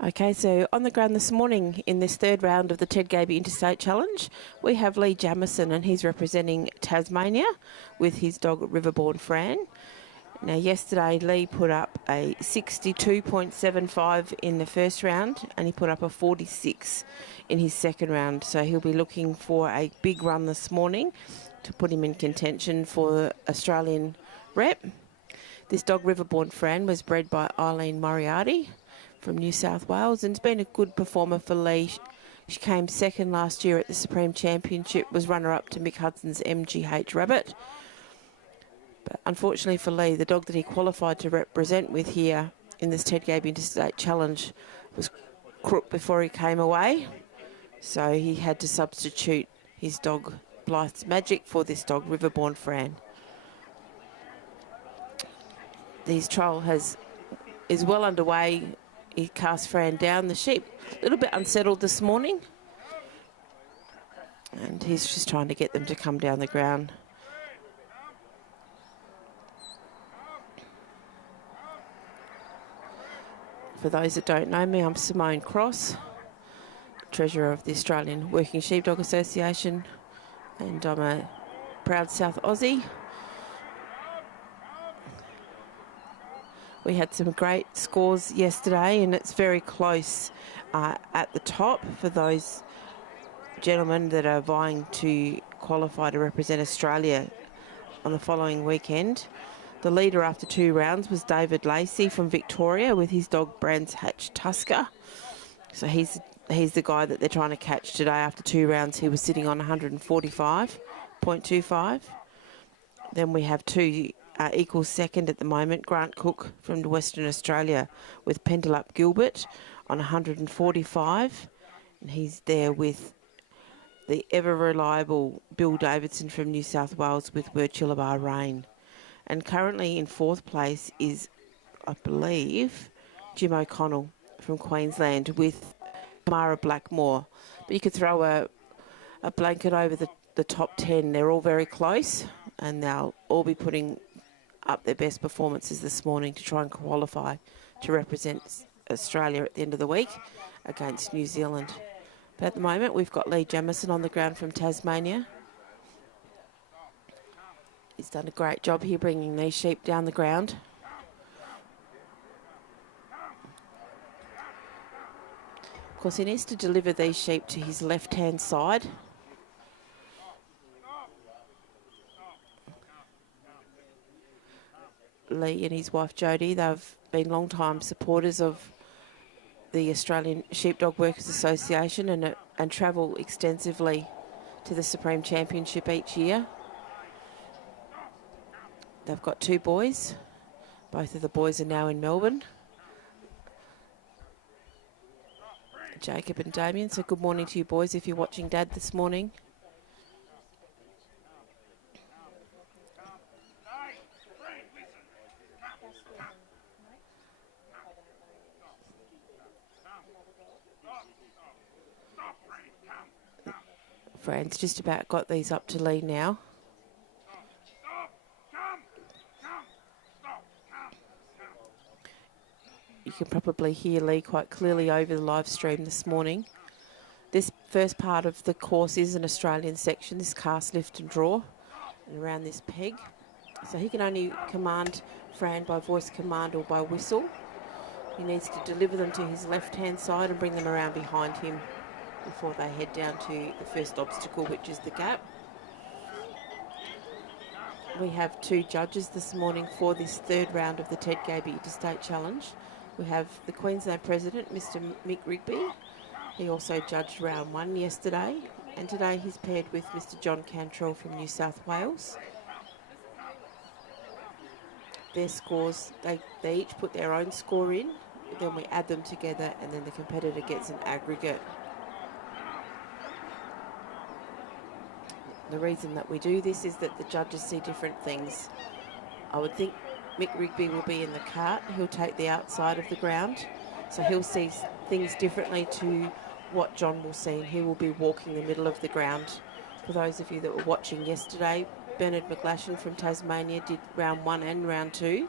Okay, so on the ground this morning in this third round of the Gaby Interstate Challenge, we have Lee Jamieson, and he's representing Tasmania with his dog Riverborn Fran. Now, yesterday Lee put up a 62.75 in the first round, and he put up a 46 in his second round. So he'll be looking for a big run this morning to put him in contention for the Australian rep. This dog Riverborn Fran was bred by Eileen Moriarty from New South Wales, and it's been a good performer for Lee. She came second last year at the Supreme Championship, was runner-up to Mick Hudson's MGH Rabbit. But unfortunately for Lee, the dog that he qualified to represent with here in this Gaby Interstate Challenge was crook before he came away. So he had to substitute his dog Blythe's Magic for this dog Riverborn Fran. His trial is well underway. He cast Fran down. The sheep a little bit unsettled this morning, and he's just trying to get them to come down the ground. For those that don't know me, I'm Simone Cross, Treasurer of the Australian Working Sheepdog Association, and I'm a proud South Aussie. We had some great scores yesterday, and it's very close at the top for those gentlemen that are vying to qualify to represent Australia on the following weekend. The leader after 2 rounds was David Lacey from Victoria with his dog Brands Hatch Tusker. So he's the guy that they're trying to catch today. After 2 rounds, he was sitting on 145.25. Then we have 2 equal second at the moment, Grant Cook from Western Australia with Pendelup Gilbert on 145, and he's there with the ever reliable Bill Davidson from New South Wales with Wirchilibar Rain. And currently in 4th place is, I believe, Jim O'Connell from Queensland with Mara Blackmore. But you could throw a blanket over the top 10. They're all very close, and they'll all be putting up their best performances this morning to try and qualify to represent Australia at the end of the week against New Zealand. But at the moment, we've got Lee Jamieson on the ground from Tasmania. He's done a great job here bringing these sheep down the ground. Of course, he needs to deliver these sheep to his left-hand side. Lee and his wife Jodie, they've been long-time supporters of the Australian Sheepdog Workers Association and travel extensively to the Supreme Championship each year. They've got 2 boys. Both of the boys are now in Melbourne. Jacob and Damien. So good morning to you boys if you're watching Dad this morning. Fran's just about got these up to Lee now. You can probably hear Lee quite clearly over the live stream this morning. This first part of the course is an Australian section, this cast, lift and draw, and around this peg. So he can only command Fran by voice command or by whistle. He needs to deliver them to his left-hand side and bring them around behind him before they head down to the first obstacle, which is the gap. We have 2 judges this morning for this third round of the Gaby Interstate Challenge. We have the Queensland President, Mr. Mick Rigby. He also judged round 1 yesterday, and today he's paired with Mr. John Cantrell from New South Wales. Their scores, they each put their own score in, then we add them together, and then the competitor gets an aggregate. The reason that we do this is that the judges see different things. I would think Mick Rigby will be in the cart. He'll take the outside of the ground, so he'll see things differently to what John will see, and he will be walking the middle of the ground. For those of you that were watching yesterday, Bernard McGlashan from Tasmania did round 1 and round 2.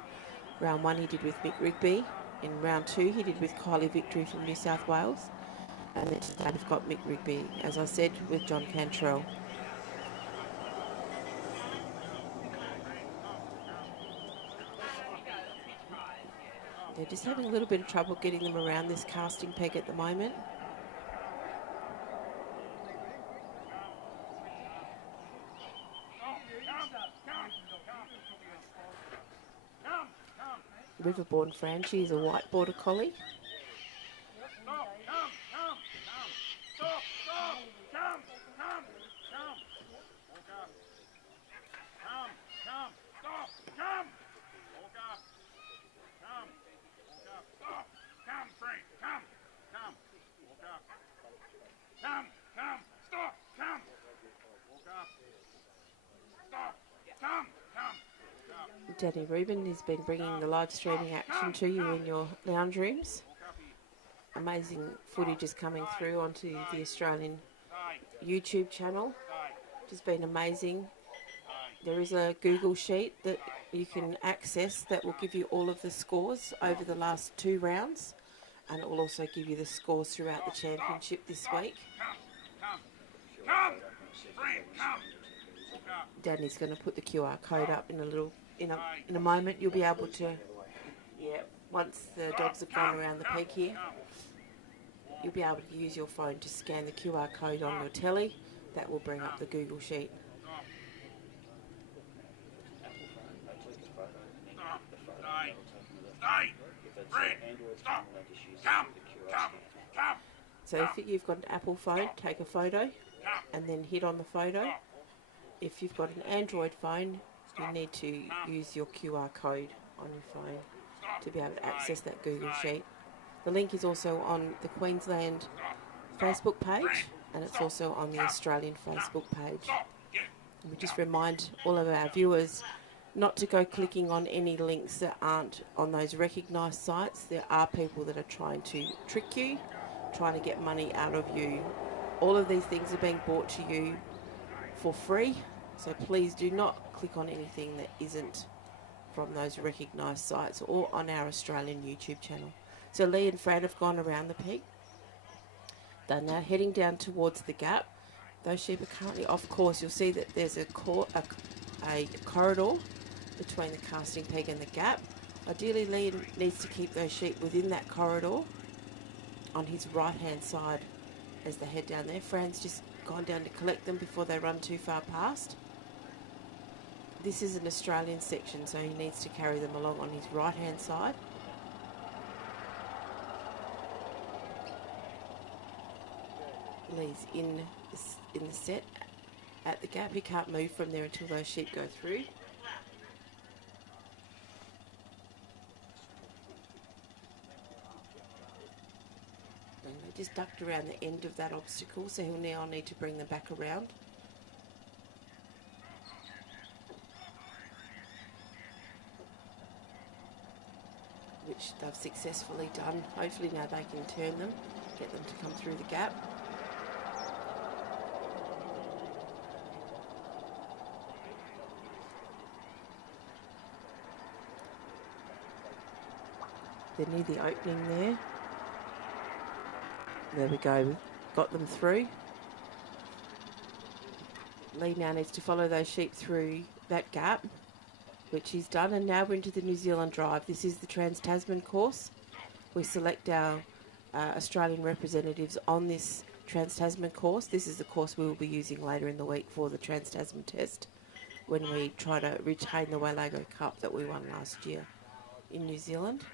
Round 1 he did with Mick Rigby, in round 2. He did with Kylie Victory from New South Wales. And then today we've got Mick Rigby, as I said, with John Cantrell. They're just having a little bit of trouble getting them around this casting peg at the moment. Riverborn Fran, she's a white border collie. Danny Rubin has been bringing the live streaming action to you in your lounge rooms. Amazing footage is coming through onto the Australian YouTube channel, which has been amazing. There is a Google sheet that you can access that will give you all of the scores over the last 2 rounds, and it will also give you the scores throughout the championship this week. Danny's going to put the QR code up in a moment. You'll be able to, once the dogs have gone around the peg here, you'll be able to use your phone to scan the QR code on your telly. That will bring up the Google sheet. So if you've got an Apple phone, take a photo and then hit on the photo. If you've got an Android phone, you need to use your QR code on your phone to be able to access that Google sheet. The link is also on the Queensland Facebook page, and it's also on the Australian Facebook page. And we just remind all of our viewers not to go clicking on any links that aren't on those recognised sites. There are people that are trying to trick you, trying to get money out of you. All of these things are being brought to you for free, so please do not click on anything that isn't from those recognised sites or on our Australian YouTube channel. So Lee and Fran have gone around the peg. They're now heading down towards the gap. Those sheep are currently off course. You'll see that there's a corridor between the casting peg and the gap. Ideally, Lee needs to keep those sheep within that corridor on his right-hand side as they head down there. Fran's just gone down to collect them before they run too far past. This is an Australian section, so he needs to carry them along on his right-hand side. Lee's in the set at the gap. He can't move from there until those sheep go through. And they just ducked around the end of that obstacle, so he'll now need to bring them back around. Which they've successfully done. Hopefully now they can turn them, get them to come through the gap. They're near the opening there. There we go, we've got them through. Lee now needs to follow those sheep through that gap, which he's done, and now we're into the New Zealand Drive. This is the Trans-Tasman course. We select our Australian representatives on this Trans-Tasman course. This is the course we will be using later in the week for the Trans-Tasman test when we try to retain the Wailago Cup that we won last year in New Zealand.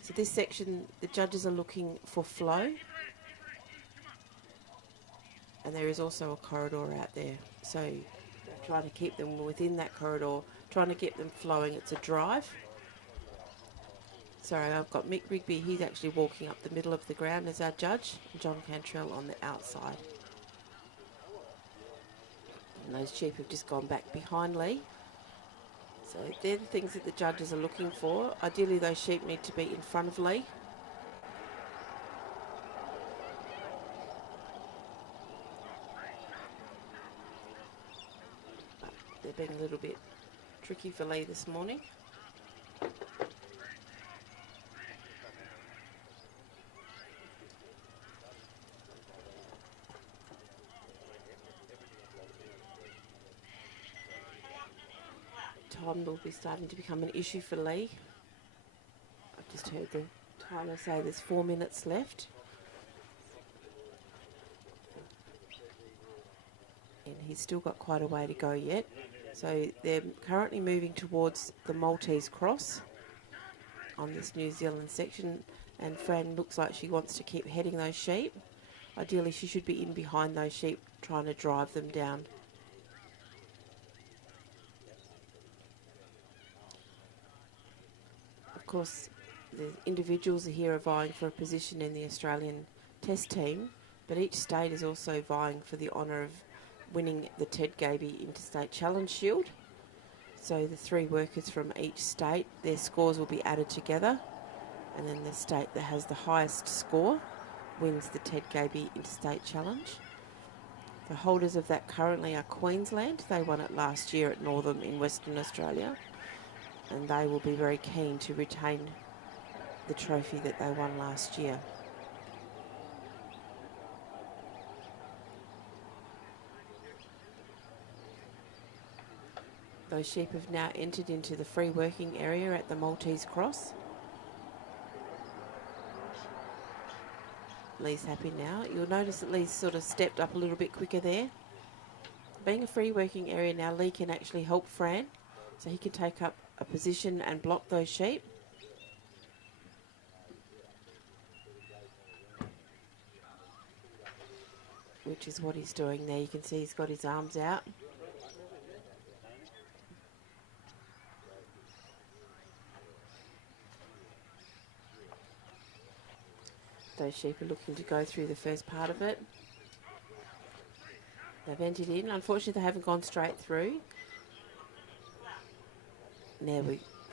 So this section, the judges are looking for flow. And there is also a corridor out there. So trying to keep them within that corridor, trying to get them flowing. It's a drive. Sorry, I've got Mick Rigby. He's actually walking up the middle of the ground as our judge. And John Cantrell on the outside. And those sheep have just gone back behind Lee. So they're the things that the judges are looking for. Ideally, those sheep need to be in front of Lee. But they're being a little bit tricky for Lee this morning. time will be starting to become an issue for Lee. I've just heard the timer say there's 4 minutes left. And he's still got quite a way to go yet. So they're currently moving towards the Maltese cross on this New Zealand section. And Fran looks like she wants to keep heading those sheep. Ideally, she should be in behind those sheep, trying to drive them down. Of course, the individuals here are vying for a position in the Australian Test team, but each state is also vying for the honour of winning the Ted Gaby Interstate Challenge Shield. So the 3 workers from each state, their scores will be added together, and then the state that has the highest score wins the Ted Gaby Interstate Challenge. The holders of that currently are Queensland. They won it last year at Northam in Western Australia, and they will be very keen to retain the trophy that they won last year. Those sheep have now entered into the free working area at the Maltese Cross. Lee's happy now. You'll notice that Lee's sort of stepped up a little bit quicker there. Being a free working area now, Lee can actually help Fran, so he can take up a position and block those sheep. Which is what he's doing there. You can see he's got his arms out. Those sheep are looking to go through the first part of it. They've entered in. Unfortunately, they haven't gone straight through.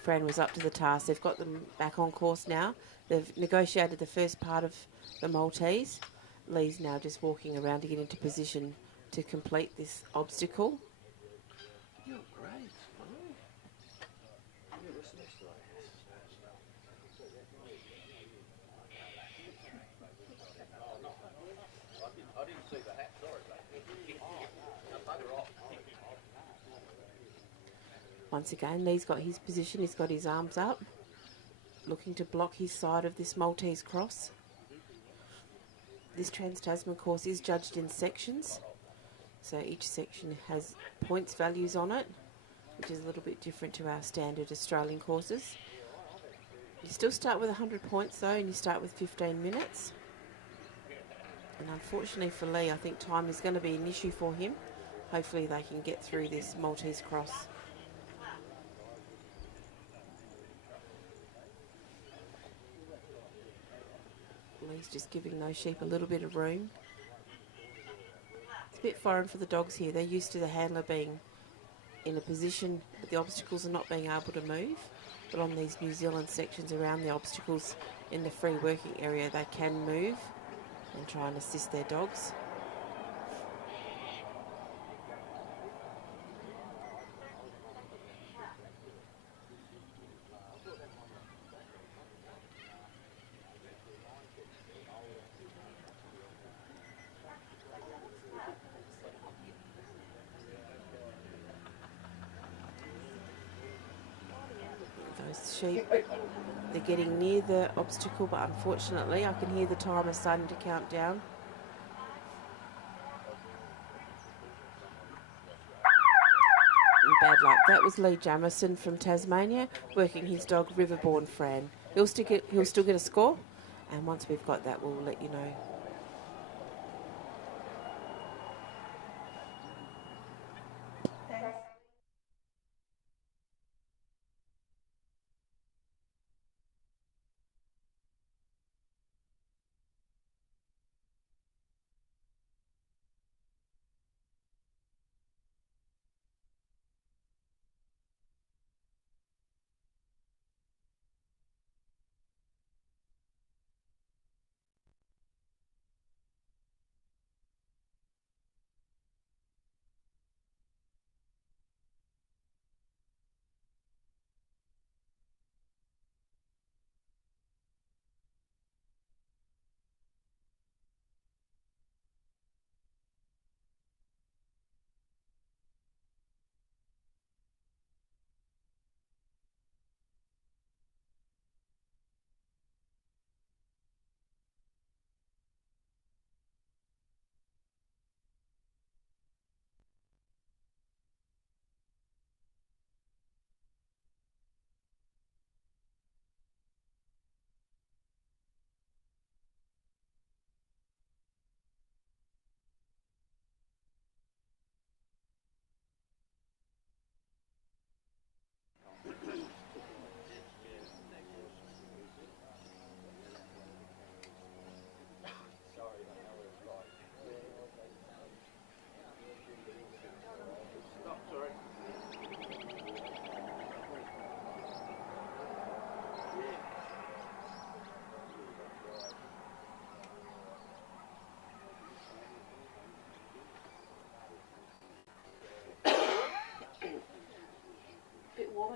Fran was up to the task. They've got them back on course now. They've negotiated the first part of the Maltese. Lee's now just walking around to get into position to complete this obstacle. You're great. I didn't see the hat, sorry. Once again, Lee's got his position. He's got his arms up, looking to block his side of this Maltese cross. This Trans-Tasman course is judged in sections, so each section has points values on it, which is a little bit different to our standard Australian courses. You still start with 100 points though, and you start with 15 minutes. And unfortunately for Lee, I think time is going to be an issue for him. Hopefully they can get through this Maltese cross. Lee's just giving those sheep a little bit of room. It's a bit foreign for the dogs here. They're used to the handler being in a position that the obstacles are not being able to move. But on these New Zealand sections around the obstacles in the free working area, they can move and try and assist their dogs. Those sheep, they're getting near the obstacle, but unfortunately I can hear the timer starting to count down. And bad luck. That was Lee Jamison from Tasmania working his dog Riverborn Fran. He'll still get a score, and once we've got that, we'll let you know.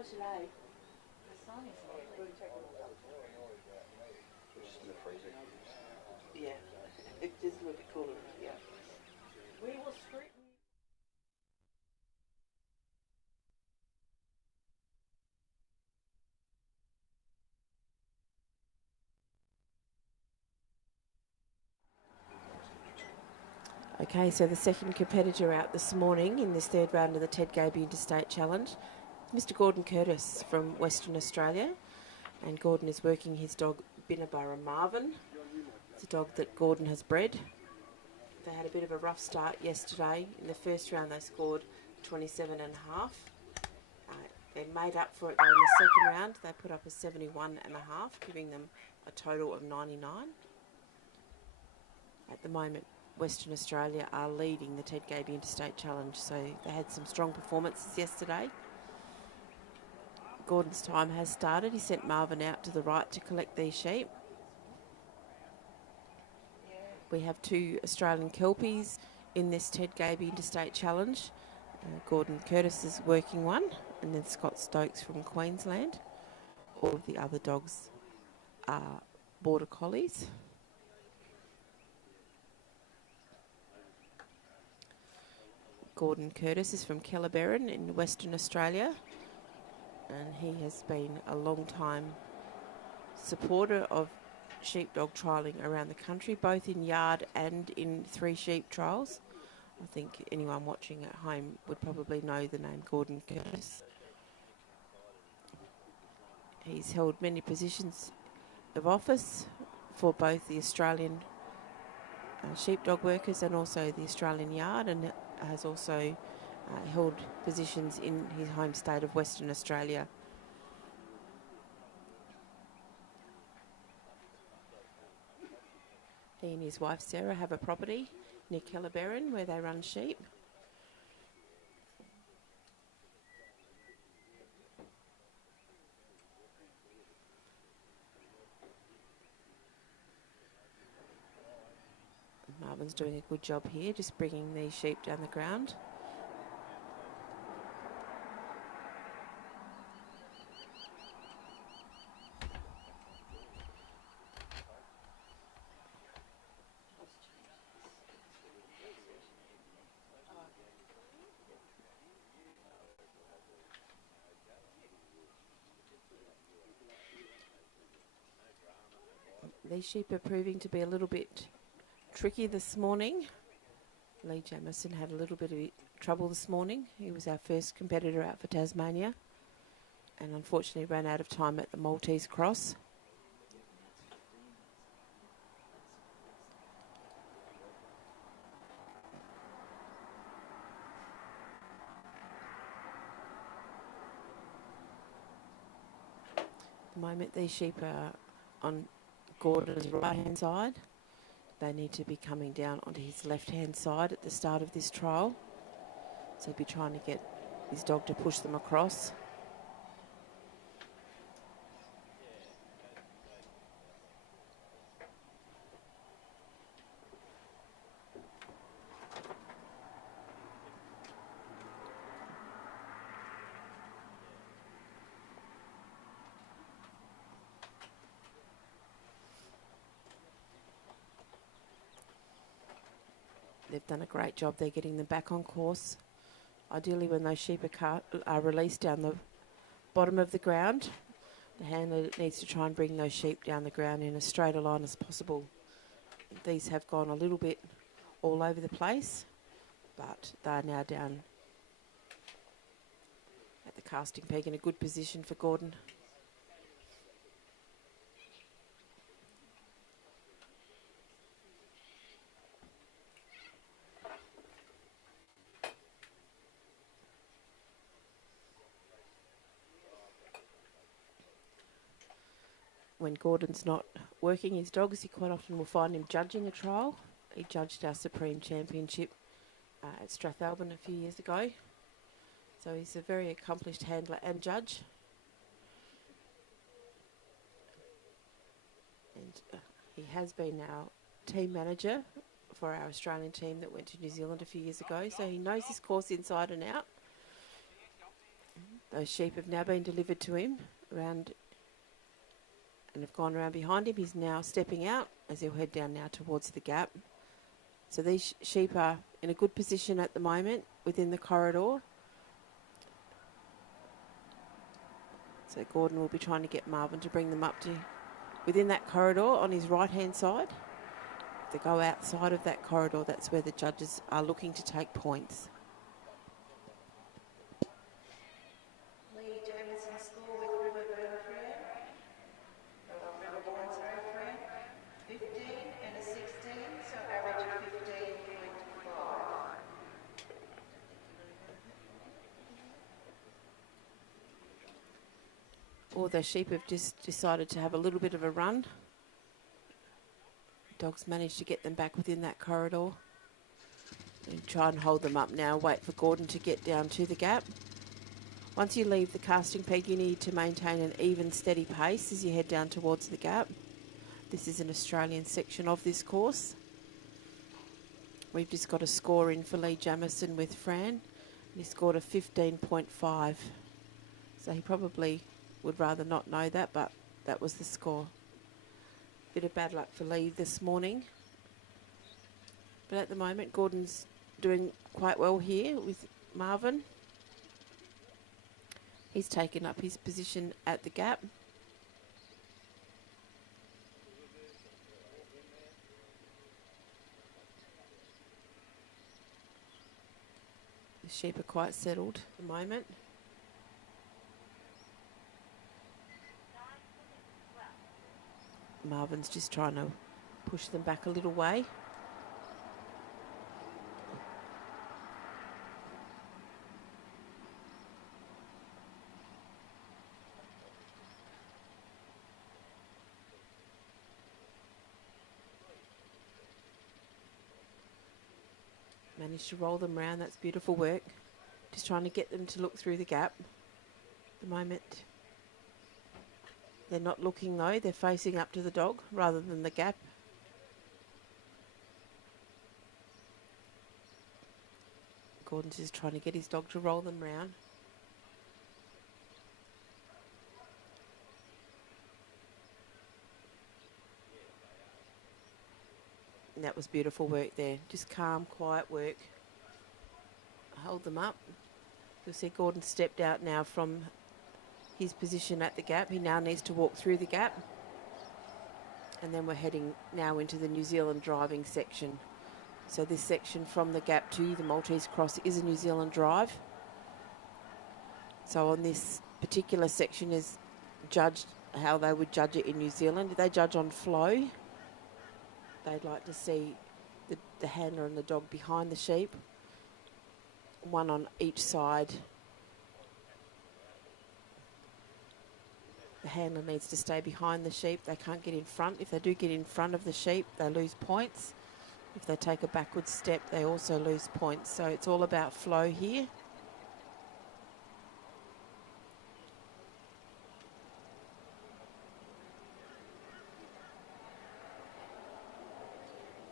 today. Just in the freezer. Yeah, it's just a little bit cooler. Yeah. We will scrutinize. Okay, so the second competitor out this morning in this third round of the Ted Gaby Interstate Challenge, Mr. Gordon Curtis from Western Australia. And Gordon is working his dog Binnaburra Marvin. It's a dog that Gordon has bred. They had a bit of a rough start yesterday. In the first round they scored 27 and a half. They made up for it though in the second round. They put up a 71 and a half, giving them a total of 99. At the moment, Western Australia are leading the Ted Gaby Interstate Challenge, so they had some strong performances yesterday. Gordon's time has started. He sent Marvin out to the right to collect these sheep. We have two Australian Kelpies in this Ted Gaby Interstate Challenge. Gordon Curtis is working one, and then Scott Stokes from Queensland. All of the other dogs are Border Collies. Gordon Curtis is from Kellerberrin in Western Australia, and he has been a long time supporter of sheepdog trialling around the country, both in yard and in 3 sheep trials. I think anyone watching at home would probably know the name Gordon Curtis. He's held many positions of office for both the Australian sheepdog workers and also the Australian yard, and has also held positions in his home state of Western Australia. He and his wife Sarah have a property near Kellerberrin where they run sheep. Marvin's doing a good job here, just bringing these sheep down the ground. These sheep are proving to be a little bit tricky this morning. Lee Jamison had a little bit of trouble this morning. He was our first competitor out for Tasmania and unfortunately ran out of time at the Maltese Cross. At the moment these sheep are on Gordon's right hand side. They need to be coming down onto his left hand side at the start of this trial. So he'll be trying to get his dog to push them across. They've done a great job. They're getting them back on course. Ideally, when those sheep are released down the bottom of the ground, the handler needs to try and bring those sheep down the ground in as straight a line as possible. These have gone a little bit all over the place, but they're now down at the casting peg in a good position for Gordon. When Gordon's not working his dogs, you quite often will find him judging a trial. He judged our Supreme Championship at Strathalbyn a few years ago. So he's a very accomplished handler and judge. And he has been our team manager for our Australian team that went to New Zealand a few years ago. So he knows his course inside and out. Those sheep have now been delivered to him around and have gone around behind him. He's now stepping out as he'll head down now towards the gap. So these sheep are in a good position at the moment within the corridor. So Gordon will be trying to get Marvin to bring them up to within that corridor on his right-hand side. If they go outside of that corridor, that's where the judges are looking to take points. Lee Jamieson score with Riverborn Fran. Riverborn's Fran. 15 and a 16, so average of 15.5. All the sheep have just decided to have a little bit of a run. Dogs managed to get them back within that corridor. And try and hold them up now. Wait for Gordon to get down to the gap. Once you leave the casting peg, you need to maintain an even, steady pace as you head down towards the gap. This is an Australian section of this course. We've just got a score in for Lee Jamieson with Fran. He scored a 15.5. So he probably would rather not know that, but that was the score. Bit of bad luck for Lee this morning. But at the moment, Gordon's doing quite well here with Marvin. He's taken up his position at the gap. The sheep are quite settled at the moment. Marvin's just trying to push them back a little way. Managed to roll them around. That's beautiful work. Just trying to get them to look through the gap. At the moment, they're not looking though. They're facing up to the dog rather than the gap. Gordon's just trying to get his dog to roll them round. And that was beautiful work there. Just calm, quiet work. Hold them up. You'll see Gordon stepped out now from his position at the gap. He now needs to walk through the gap. And then we're heading now into the New Zealand driving section. So this section from the gap to the Maltese Cross is a New Zealand drive. So on this particular section is judged how they would judge it in New Zealand. They judge on flow. They'd like to see the handler and the dog behind the sheep, one on each side. The handler needs to stay behind the sheep. They can't get in front. If they do get in front of the sheep, they lose points. If they take a backward step, they also lose points. So it's all about flow here.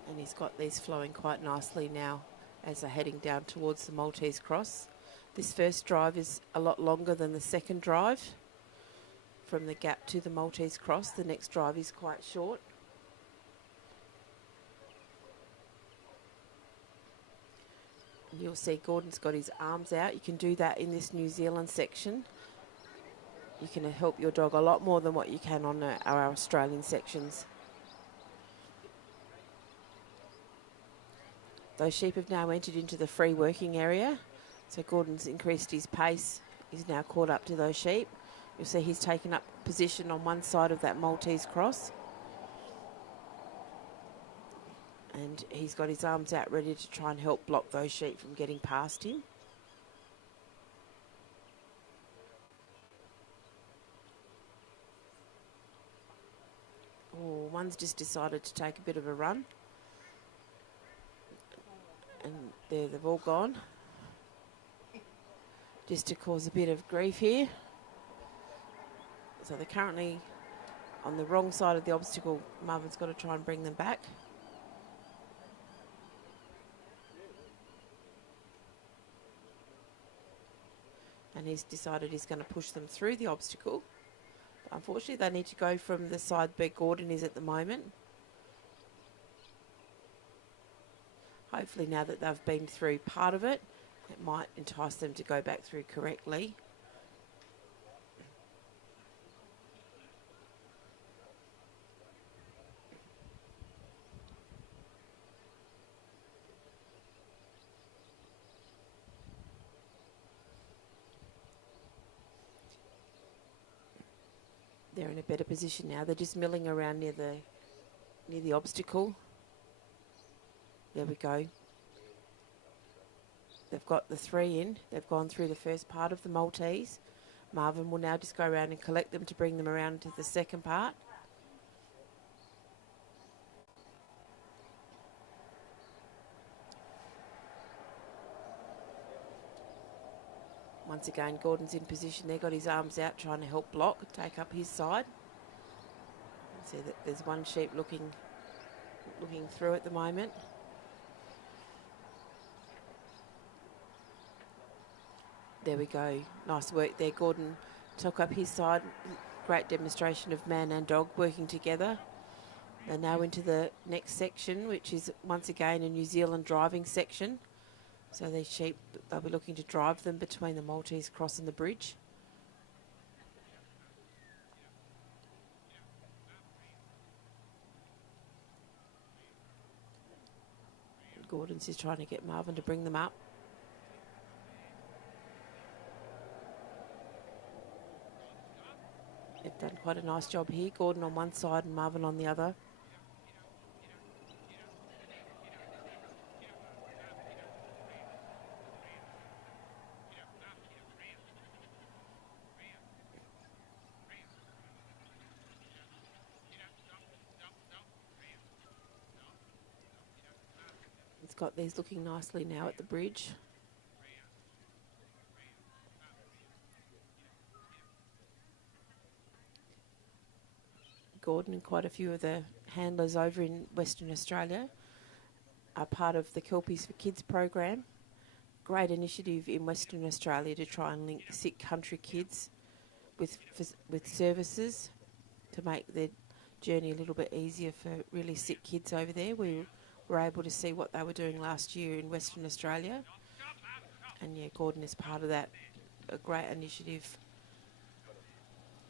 And he's got these flowing quite nicely now as they're heading down towards the Maltese Cross. This first drive is a lot longer than the second drive. From the gap to the Maltese Cross, the next drive is quite short. And you'll see Gordon's got his arms out. You can do that in this New Zealand section. You can help your dog a lot more than what you can on our Australian sections. Those sheep have now entered into the free working area. So Gordon's increased his pace. He's now caught up to those sheep. You'll see he's taken up position on one side of that Maltese Cross. And he's got his arms out ready to try and help block those sheep from getting past him. Oh, one's just decided to take a bit of a run. And there they've all gone. Just to cause a bit of grief here. So they're currently on the wrong side of the obstacle. Marvin's got to try and bring them back. And and he's decided he's going to push them through the obstacle. Unfortunately, they need to go from the side where Gordon is at the moment. Hopefully now that they've been through part of it, it might entice them to go back through correctly. They're in a better position now. They're just milling around near the obstacle. There we go. They've got the 3 in. They've gone through the first part of the Maltese. Marvin will now just go around and collect them to bring them around to the second part. Once again, Gordon's in position there, got his arms out trying to help block, take up his side. See that there's one sheep looking through at the moment. There we go. Nice work there. Gordon took up his side. Great demonstration of man and dog working together. They're now into the next section, which is once again a New Zealand driving section. So these sheep, they'll be looking to drive them between the Maltese crossing the bridge. Gordon's just trying to get Marvin to bring them up. They've done quite a nice job here. Gordon on one side and Marvin on the other. It's got these looking nicely now at the bridge. Gordon and quite a few of the handlers over in Western Australia are part of the Kelpies for Kids program. Great initiative in Western Australia to try and link sick country kids with services to make their journey a little bit easier for really sick kids over there. We were able to see what they were doing last year in Western Australia. And yeah, Gordon is part of that. A great initiative.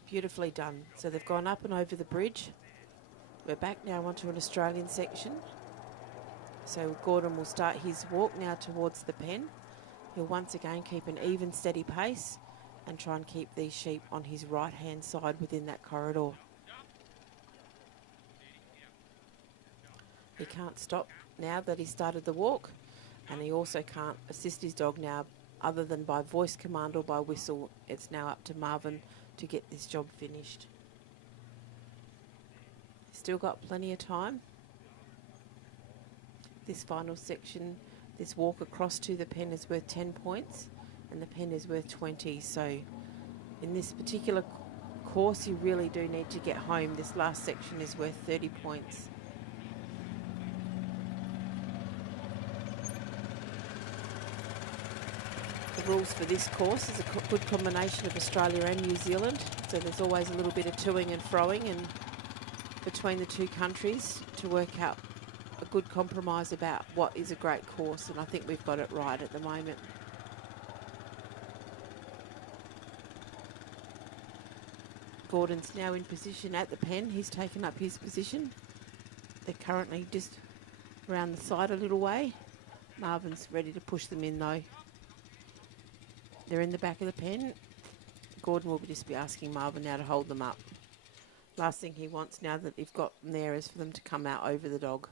Beautifully done. So they've gone up and over the bridge. We're back now onto an Australian section. So Gordon will start his walk now towards the pen. He'll once again keep an even, steady pace and try and keep these sheep on his right-hand side within that corridor. He can't stop now that he started the walk, and he also can't assist his dog now other than by voice command or by whistle. It's now up to Marvin to get this job finished. Still got plenty of time. This final section, this walk across to the pen is worth 10 points and the pen is worth 20. So in this particular course, you really do need to get home. This last section is worth 30 points. The rules for this course is a good combination of Australia and New Zealand. So there's always a little bit of toing and froing and between the two countries to work out a good compromise about what is a great course. And I think we've got it right at the moment. Gordon's now in position at the pen. He's taken up his position. They're currently just around the side a little way. Marvin's ready to push them in though. They're in the back of the pen. Gordon will just be asking Marvin now to hold them up. Last thing he wants now that they've got them there is for them to come out over the dog.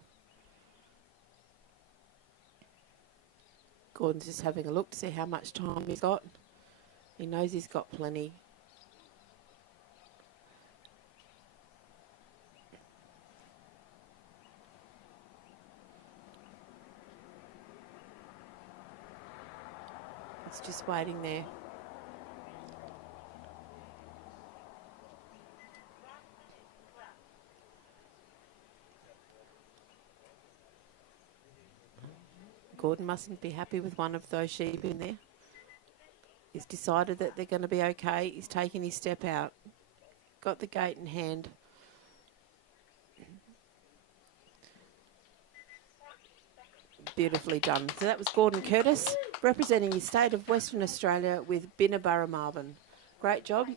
Gordon's just having a look to see how much time he's got. He knows he's got plenty. It's just waiting there. Gordon mustn't be happy with one of those sheep in there. He's decided that they're going to be okay. He's taken his step out. Got the gate in hand. Beautifully done. So that was Gordon Curtis representing his state of Western Australia with Binnaburra Marvin. Great job.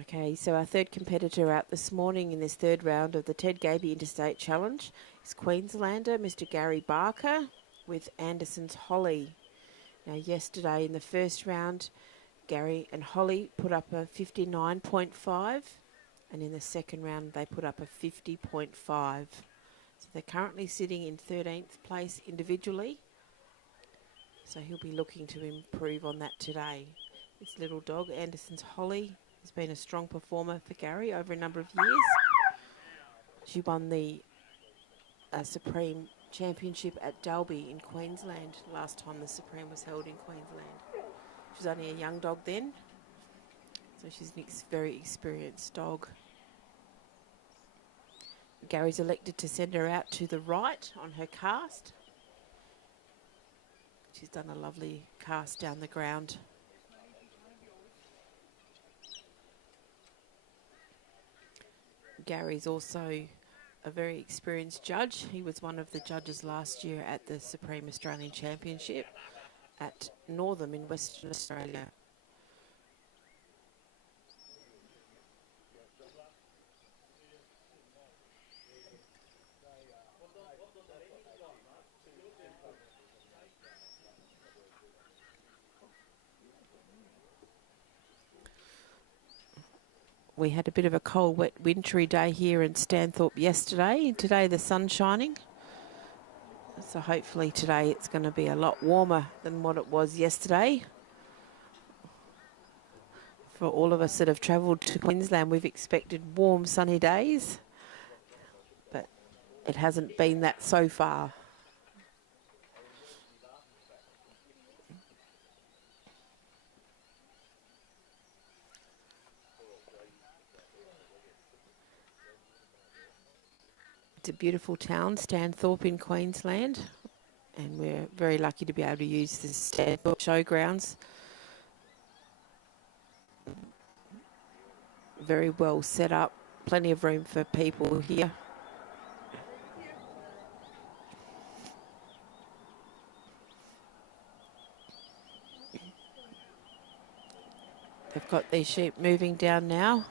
Okay, so our third competitor out this morning in this third round of the Ted Gaby Interstate Challenge is Queenslander Mr. Gary Barker with Anderson's Holly. Now, yesterday in the first round, Gary and Holly put up a 59.5, and in the second round they put up a 50.5. So they're currently sitting in 13th place individually. So he'll be looking to improve on that today. This little dog, Anderson's Holly, has been a strong performer for Gary over a number of years. She won the Supreme Championship at Dalby in Queensland last time the Supreme was held in Queensland. She was only a young dog then, so she's a very experienced dog. Gary's elected to send her out to the right on her cast. She's done a lovely cast down the ground. Gary's also a very experienced judge. He was one of the judges last year at the Supreme Australian Championship at Northam in Western Australia. We had a bit of a cold, wet, wintry day here in Stanthorpe yesterday. Today the sun's shining. So hopefully today it's going to be a lot warmer than what it was yesterday. For all of us that have travelled to Queensland, we've expected warm, sunny days, but it hasn't been that so far. It's a beautiful town, Stanthorpe in Queensland, and we're very lucky to be able to use the Stanthorpe Showgrounds. Very well set up, plenty of room for people here. They've got these sheep moving down now.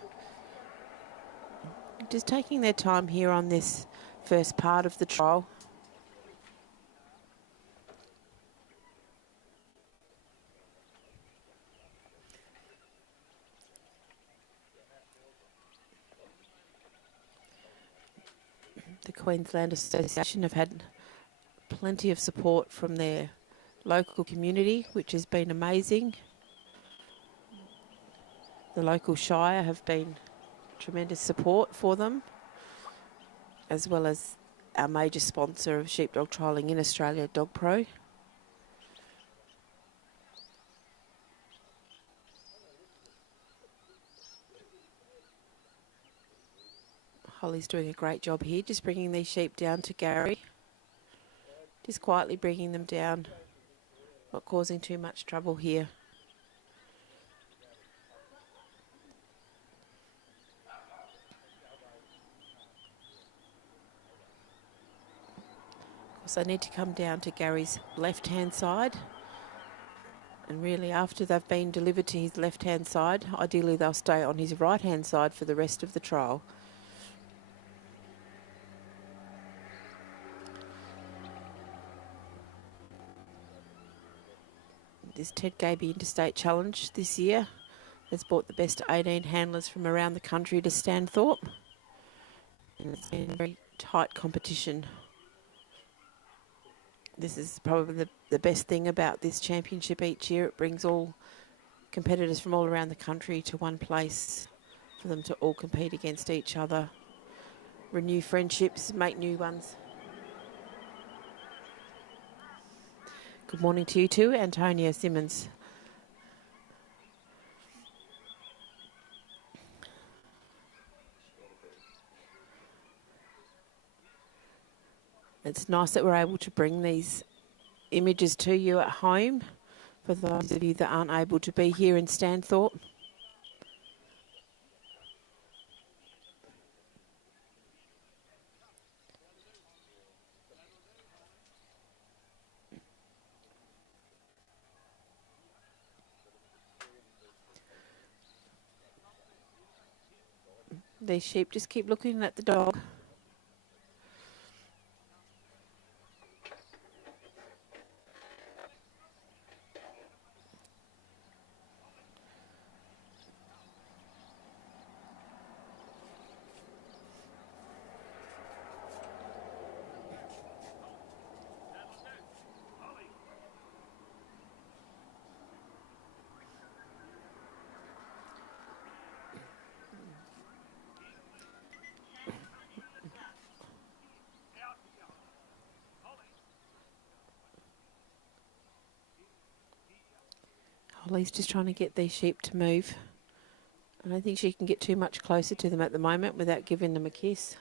Just taking their time here on this first part of the trial. The Queensland Association have had plenty of support from their local community, which has been amazing. The local shire have been tremendous support for them, as well as our major sponsor of sheepdog trialling in Australia, Dog Pro. Holly's doing a great job here, just bringing these sheep down to Gary. Just quietly bringing them down, not causing too much trouble here. Of course, they need to come down to Gary's left-hand side. And really, after they've been delivered to his left-hand side, ideally they'll stay on his right-hand side for the rest of the trial. This Ted Gaby Interstate Challenge this year has brought the best 18 handlers from around the country to Stanthorpe. And it's been a very tight competition. This is probably the best thing about this championship each year. It brings all competitors from all around the country to one place for them to all compete against each other, renew friendships, make new ones. Good morning to you too, Antonia Simmons. It's nice that we're able to bring these images to you at home for those of you that aren't able to be here in Stanthorpe. These sheep just keep looking at the dog. Holly's just trying to get these sheep to move. I don't think she can get too much closer to them at the moment without giving them a kiss.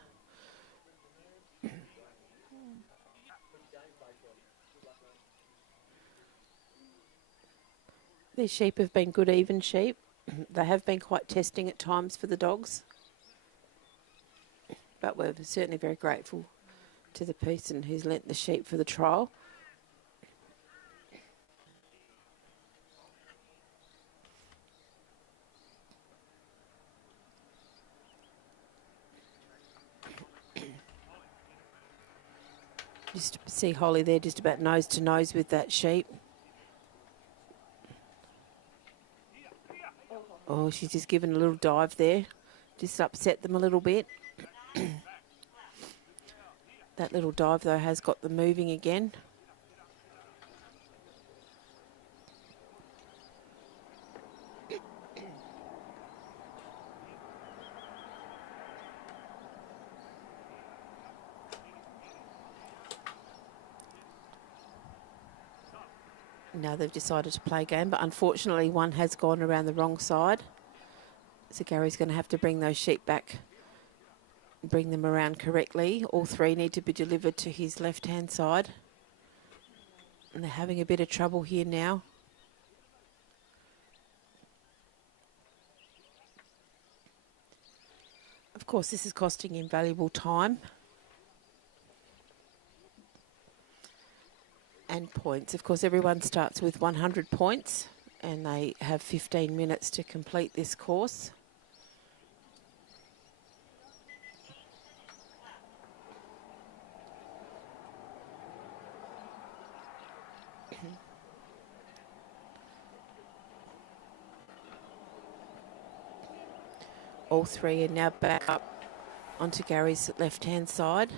These sheep have been good even sheep. They have been quite testing at times for the dogs. But we're certainly very grateful to the person who's lent the sheep for the trial. Just see Holly there just about nose to nose with that sheep. Oh, she's just given a little dive there. Just upset them a little bit. That little dive, though, has got them moving again. Now they've decided to play a game, but unfortunately one has gone around the wrong side. So Gary's going to have to bring those sheep back, bring them around correctly. All three need to be delivered to his left-hand side. And they're having a bit of trouble here now. Of course, this is costing him valuable time and points. Of course, everyone starts with 100 points and they have 15 minutes to complete this course. All three are now back up onto Gary's left-hand side.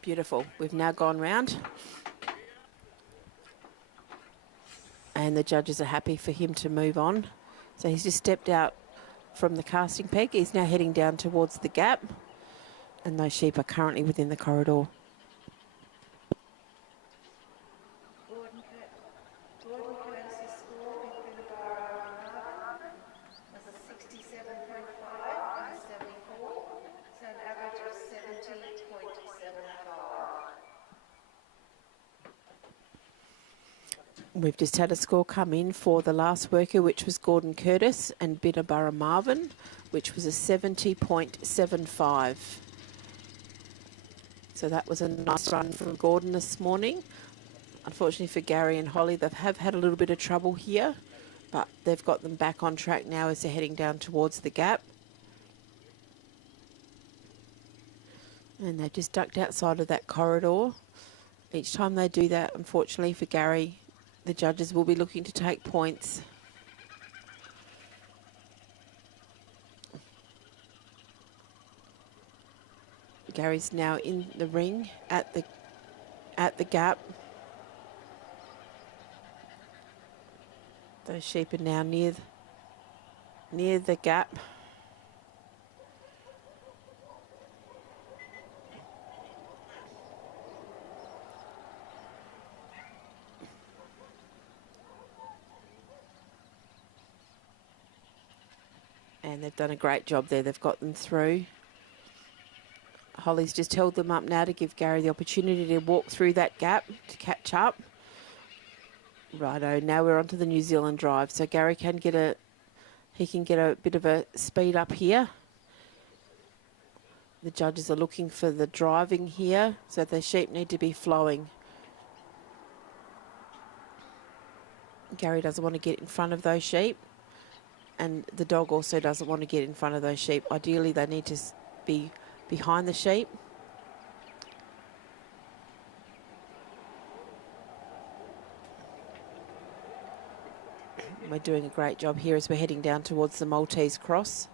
Beautiful. We've now gone round. And the judges are happy for him to move on. So he's just stepped out from the casting peg. He's now heading down towards the gap. And those sheep are currently within the corridor. Gordon Curtis's score with Binabara Marvin was a 67.5 and 74, so an average of 70.75. We've just had a score come in for the last worker, which was Gordon Curtis, and Binabara Marvin, which was a 70.75. So that was a nice run from Gordon this morning. Unfortunately for Gary and Holly, they have had a little bit of trouble here, but they've got them back on track now as they're heading down towards the gap. And they've just ducked outside of that corridor. Each time they do that, unfortunately for Gary, the judges will be looking to take points. Gary's now in the ring at the gap. Those sheep are now near the gap. And they've done a great job there. They've got them through. Holly's just held them up now to give Gary the opportunity to walk through that gap to catch up. Righto, now we're onto the New Zealand drive. So Gary can get a bit of a speed up here. The judges are looking for the driving here, so the sheep need to be flowing. Gary doesn't want to get in front of those sheep, and the dog also doesn't want to get in front of those sheep. Ideally, they need to be behind the sheep. We're doing a great job here as we're heading down towards the Maltese cross.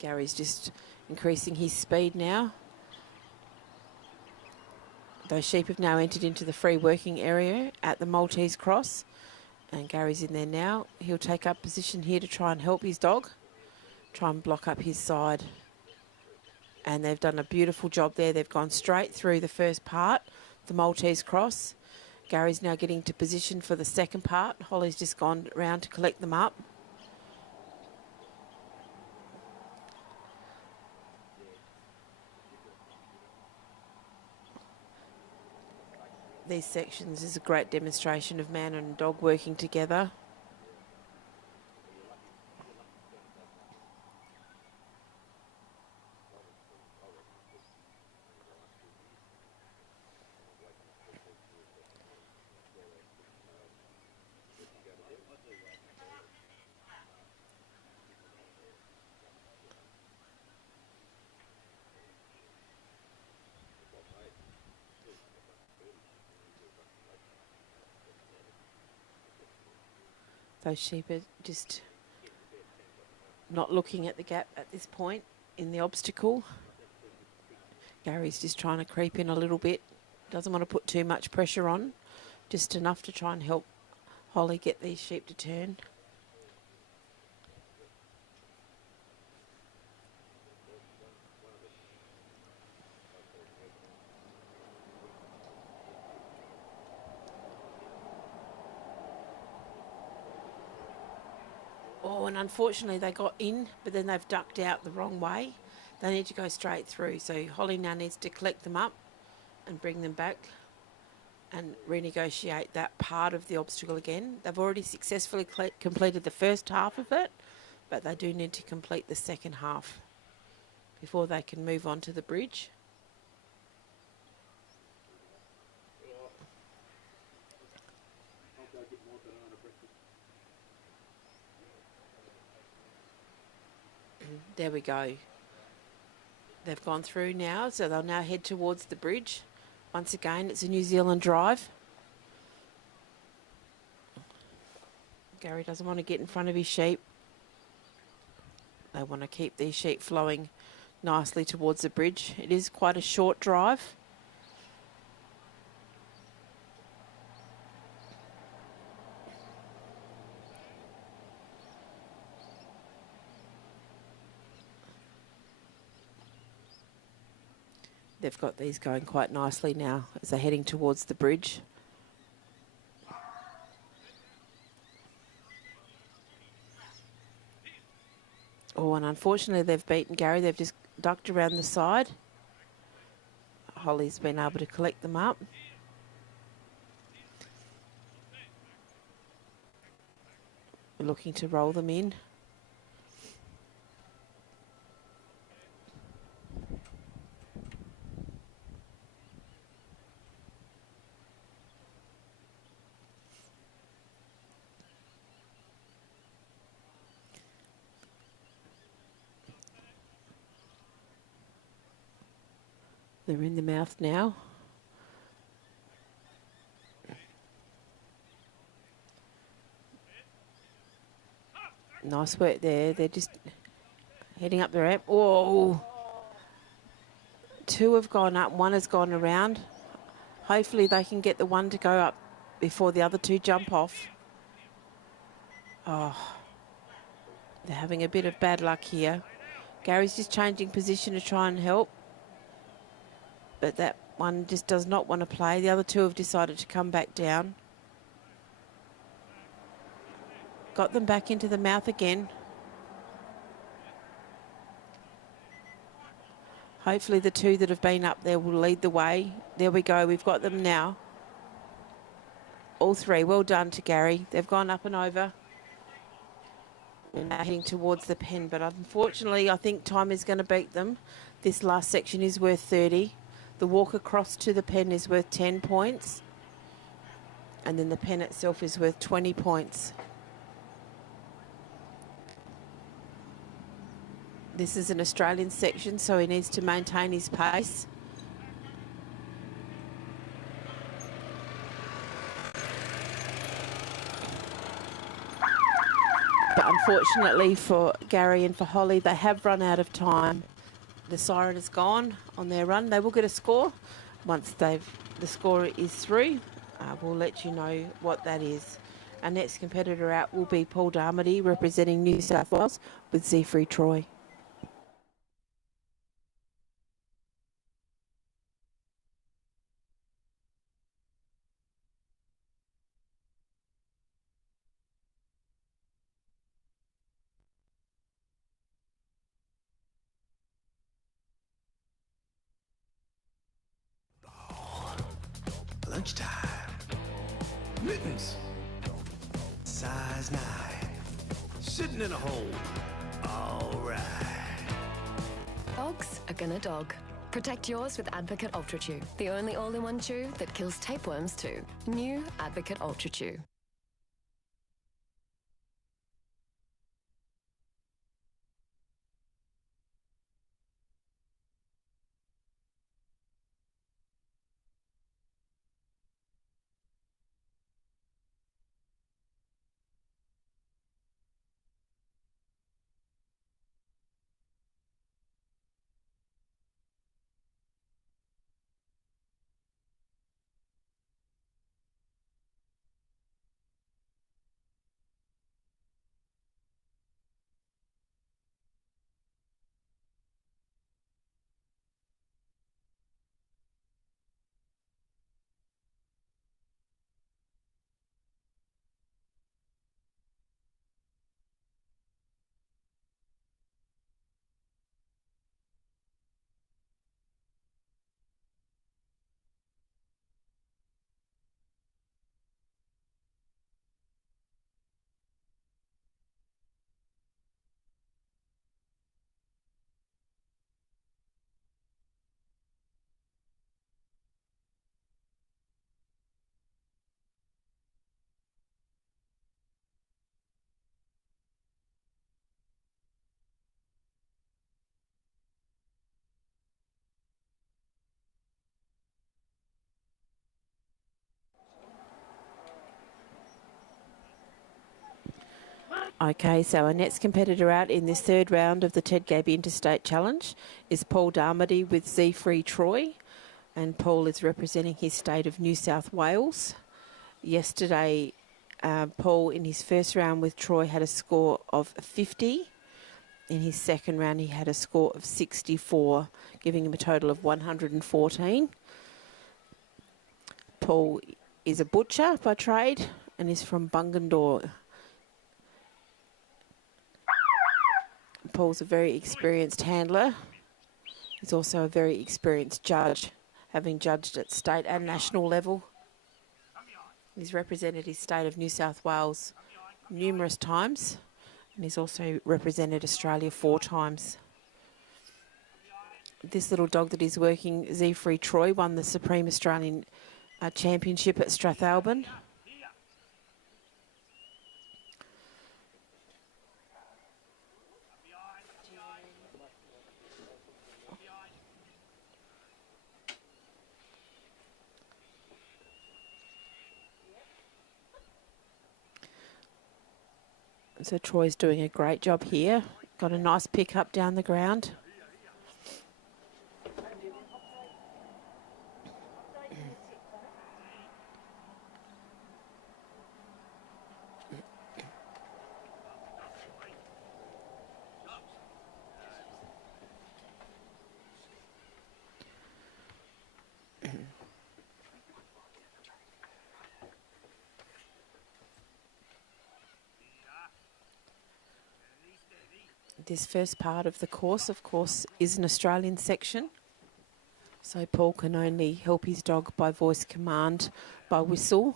Gary's just increasing his speed now. Those sheep have now entered into the free working area at the Maltese cross. And Gary's in there now. He'll take up position here to try and help his dog. Try and block up his side. And they've done a beautiful job there. They've gone straight through the first part, the Maltese cross. Gary's now getting to position for the second part. Holly's just gone round to collect them up. These sections is a great demonstration of man and dog working together. Those sheep are just not looking at the gap at this point in the obstacle. Gary's just trying to creep in a little bit. Doesn't want to put too much pressure on. Just enough to try and help Holly get these sheep to turn. Oh, and unfortunately they got in, but then they've ducked out the wrong way. They need to go straight through. So Holly now needs to collect them up and bring them back and renegotiate that part of the obstacle again. They've already successfully completed the first half of it, but they do need to complete the second half before they can move on to the bridge. There we go. They've gone through now, so they'll now head towards the bridge. Once again, it's a New Zealand drive. Gary doesn't want to get in front of his sheep. They want to keep these sheep flowing nicely towards the bridge. It is quite a short drive. They've got these going quite nicely now as they're heading towards the bridge. Oh, and unfortunately they've beaten Gary. They've just ducked around the side. Holly's been able to collect them up. We're looking to roll them in. They're in the mouth now. Nice work there. They're just heading up the ramp. Oh, two have gone up. One has gone around. Hopefully they can get the one to go up before the other two jump off. Oh, they're having a bit of bad luck here. Gary's just changing position to try and help. But that one just does not want to play. The other two have decided to come back down. Got them back into the mouth again. Hopefully the two that have been up there will lead the way. There we go. We've got them now. All three. Well done to Gary. They've gone up and over. We're now heading towards the pen, but unfortunately I think time is going to beat them. This last section is worth 30. The walk across to the pen is worth 10 points. And then the pen itself is worth 20 points. This is an Australian section, so he needs to maintain his pace. But unfortunately for Gary and for Holly, they have run out of time. The siren is gone on their run. They will get a score. Once the score is through, we'll let you know what that is. Our next competitor out will be Paul Darmody, representing New South Wales with Z-Free Troy. Lunchtime. Mittens. Size 9. Sitting in a hole. All right. Dogs are gonna dog. Protect yours with Advocate Ultra Chew, the only all-in-one chew that kills tapeworms too. New Advocate Ultra Chew. Okay, so our next competitor out in this third round of the Ted Gaby Interstate Challenge is Paul Darmody with Z-Free Troy, and Paul is representing his state of New South Wales. Yesterday, Paul in his first round with Troy had a score of 50. In his second round, he had a score of 64, giving him a total of 114. Paul is a butcher by trade and is from Bungendore. Paul's a very experienced handler. He's also a very experienced judge, having judged at state and national level. He's represented his state of New South Wales numerous times, and he's also represented Australia 4 times. This little dog that he's working, Z-Free Troy, won the Supreme Australian Championship at Strathalbyn. So Troy's doing a great job here. Got a nice pick up down the ground. This first part of the course, of course, is an Australian section. So Paul can only help his dog by voice command, by whistle.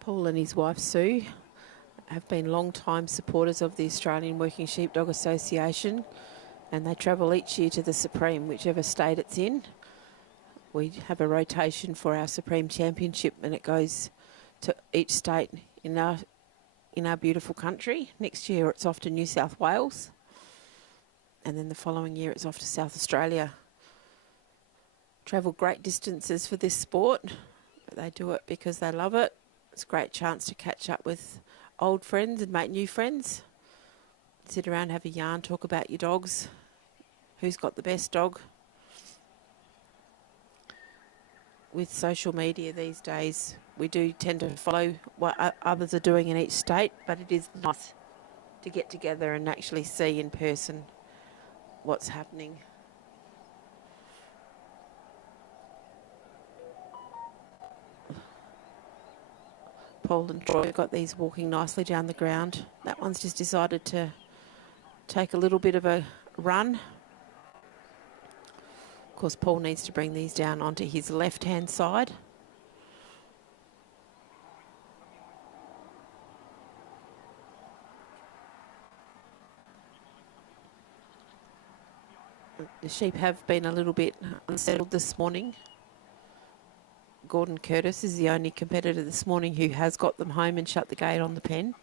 Paul and his wife Sue have been long-time supporters of the Australian Working Sheepdog Association, and they travel each year to the Supreme, whichever state it's in. We have a rotation for our Supreme Championship, and it goes to each state in our beautiful country. Next year it's off to New South Wales, and then the following year it's off to South Australia. Travel great distances for this sport, but they do it because they love it. It's a great chance to catch up with old friends and make new friends. Sit around, have a yarn, talk about your dogs. Who's got the best dog? With social media these days, we do tend to follow what others are doing in each state, but it is nice to get together and actually see in person what's happening. Paul and Troy got these walking nicely down the ground. That one's just decided to take a little bit of a run. Of course, Paul needs to bring these down onto his left-hand side. The sheep have been a little bit unsettled this morning. Gordon Curtis is the only competitor this morning who has got them home and shut the gate on the pen.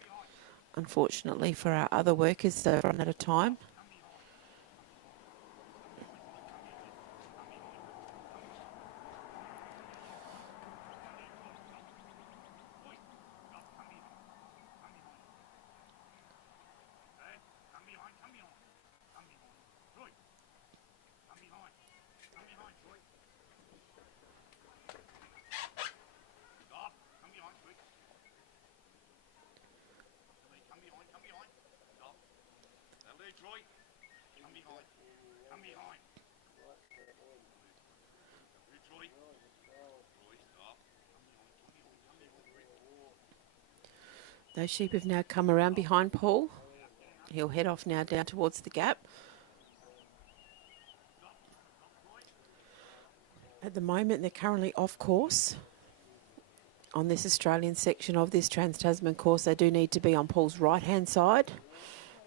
Unfortunately for our other workers, they've run out of time. Those sheep have now come around behind Paul. He'll head off now down towards the gap. At the moment, they're currently off course. On this Australian section of this Trans-Tasman course, they do need to be on Paul's right-hand side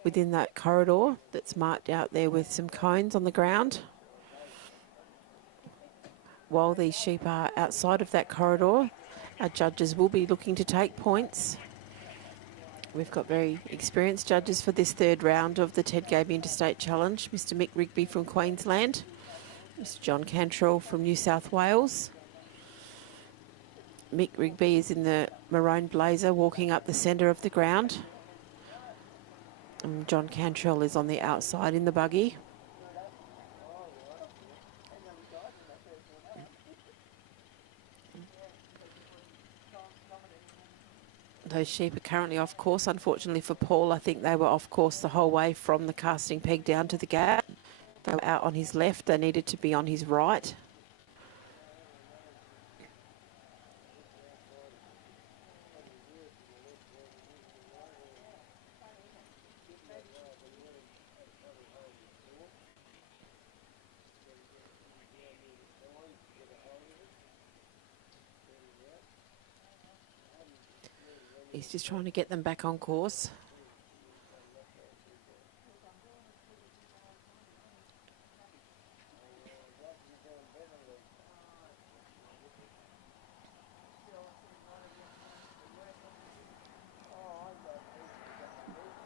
within that corridor that's marked out there with some cones on the ground. While these sheep are outside of that corridor, our judges will be looking to take points We've got very experienced judges for this third round of the Ted Gaby Interstate Challenge. Mr. Mick Rigby from Queensland, Mr. John Cantrell from New South Wales. Mick Rigby is in the maroon blazer walking up the centre of the ground. And John Cantrell is on the outside in the buggy. Those sheep are currently off course. Unfortunately for Paul, I think they were off course the whole way from the casting peg down to the gap. They were out on his left. They needed to be on his right. He's just trying to get them back on course.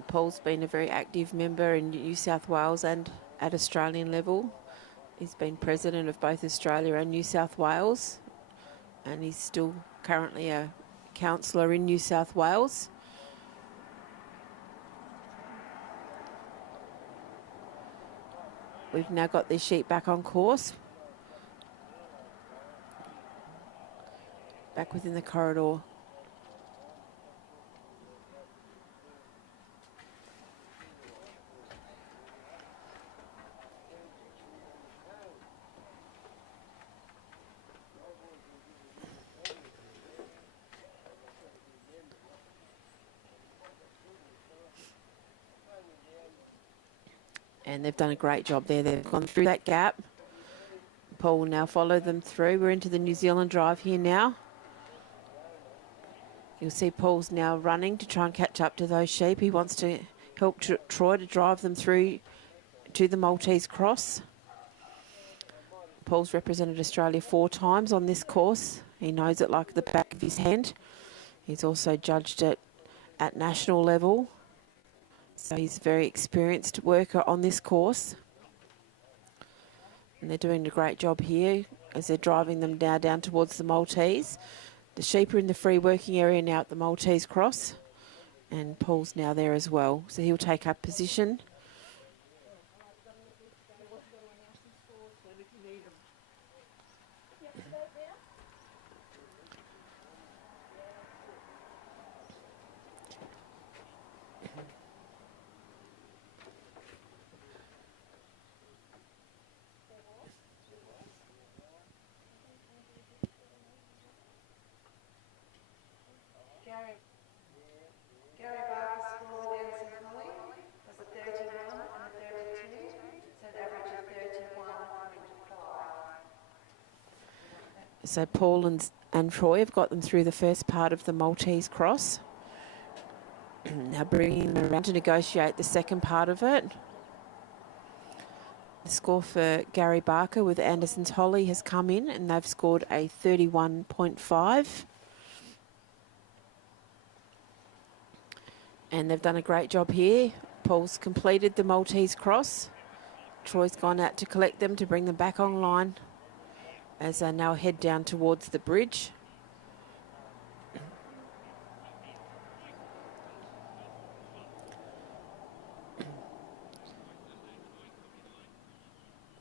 Paul's been a very active member in New South Wales and at Australian level. He's been president of both Australia and New South Wales, and he's still currently a councillor in New South Wales. We've now got these sheep back on course. Back within the corridor. And they've done a great job there. They've gone through that gap. Paul will now follow them through. We're into the New Zealand drive here now. You'll see Paul's now running to try and catch up to those sheep. He wants to help Troy to drive them through to the Maltese cross. Paul's represented Australia 4 times on this course. He knows it like the back of his hand. He's also judged it at national level. So he's a very experienced worker on this course. And they're doing a great job here as they're driving them now down towards the Maltese. The sheep are in the free working area now at the Maltese cross. And Paul's now there as well. So he'll take up position. Gary Barker's score against Holly was a 31 and a 32, so an average of 31.5. So Paul and Troy have got them through the first part of the Maltese cross. Now bringing them around to negotiate the second part of it. The score for Gary Barker with Anderson's Holly has come in, and they've scored a 31.5. And they've done a great job here. Paul's completed the Maltese cross. Troy's gone out to collect them to bring them back online as they now head down towards the bridge.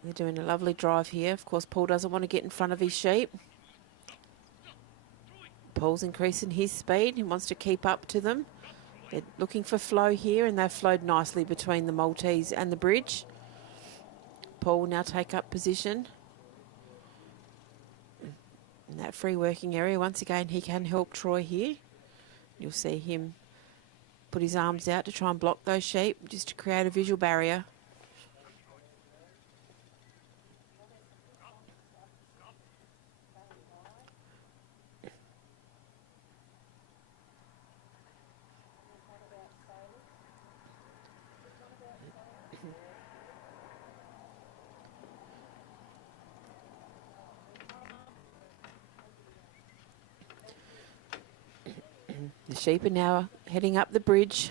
They're doing a lovely drive here. Of course, Paul doesn't want to get in front of his sheep. Paul's increasing his speed. He wants to keep up to them. They're looking for flow here, and they've flowed nicely between the Maltese and the bridge. Paul will now take up position in that free working area. Once again, he can help Troy here. You'll see him put his arms out to try and block those sheep, just to create a visual barrier. The sheep are now heading up the bridge.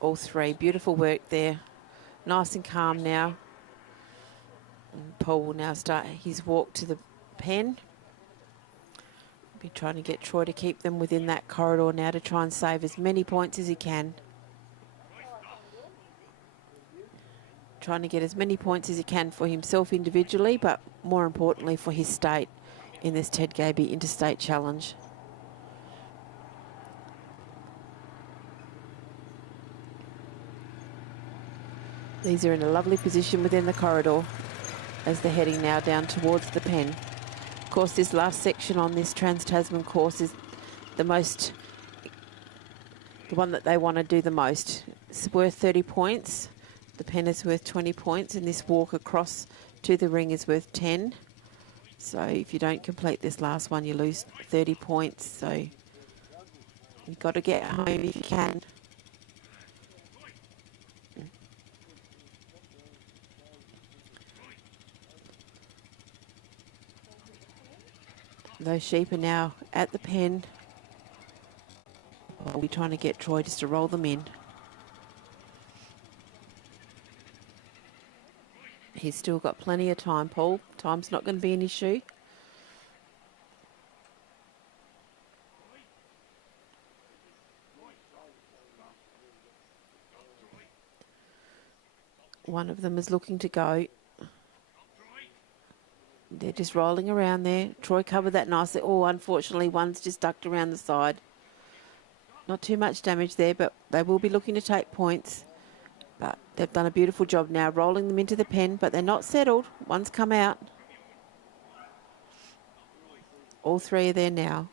All three, beautiful work there. Nice and calm now. And Paul will now start his walk to the pen. Be trying to get Troy to keep them within that corridor now to try and save as many points as he can. Trying to get as many points as he can for himself individually, but more importantly for his state in this Ted Gaby Interstate Challenge. These are in a lovely position within the corridor as they're heading now down towards the pen. Of course, this last section on this Trans-Tasman course is the one that they want to do the most. It's worth 30 points. The pen is worth 20 points, and this walk across to the ring is worth 10. So if you don't complete this last one, you lose 30 points. So you've got to get home if you can. Those sheep are now at the pen. We'll be trying to get Troy just to roll them in. He's still got plenty of time, Paul. Time's not going to be an issue. One of them is looking to go. They're just rolling around there. Troy covered that nicely. Oh, unfortunately, one's just ducked around the side. Not too much damage there, but they will be looking to take points. But they've done a beautiful job now, rolling them into the pen, but they're not settled. One's come out. All three are there now.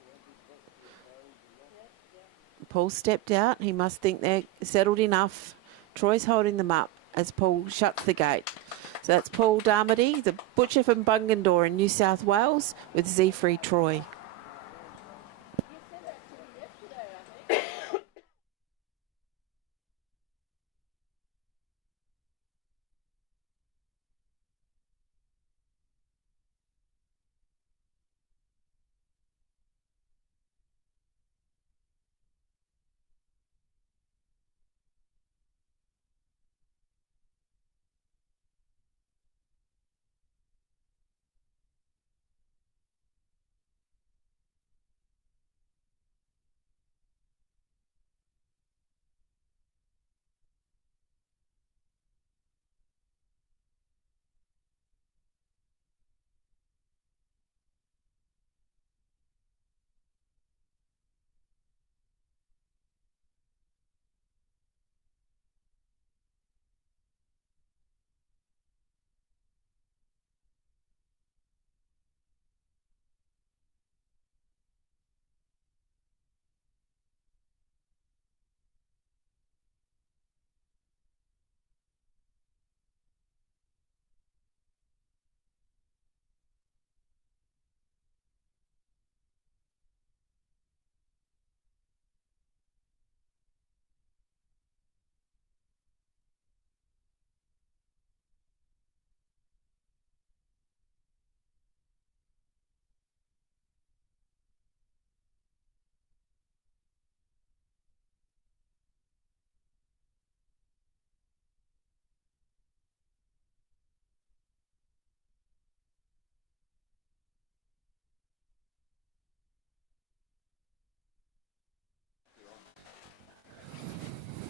Paul stepped out. He must think they're settled enough. Troy's holding them up as Paul shuts the gate. So that's Paul Darmody, the butcher from Bungendore in New South Wales, with Z-Free Troy.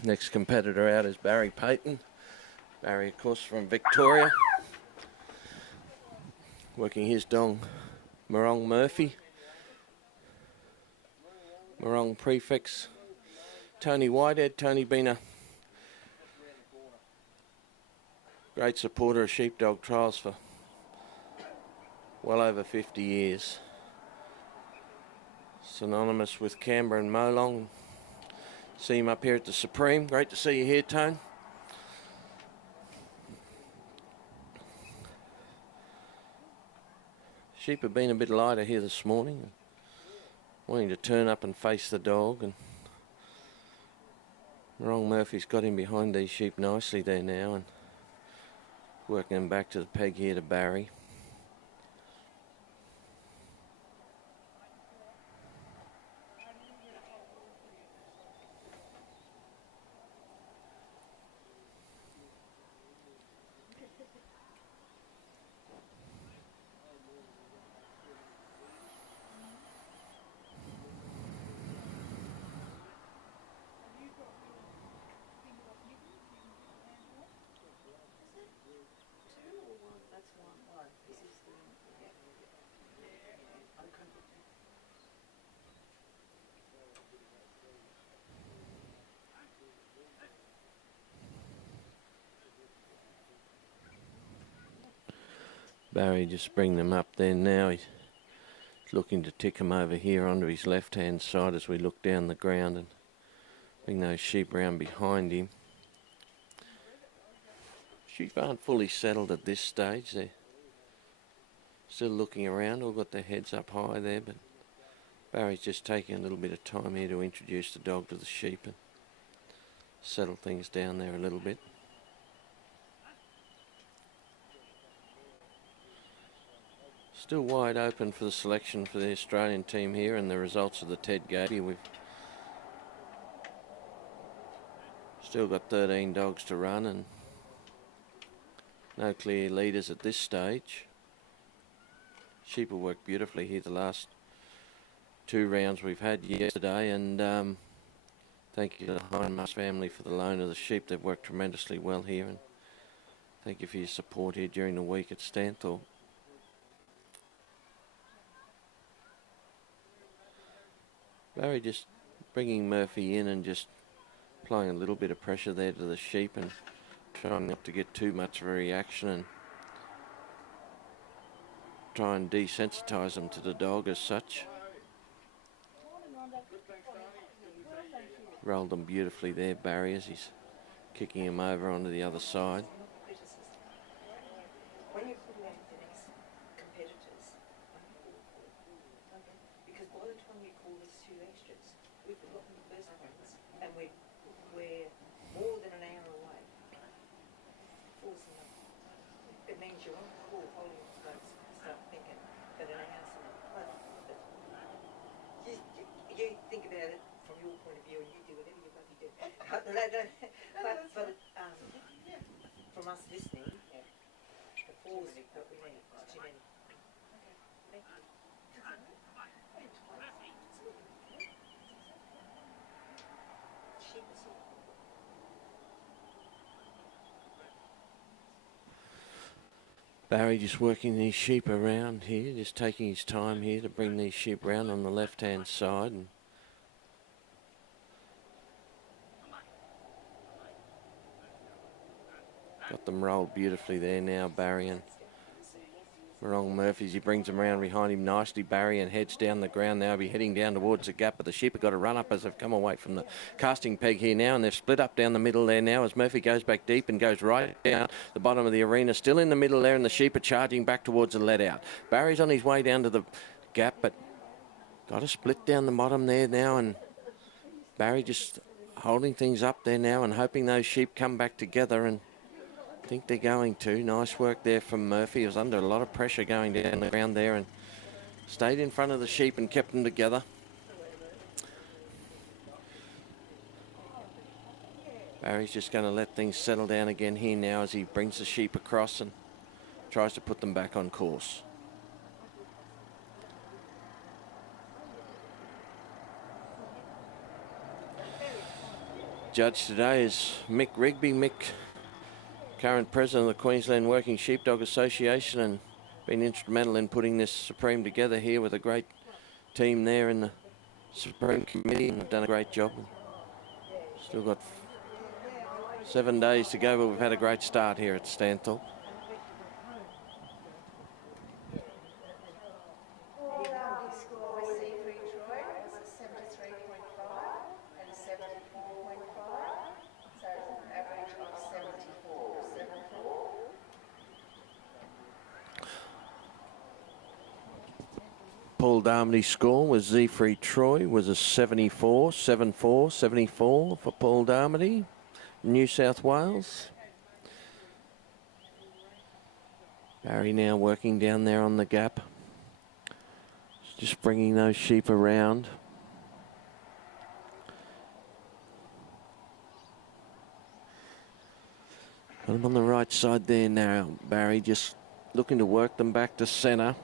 Next competitor out is Barry Payton. Barry, of course, from Victoria. Working his dong, Morong Murphy. Morong prefix, Tony Whitehead. Tony been a great supporter of sheepdog trials for well over 50 years. Synonymous with Canberra and Molong. See him up here at the Supreme. Great to see you here, Tone. Sheep have been a bit lighter here this morning, wanting to turn up and face the dog, and Morong Murphy's got him behind these sheep nicely there now and working them back to the peg here to Barry. Barry just bring them up there now. He's looking to tick them over here onto his left-hand side as we look down the ground and bring those sheep round behind him. Sheep aren't fully settled at this stage. They're still looking around, all got their heads up high there, but Barry's just taking a little bit of time here to introduce the dog to the sheep and settle things down there a little bit. Still wide open for the selection for the Australian team here and the results of the Ted Gaby. We've still got 13 dogs to run and no clear leaders at this stage. Sheep will work beautifully here the last 2 rounds we've had yesterday, and thank you to the Hindmarsh family for the loan of the sheep. They've worked tremendously well here, and thank you for your support here during the week at Stanthorpe. Barry just bringing Murphy in and just applying a little bit of pressure there to the sheep and trying not to get too much of a reaction and try and desensitise them to the dog as such. Rolled them beautifully there, Barry, as he's kicking him over onto the other side. When you're putting out the next competitors, because by the time you call this 2 extras, we've forgotten the first ones, and we're more than an hour away. It means you're on the call holding the folks start thinking that an hour's enough. You think about it from your point of view and you do whatever you bloody do. But from us listening, the pause that we need is too many. Thank you. Sheep is here. Barry just working these sheep around here, just taking his time here to bring these sheep round on the left-hand side. And got them rolled beautifully there now, Barry, and Wrong Murphys. He brings them around behind him nicely, Barry, and heads down the ground now. Be heading down towards the gap, but the sheep have got to run up as they've come away from the casting peg here now, and they've split up down the middle there now as Murphy goes back deep and goes right down the bottom of the arena, still in the middle there, and the sheep are charging back towards the let out. Barry's on his way down to the gap, but got to split down the bottom there now, and Barry just holding things up there now and hoping those sheep come back together, and I think they're going to. Nice work there from Murphy. He was under a lot of pressure going down the ground there and stayed in front of the sheep and kept them together. Barry's just going to let things settle down again here now as he brings the sheep across and tries to put them back on course. Judge today is Mick Rigby. Mick, current president of the Queensland Working Sheepdog Association, and been instrumental in putting this Supreme together here with a great team there in the Supreme Committee, and have done a great job. Still got 7 days to go, but we've had a great start here at Stanthorpe. His score was C3 Troy, was a 73.5 and a 74.5, so an average of 74. Paul Darmody's score was Z-Free Troy, was a 74, 74, 74 for Paul Darmody, New South Wales. Barry now working down there on the gap. Just bringing those sheep around. Got them on the right side there now. Barry just looking to work them back to centre.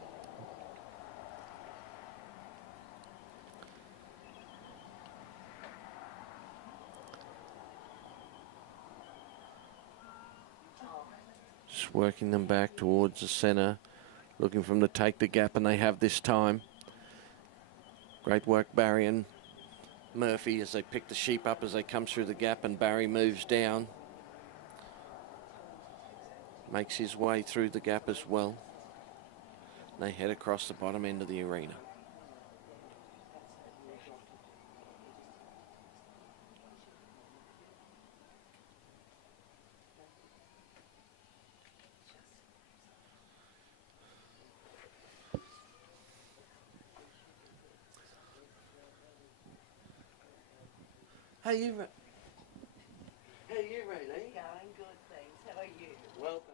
Just working them back towards the centre, looking for them to take the gap, and they have this time. Great work, Barry and Murphy, as they pick the sheep up as they come through the gap, and Barry moves down. Makes his way through the gap as well. They head across the bottom end of the arena. How you, Ray? How you, Ray? Going good, thanks. How are you? Well, thanks.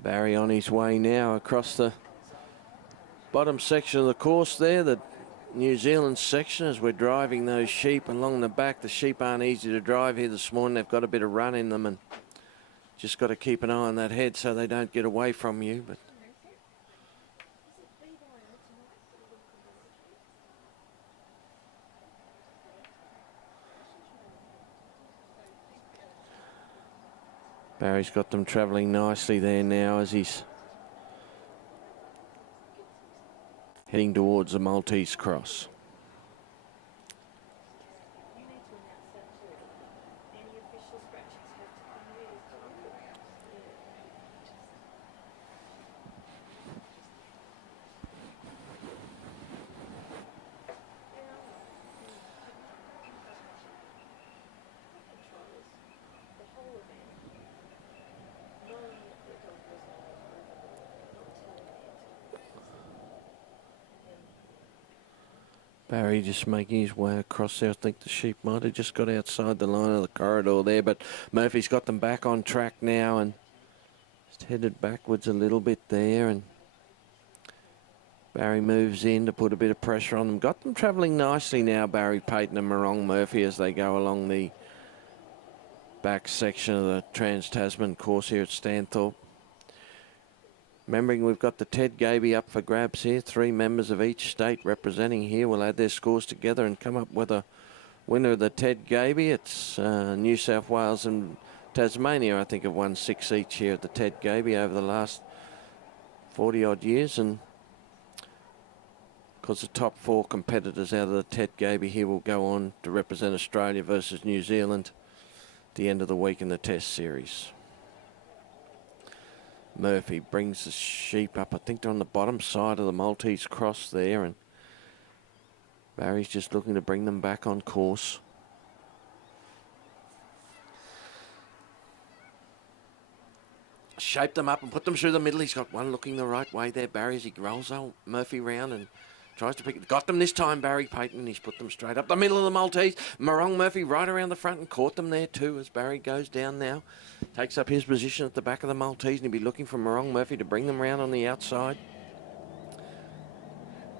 Barry on his way now across the bottom section of the course there, the New Zealand section, as we're driving those sheep along the back. The sheep aren't easy to drive here this morning. They've got a bit of run in them, and just got to keep an eye on that head so they don't get away from you. But Barry's got them travelling nicely there now as he's heading towards the Maltese Cross. Barry just making his way across there. I think the sheep might have just got outside the line of the corridor there, but Murphy's got them back on track now and just headed backwards a little bit there, and Barry moves in to put a bit of pressure on them. Got them travelling nicely now, Barry Payton and Morong Murphy, as they go along the back section of the Trans-Tasman course here at Stanthorpe. Remembering we've got the Ted Gaby up for grabs here. 3 members of each state representing here will add their scores together and come up with a winner of the Ted Gaby. It's New South Wales and Tasmania, I think, have won 6 each here at the Ted Gaby over the last 40-odd years. And because the top 4 competitors out of the Ted Gaby here will go on to represent Australia versus New Zealand at the end of the week in the Test Series. Murphy brings the sheep up. I think they're on the bottom side of the Maltese Cross there, and Barry's just looking to bring them back on course. Shape them up and put them through the middle. He's got one looking the right way there, Barry, as he rolls old Murphy round and tries to pick it. Got them this time, Barry Payton. He's put them straight up the middle of the Maltese. Morong Murphy right around the front and caught them there too as Barry goes down now. Takes up his position at the back of the Maltese, and he'll be looking for Morong Murphy to bring them round on the outside.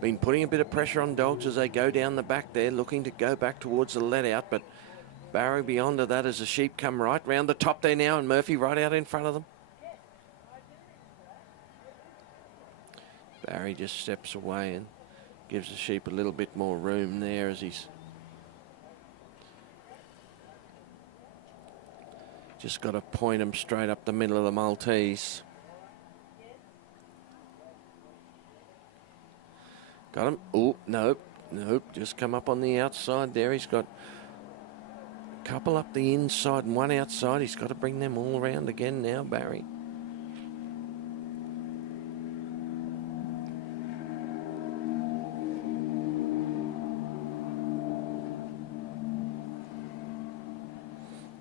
Been putting a bit of pressure on dogs as they go down the back there, looking to go back towards the let out, but Barry beyond that as the sheep come right round the top there now, and Murphy right out in front of them. Barry just steps away and gives the sheep a little bit more room there as he's just got to point him straight up the middle of the Maltese. Got him. Oh, nope. Just come up on the outside there. He's got a couple up the inside and one outside. He's got to bring them all around again now, Barry.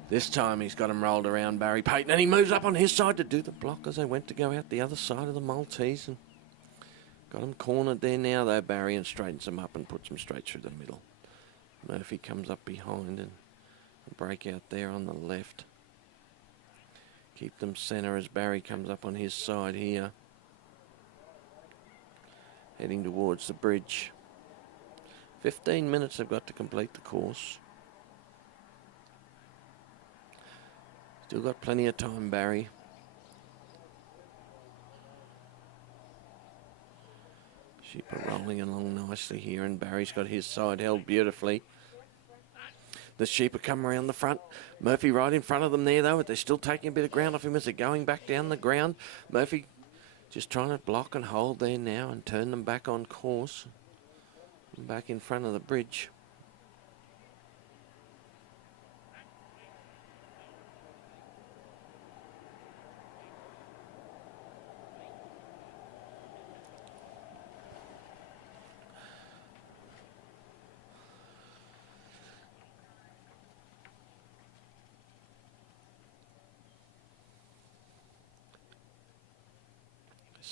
This time he's got him rolled around, Barry Payton, and he moves up on his side to do the block as they went to go out the other side of the Maltese. And got him cornered there now, though, Barry, and straightens them up and puts them straight through the middle. Murphy comes up behind and a break out there on the left. Keep them centre as Barry comes up on his side here. Heading towards the bridge. 15 minutes they've got to complete the course. Still got plenty of time, Barry. Sheep are rolling along nicely here, and Barry's got his side held beautifully. The sheep are coming around the front. Murphy right in front of them there, though, but they're still taking a bit of ground off him as they're going back down the ground. Murphy just trying to block and hold there now and turn them back on course. Back in front of the bridge.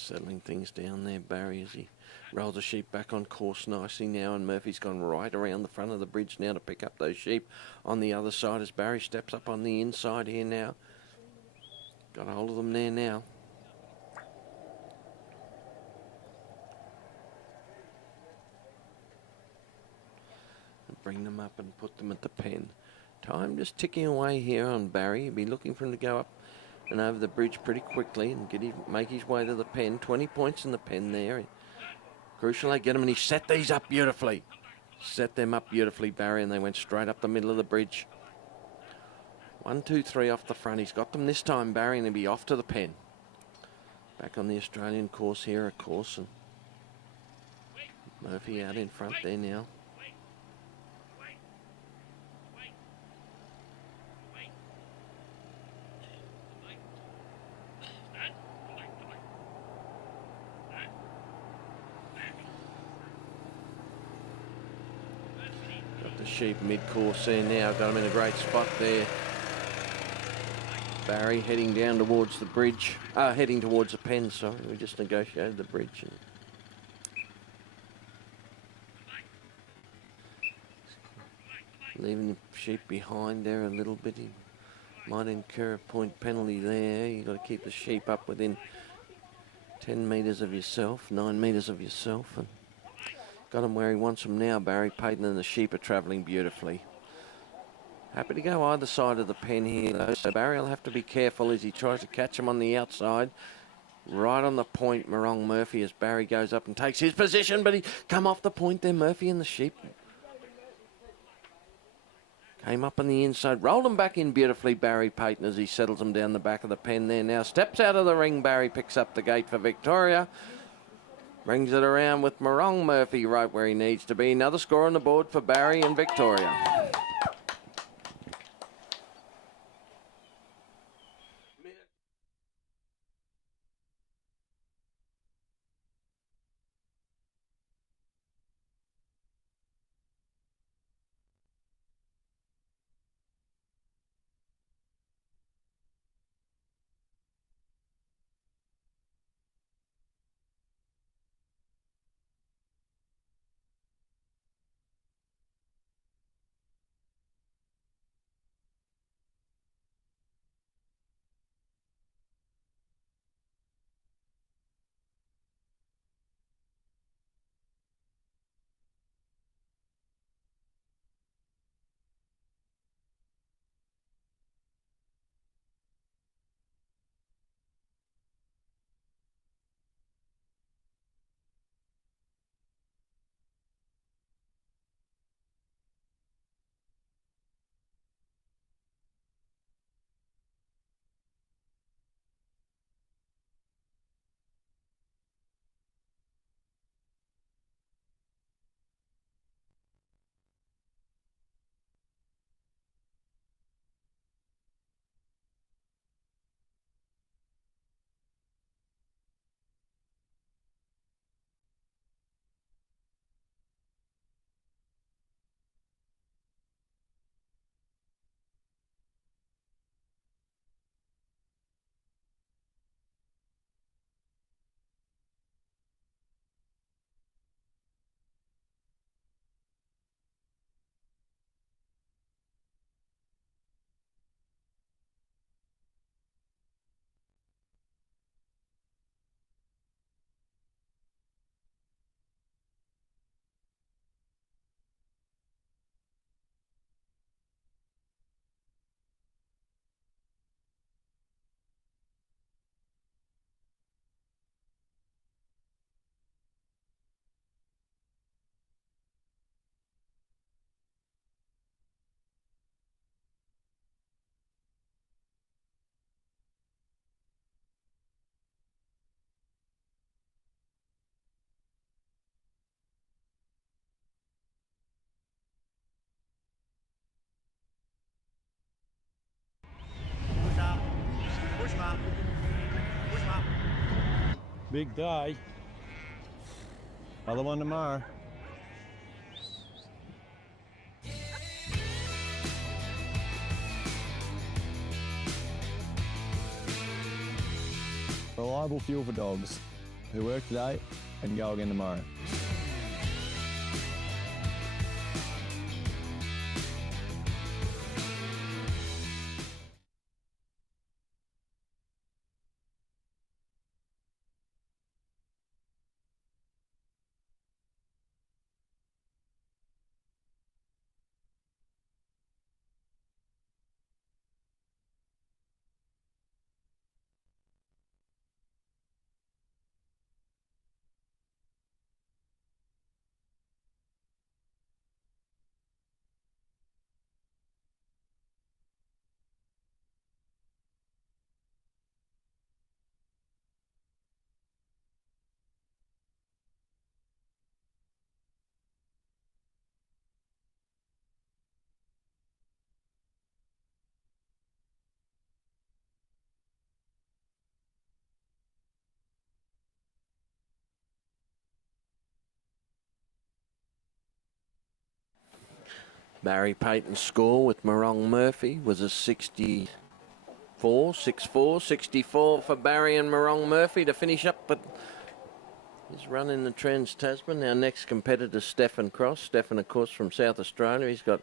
Settling things down there, Barry, as he rolls the sheep back on course nicely now, and Murphy's gone right around the front of the bridge now to pick up those sheep on the other side as Barry steps up on the inside here now. Got a hold of them there now. And bring them up and put them at the pen. Time just ticking away here on Barry. He'll be looking for him to go up and over the bridge pretty quickly and make his way to the pen. 20 points in the pen there. Crucial they get him, and he set these up beautifully. Set them up beautifully, Barry, and they went straight up the middle of the bridge. 1, 2, 3 off the front. He's got them this time, Barry, and he'll be off to the pen. Back on the Australian course here, of course. And Murphy out in front there now. Sheep mid-course there now. Got him in a great spot there. Barry heading down towards the bridge. Heading towards the pen, sorry. We just negotiated the bridge. And leaving the sheep behind there a little bit. He might incur a point penalty there. You've got to keep the sheep up within 10 metres of yourself, 9 metres of yourself. And got him where he wants them now, Barry. Payton and the sheep are travelling beautifully. Happy to go either side of the pen here, though. So Barry will have to be careful as he tries to catch him on the outside. Right on the point, Morong Murphy, as Barry goes up and takes his position. But he come off the point there, Murphy and the sheep. Came up on the inside, rolled him back in beautifully, Barry Payton, as he settles him down the back of the pen there. Now steps out of the ring, Barry picks up the gate for Victoria. Brings it around with Morong Murphy right where he needs to be. Another score on the board for Barry and Victoria. Big day. Other one tomorrow. Reliable fuel for dogs. We work today and go again tomorrow. Barry Payton's score with Morong Murphy was a 64 for Barry and Morong Murphy to finish up, but he's running the Trans Tasman. Our next competitor, Stefan Cross. Stefan, of course, from South Australia. He's got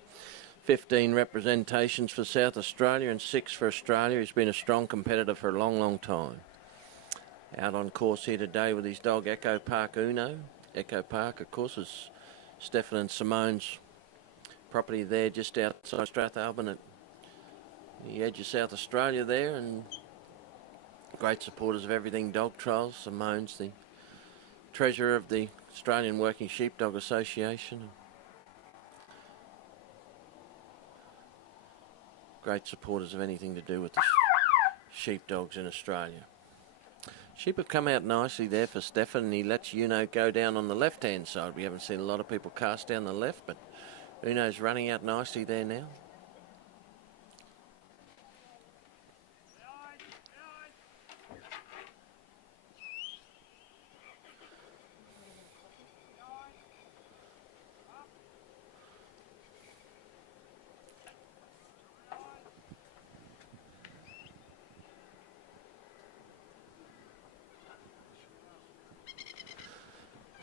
15 representations for South Australia and 6 for Australia. He's been a strong competitor for a long, long time. Out on course here today with his dog Echo Park Uno. Echo Park, of course, is Stefan and Simone's property there just outside Strathalbyn at the edge of South Australia there, and great supporters of Everything Dog Trials. Simone's the treasurer of the Australian Working Sheepdog Association. Great supporters of anything to do with the sheepdogs in Australia. Sheep have come out nicely there for Stefan, and he lets Uno go down on the left-hand side. We haven't seen a lot of people cast down the left, but Uno's running out nicely there now.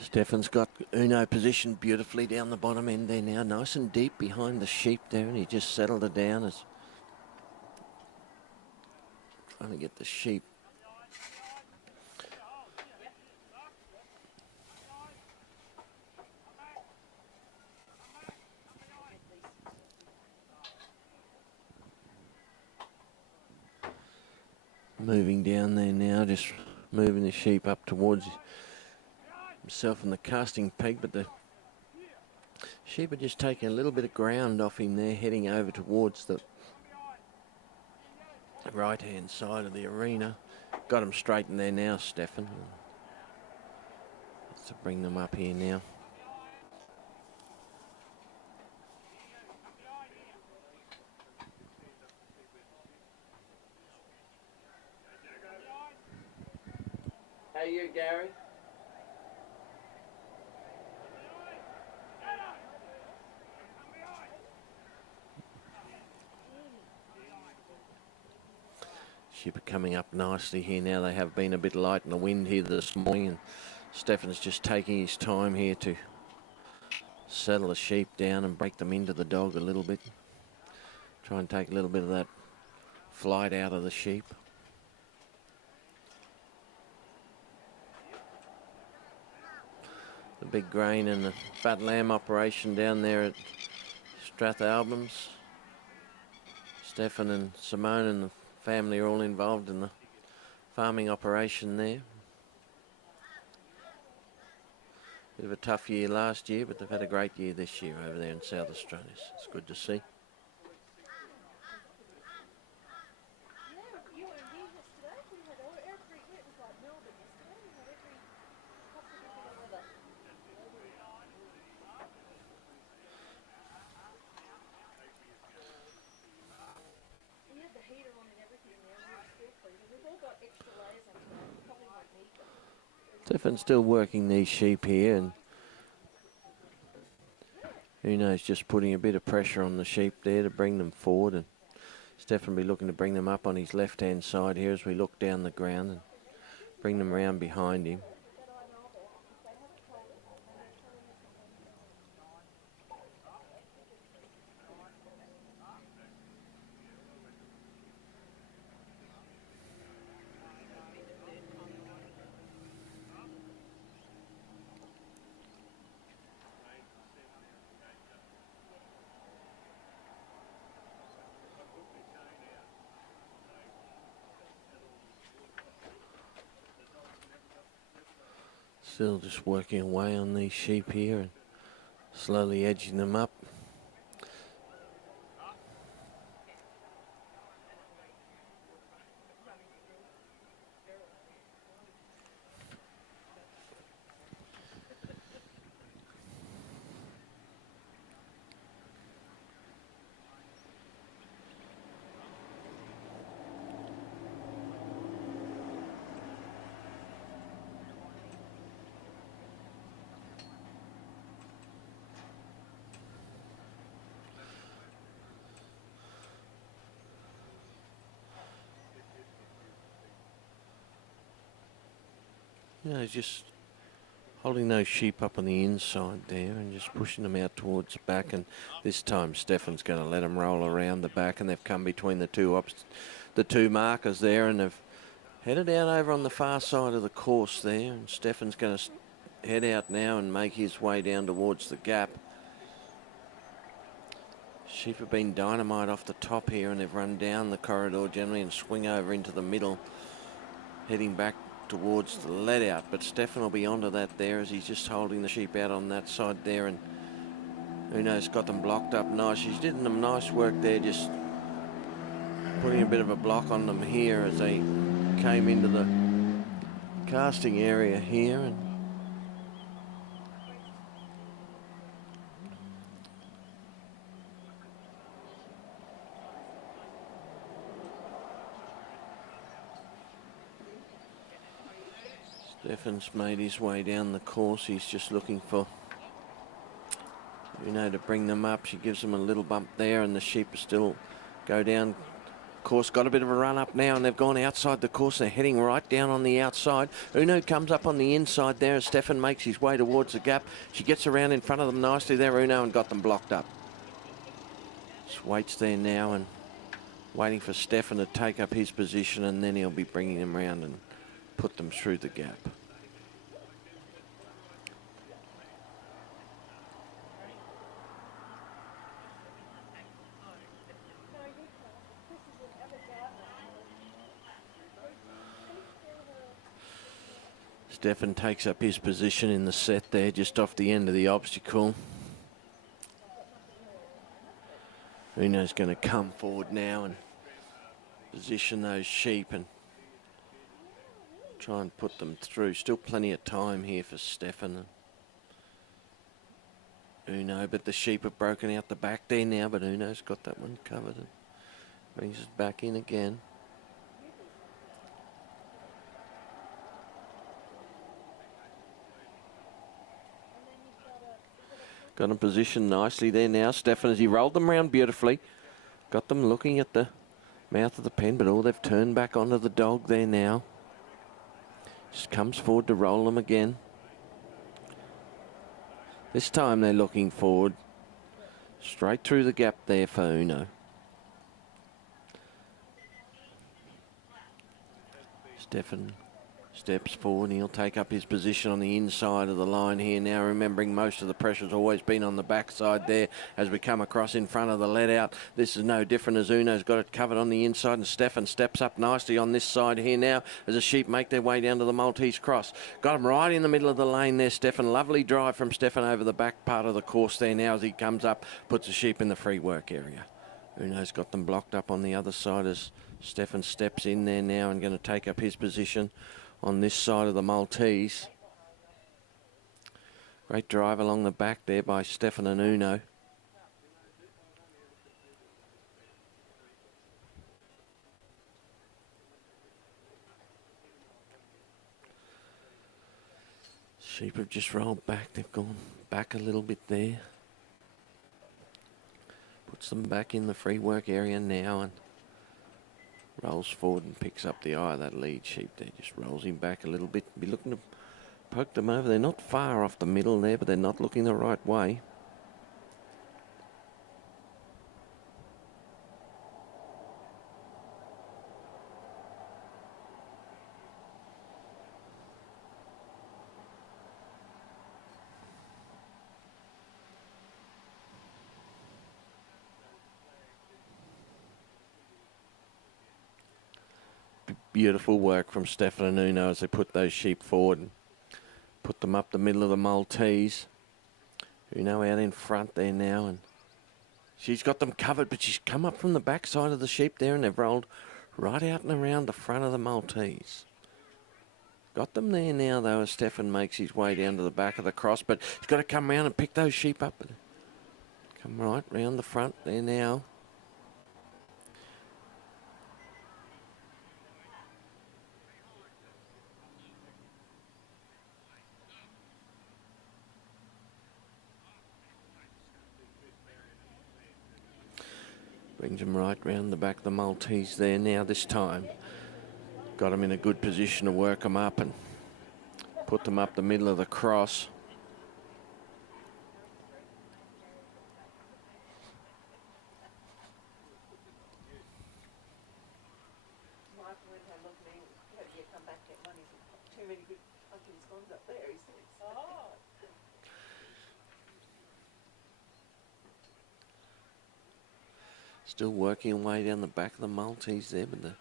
Stefan's got Uno positioned beautifully down the bottom end there now, nice and deep behind the sheep there, and he just settled her down as trying to get the sheep. Moving down there now, just moving the sheep up towards himself and the casting peg, but the sheep are just taking a little bit of ground off him there, heading over towards the right hand side of the arena. Got him straight in there now, Stefan. Let's bring them up here now. How are you, Gary? Sheep are coming up nicely here now. They have been a bit light in the wind here this morning, and Stefan's just taking his time here to settle the sheep down and break them into the dog a little bit. Try and take a little bit of that flight out of the sheep. The big grain and the fat lamb operation down there at Strathalbyn's. Stefan and Simone and the family are all involved in the farming operation there. Bit of a tough year last year, but they've had a great year this year over there in South Australia. It's good to see. Stefan's still working these sheep here, and Uno's just putting a bit of pressure on the sheep there to bring them forward, and Stefan will be looking to bring them up on his left hand side here as we look down the ground and bring them around behind him. Still just working away on these sheep here and slowly edging them up. You know, just holding those sheep up on the inside there and just pushing them out towards the back. And this time Stefan's going to let them roll around the back, and they've come between the two markers there, and they've headed out over on the far side of the course there. And Stefan's going to head out now and make his way down towards the gap. Sheep have been dynamite off the top here, and they've run down the corridor generally and swing over into the middle, heading back towards the let out, but Stefan will be onto that there as he's just holding the sheep out on that side there, and Uno's got them blocked up nice. He's did them nice work there, just putting a bit of a block on them here as they came into the casting area here. And Stefan's made his way down the course. He's just looking for Uno to bring them up. She gives them a little bump there, and the sheep still go down course. Got a bit of a run up now, and they've gone outside the course. They're heading right down on the outside. Uno comes up on the inside there as Stefan makes his way towards the gap. She gets around in front of them nicely there, Uno, and got them blocked up. Just waits there now and waiting for Stefan to take up his position, and then he'll be bringing them around and put them through the gap. Stefan takes up his position in the set there, just off the end of the obstacle. Uno's going to come forward now and position those sheep and try and put them through. Still plenty of time here for Stefan and Uno, but the sheep have broken out the back there now, but Uno's got that one covered and brings it back in again. Got them positioned nicely there now, Stefan, as he rolled them around beautifully. Got them looking at the mouth of the pen, but they've turned back onto the dog there now. Just comes forward to roll them again. This time they're looking forward. Straight through the gap there for Uno. Stefan steps forward, and he'll take up his position on the inside of the line here now, remembering most of the pressure's always been on the backside there as we come across in front of the let out. This is no different as Uno's got it covered on the inside, and Stefan steps up nicely on this side here now as the sheep make their way down to the Maltese cross. Got him right in the middle of the lane there, Stefan. Lovely drive from Stefan over the back part of the course there now as he comes up, puts the sheep in the free work area. Uno's got them blocked up on the other side as Stefan steps in there now and going to take up his position on this side of the Maltese. Great drive along the back there by Stefan and Uno. Sheep have just rolled back. They've gone back a little bit there. Puts them back in the free work area now and rolls forward and picks up the eye of that lead sheep there. Just rolls him back a little bit. Be looking to poke them over. They're not far off the middle there, but they're not looking the right way. Beautiful work from Stefan and Uno as they put those sheep forward and Put them up the middle of the Maltese. Uno out in front there now, and she's got them covered, but she's come up from the back side of the sheep there, and they've rolled right out and around the front of the Maltese. Got them there now, though, as Stefan makes his way down to the back of the cross, but he's got to come round and pick those sheep up. Come right round the front there now. Brings him right round the back of the Maltese there now this time. Got him in a good position to work them up and put them up the middle of the cross. Still working away down the back of the Maltese there, but the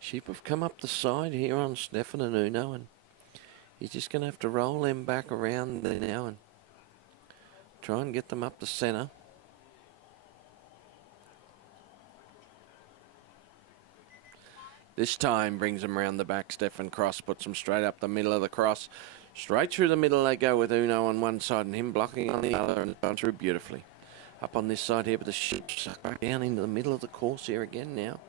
sheep have come up the side here on Stefan and Uno, and he's just going to have to roll them back around there now and try and get them up the centre. This time brings them around the back. Stefan Cross puts them straight up the middle of the cross. Straight through the middle they go with Uno on one side and him blocking on the other, and it's gone through beautifully. Up on this side here, but the sheep suck back down into the middle of the course here again now.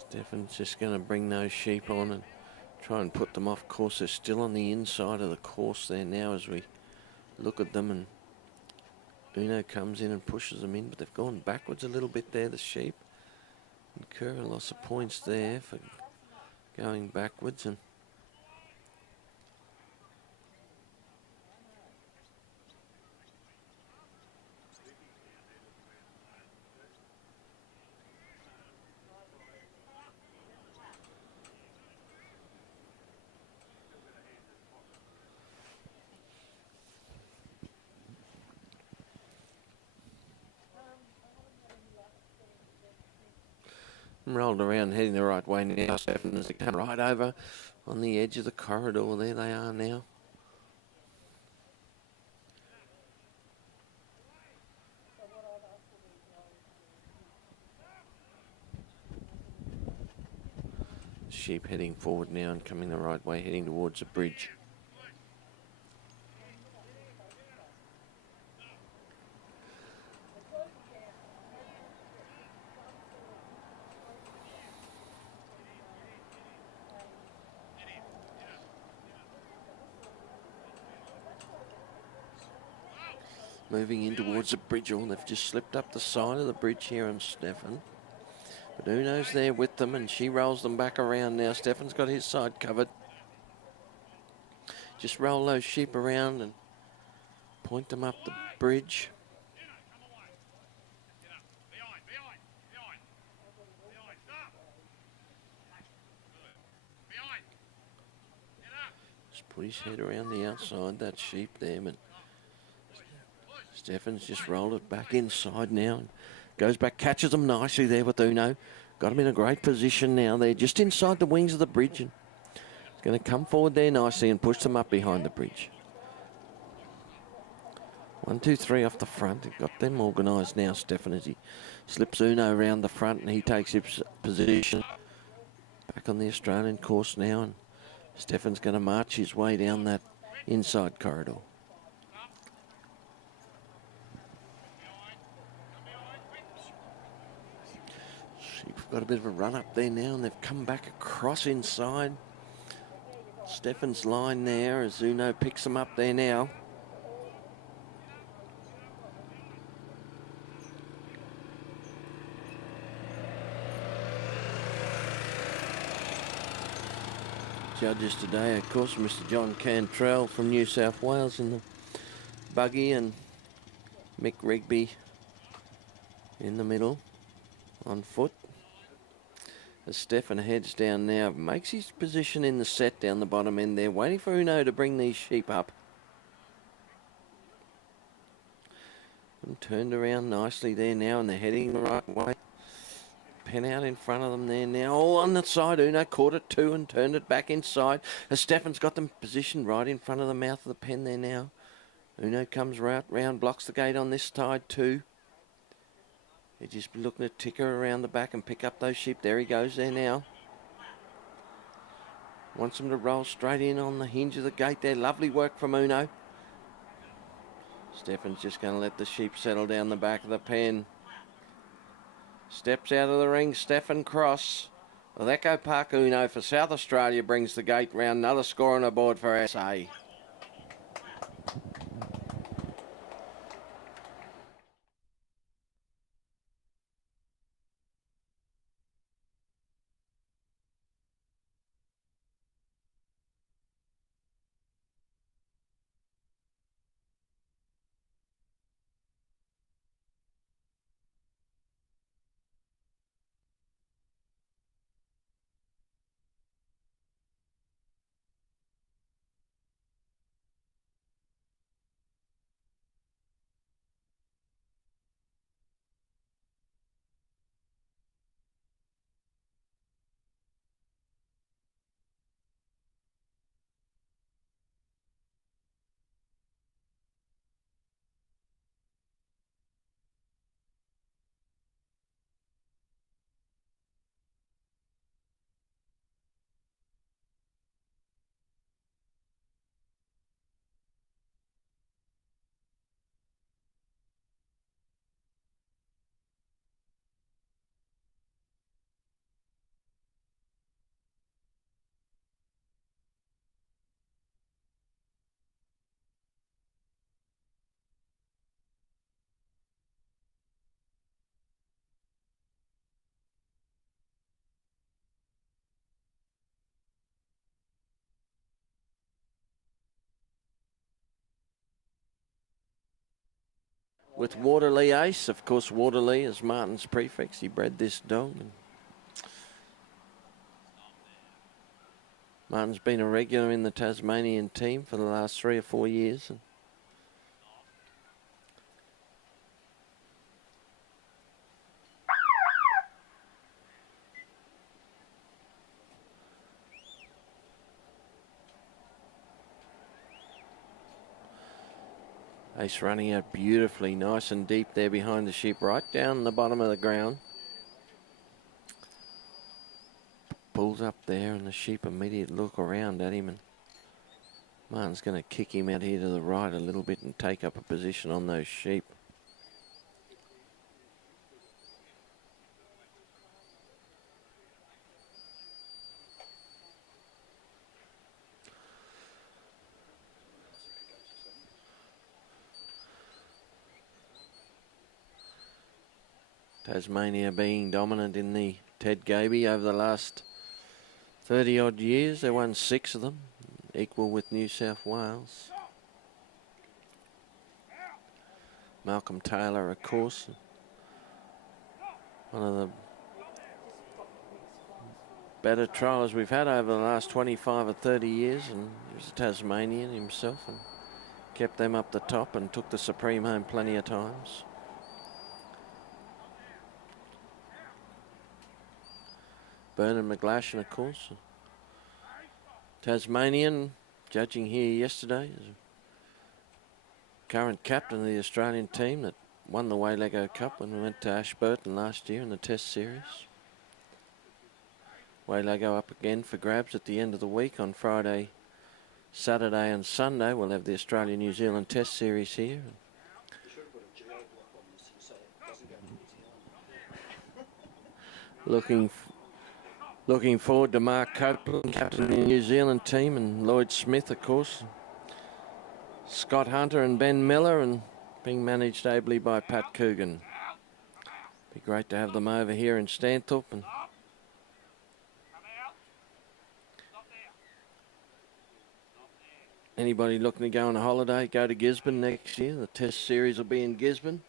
Stefan's just going to bring those sheep on and try and put them off course. They're still on the inside of the course there now as we look at them, and Uno comes in and pushes them in, but they've gone backwards a little bit there, the sheep. Incur a loss of points there for going backwards, and rolled around heading the right way now, Stefan, as they come right over on the edge of the corridor. There they are now. Sheep heading forward now and coming the right way, heading towards the bridge. Moving in towards the bridge. Oh, they've just slipped up the side of the bridge here on Stefan. But Uno's there with them, and she rolls them back around now. Stefan's got his side covered. Just roll those sheep around and point them up the bridge. Just put his head around the outside, that sheep there, but Stefan's just rolled it back inside now and goes back, catches them nicely there with Uno. Got him in a great position now. They're just inside the wings of the bridge, and he's going to come forward there nicely and push them up behind the bridge. 1, 2, 3 off the front. He's got them organised now, Stefan, as he slips Uno around the front and he takes his position back on the Australian course now, and Stefan's going to march his way down that inside corridor. Sheep got a bit of a run up there now, and they've come back across inside Stefan's line there as Uno picks them up there now. Judges today, of course, Mr. John Cantrell from New South Wales in the buggy, and Mick Rigby in the middle on foot. As Stefan heads down now, makes his position in the set down the bottom end there, waiting for Uno to bring these sheep up. And turned around nicely there now, and they're heading the right way. Pen out in front of them there now. All on the side. Uno caught it too and turned it back inside. As Stefan's got them positioned right in front of the mouth of the pen there now. Uno comes round, blocks the gate on this side too. They're just looking to ticker around the back and pick up those sheep. There he goes there now. Wants them to roll straight in on the hinge of the gate there. Lovely work from Uno. Stefan's just going to let the sheep settle down the back of the pen. Steps out of the ring, Stefan Cross. Well, Echo Park Uno for South Australia brings the gate round. Another score on the board for SA. With Waterley Ace, of course, Waterley is Martin's prefix. He bred this dog. Martin's been a regular in the Tasmanian team for the last 3 or 4 years. Ace running out beautifully, nice and deep there behind the sheep, right down the bottom of the ground. Pulls up there and the sheep immediately look around at him, and Martin's going to kick him out here to the right a little bit and take up a position on those sheep. Tasmania being dominant in the Ted Gaby over the last 30 odd years. They won 6 of them, equal with New South Wales. Malcolm Taylor, of course, one of the better trials we've had over the last 25 or 30 years, and he was a Tasmanian himself and kept them up the top and took the Supreme home plenty of times. Bernard McGlashan, of course, Tasmanian, judging here yesterday, is current captain of the Australian team that won the Waylego Cup when we went to Ashburton last year in the Test Series. Waylego up again for grabs at the end of the week on Friday, Saturday and Sunday. We'll have the Australia-New Zealand Test Series here. Looking forward to Mark Copeland, captain of the New Zealand team, and Lloyd Smith, of course. Scott Hunter and Ben Miller, and being managed ably by Pat Coogan. Be great to have them over here in Stanthorpe. And anybody looking to go on a holiday, go to Gisborne next year. The Test Series will be in Gisborne.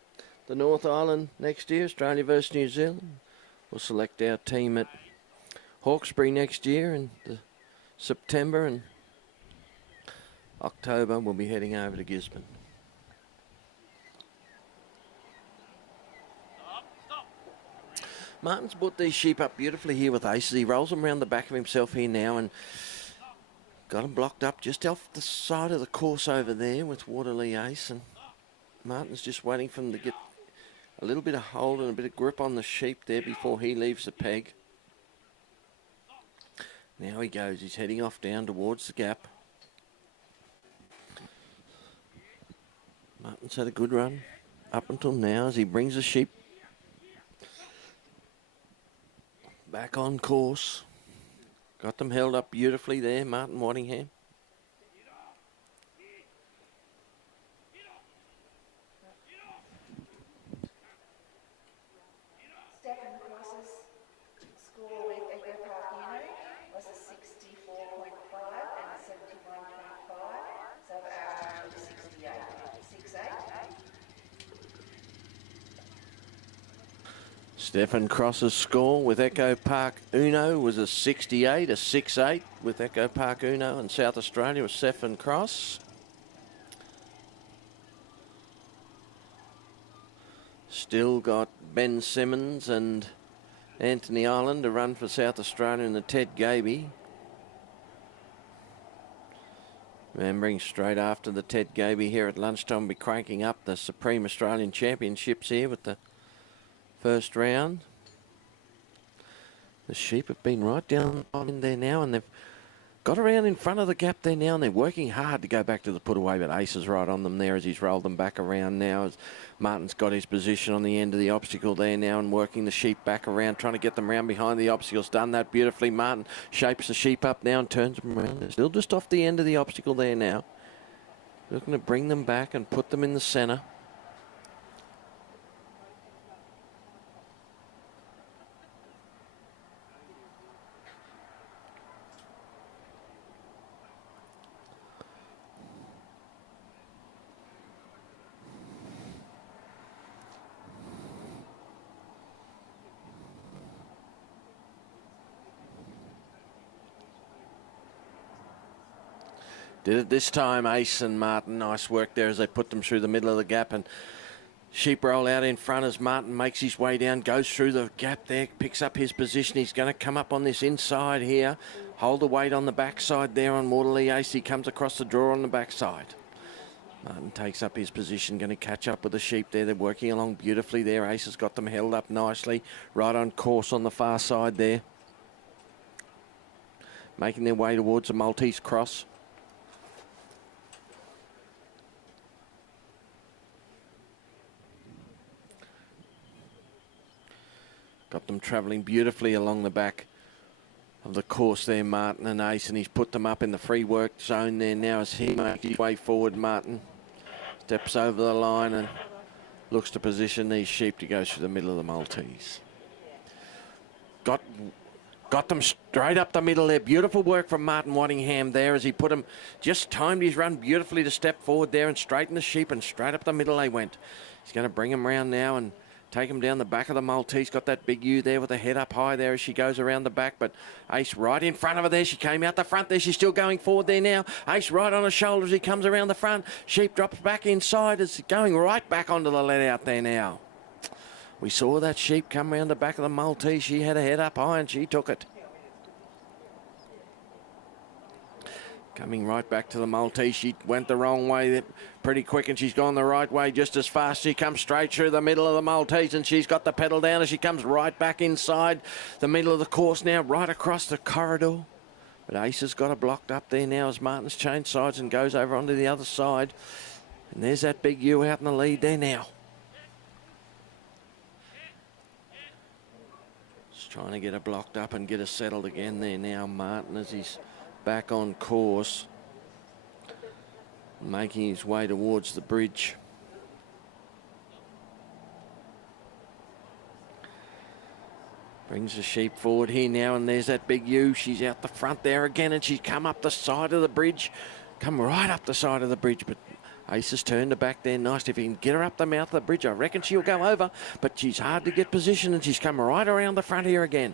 The North Island next year, Australia versus New Zealand. We'll select our team at Hawkesbury next year in September, and October we'll be heading over to Gisborne. Martin's brought these sheep up beautifully here with Aces. He rolls them around the back of himself here now and got them blocked up just off the side of the course over there with Waterloo Ace. And Martin's just waiting for them to get a little bit of hold and a bit of grip on the sheep there before he leaves the peg. Now he goes. He's heading off down towards the gap. Martin's had a good run up until now as he brings the sheep back on course. Got them held up beautifully there, Martin Waddingham. Stephen Cross's score with Echo Park Uno was a 64.5 and a 71.5, so the average was 68. Stephen Cross's score with Echo Park Uno was a 68, a 6.8 with Echo Park Uno, and South Australia was Stephen Cross. Still got Ben Simmons and Anthony Ireland to run for South Australia in the Ted Gaby. Remembering straight after the Ted Gaby here at lunchtime, we'll be cranking up the Supreme Australian Championships here with the first round. The sheep have been right down in there now, and they've got around in front of the gap there now, and they're working hard to go back to the put away, but Ace is right on them there as he's rolled them back around now, as Martin's got his position on the end of the obstacle there now and working the sheep back around, trying to get them around behind the obstacles. Done that beautifully. Martin shapes the sheep up now and turns them around. They're still just off the end of the obstacle there now. Looking to bring them back and put them in the centre. Did it this time, Ace and Martin. Nice work there as they put them through the middle of the gap, and sheep roll out in front as Martin makes his way down, goes through the gap there, picks up his position. He's going to come up on this inside here, hold the weight on the backside there on Waterloo Ace. He comes across the draw on the backside. Martin takes up his position, going to catch up with the sheep there. They're working along beautifully there. Ace has got them held up nicely, right on course on the far side there. Making their way towards the Maltese cross. Got them travelling beautifully along the back of the course there, Martin and Ace, and he's put them up in the free work zone there now as he makes his way forward. Martin steps over the line and looks to position these sheep to go through the middle of the Maltese. Got them straight up the middle there. Beautiful work from Martin Waddingham there as he put them, just timed his run beautifully to step forward there and straighten the sheep, and straight up the middle they went. He's going to bring them round now and take him down the back of the Maltese. Got that big ewe there with the head up high there as she goes around the back. But Ace right in front of her there. She came out the front there. She's still going forward there now. Ace right on her shoulder as he comes around the front. Sheep drops back inside. It's going right back onto the let out there now. We saw that sheep come around the back of the Maltese. She had her head up high and she took it. Coming right back to the Maltese. She went the wrong way pretty quick, and she's gone the right way just as fast. She comes straight through the middle of the Maltese, and she's got the pedal down as she comes right back inside the middle of the course now, right across the corridor. But Ace has got her blocked up there now as Martin's changed sides and goes over onto the other side. And there's that big ewe out in the lead there now. Just trying to get her blocked up and get her settled again there now, Martin, as he's back on course, making his way towards the bridge. Brings the sheep forward here now, and there's that big ewe. She's out the front there again, and she's come up the side of the bridge. Come right up the side of the bridge, but Ace has turned her back there nice. If he can get her up the mouth of the bridge, I reckon she'll go over, but she's hard to get position, and she's come right around the front here again.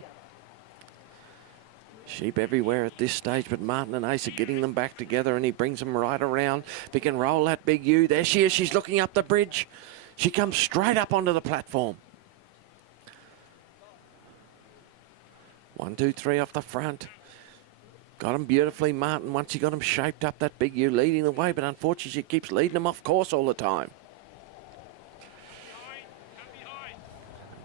Sheep everywhere at this stage, but Martin and Ace are getting them back together, and he brings them right around. If he can roll that big ewe. There she is. She's looking up the bridge. She comes straight up onto the platform. 1, 2, 3 off the front. Got him beautifully, Martin. Once he got him shaped up, that big ewe leading the way, but unfortunately she keeps leading him off course all the time.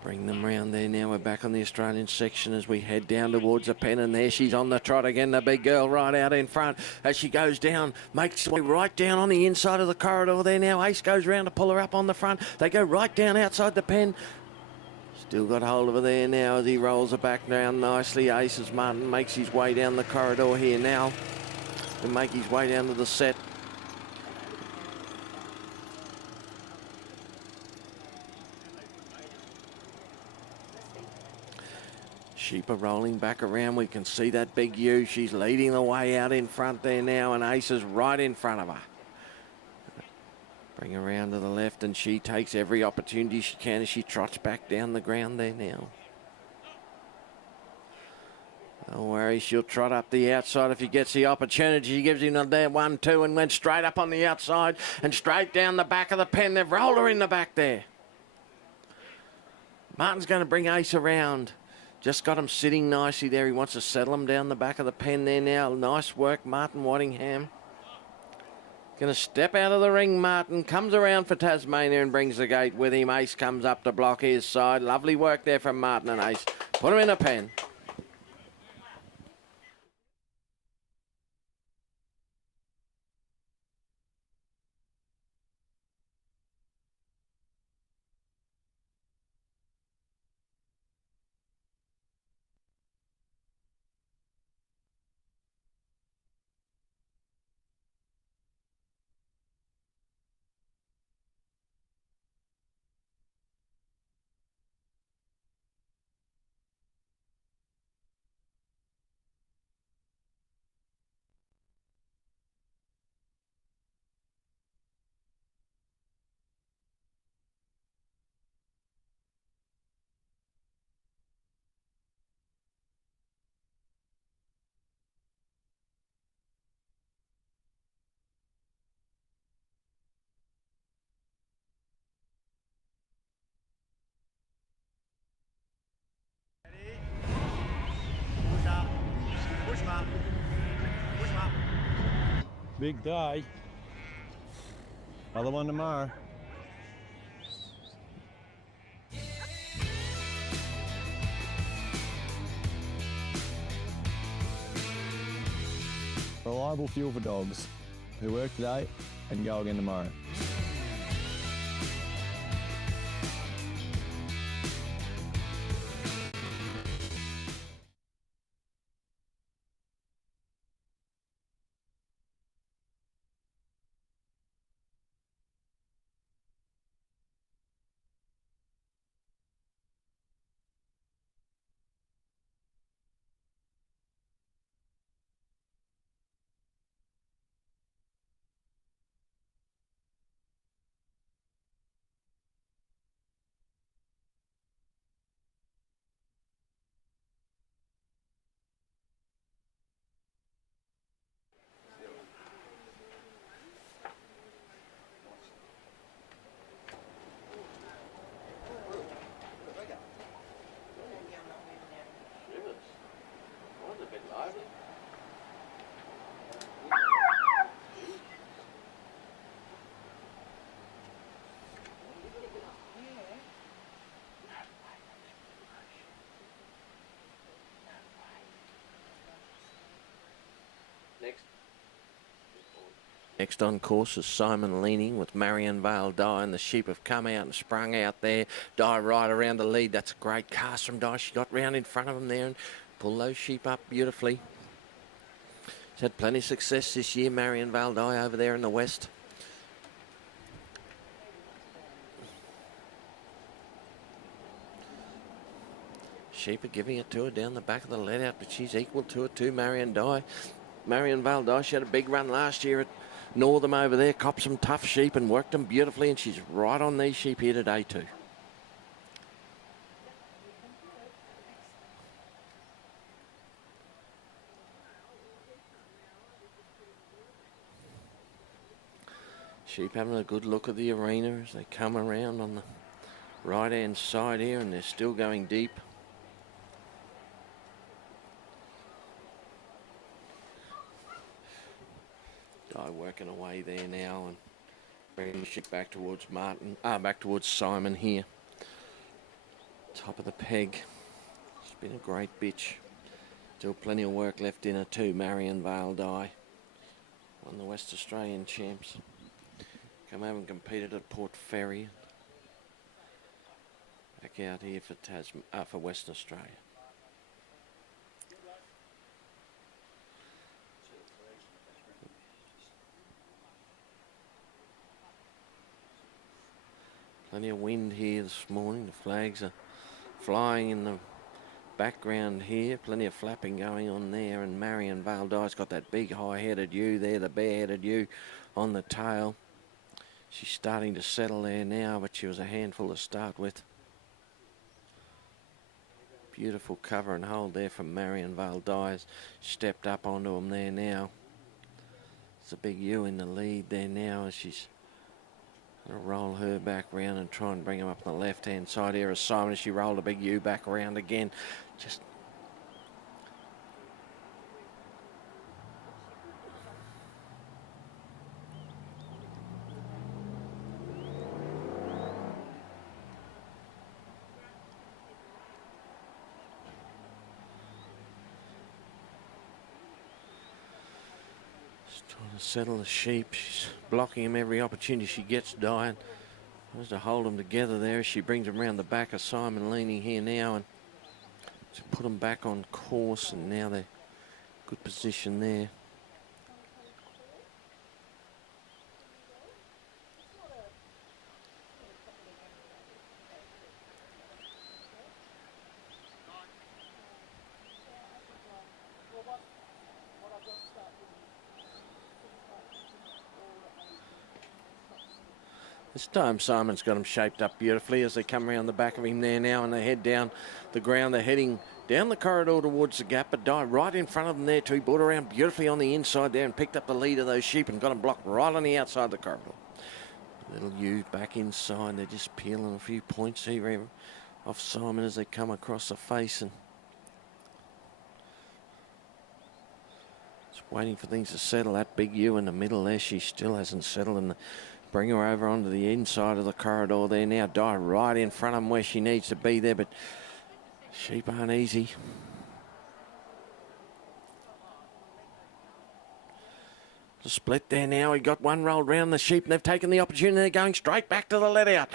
Bring them round there now. We're back on the Australian section as we head down towards the pen, and there she's on the trot again, the big girl right out in front. As she goes down, makes way right down on the inside of the corridor there now. Ace goes round to pull her up on the front. They go right down outside the pen. Still got hold of her there now as he rolls her back down nicely. Ace, as Martin makes his way down the corridor here now to make his way down to the set. Sheep are rolling back around. We can see that big ewe. She's leading the way out in front there now, and Ace is right in front of her. Bring her around to the left, and she takes every opportunity she can as she trots back down the ground there now. Don't worry, she'll trot up the outside if he gets the opportunity. She gives him there 1, 2, and went straight up on the outside and straight down the back of the pen. They've rolled her in the back there. Martin's going to bring Ace around. Just got him sitting nicely there. He wants to settle him down the back of the pen there now. Nice work, Martin Waddingham. Going to step out of the ring, Martin. Comes around for Tasmania and brings the gate with him. Ace comes up to block his side. Lovely work there from Martin and Ace. Put him in a pen. Big day. Other one tomorrow. Reliable fuel for dogs who work today and go again tomorrow. Next on course is Simon Leaning with Marion Vale Di, and the sheep have come out and sprung out there. Di right around the lead. That's a great cast from Di. She got round in front of him there and pulled those sheep up beautifully. She's had plenty of success this year, Marion Vale Di, over there in the west. Sheep are giving it to her down the back of the let out, but she's equal to it too, Marion Di. Marion Vale Di, she had a big run last year at Northam over there, copped some tough sheep and worked them beautifully, and she's right on these sheep here today too. Sheep having a good look at the arena as they come around on the right-hand side here, and they're still going deep. Di working away there now and bringing the sheep back towards back towards Simon here. Top of the peg. It's been a great bitch. Still plenty of work left in her too. Marion Vale Di won the West Australian champs. Come over and competed at Port Fairy. Back out here for Western Australia. Plenty of wind here this morning. The flags are flying in the background here. Plenty of flapping going on there. And Marion Vale Di's got that big high-headed ewe there, the bare-headed ewe on the tail. She's starting to settle there now, but she was a handful to start with. Beautiful cover and hold there from Marion Vale Di's. Stepped up onto him there now. It's a big ewe in the lead there now as she's going to roll her back round and try and bring him up on the left-hand side here as Simon as she rolled a big ewe back around again. Just trying to settle the sheep. She's blocking him every opportunity she gets, dying. Tries to hold them together there as she brings them around the back of Simon, leaning here now, and to put them back on course, and now they're good position there. This time Simon's got them shaped up beautifully as they come around the back of him there now, and they head down the ground. They're heading down the corridor towards the gap, but Di right in front of them there too. He brought around beautifully on the inside there and picked up the lead of those sheep and got them blocked right on the outside of the corridor. Little ewe back inside. They're just peeling a few points here off Simon as they come across the face, and just waiting for things to settle. That big ewe in the middle there, she still hasn't settled, and bring her over onto the inside of the corridor there now. Di right in front of them where she needs to be there, but sheep aren't easy. The split there now. He got one rolled round the sheep, and they've taken the opportunity. They're going straight back to the let out.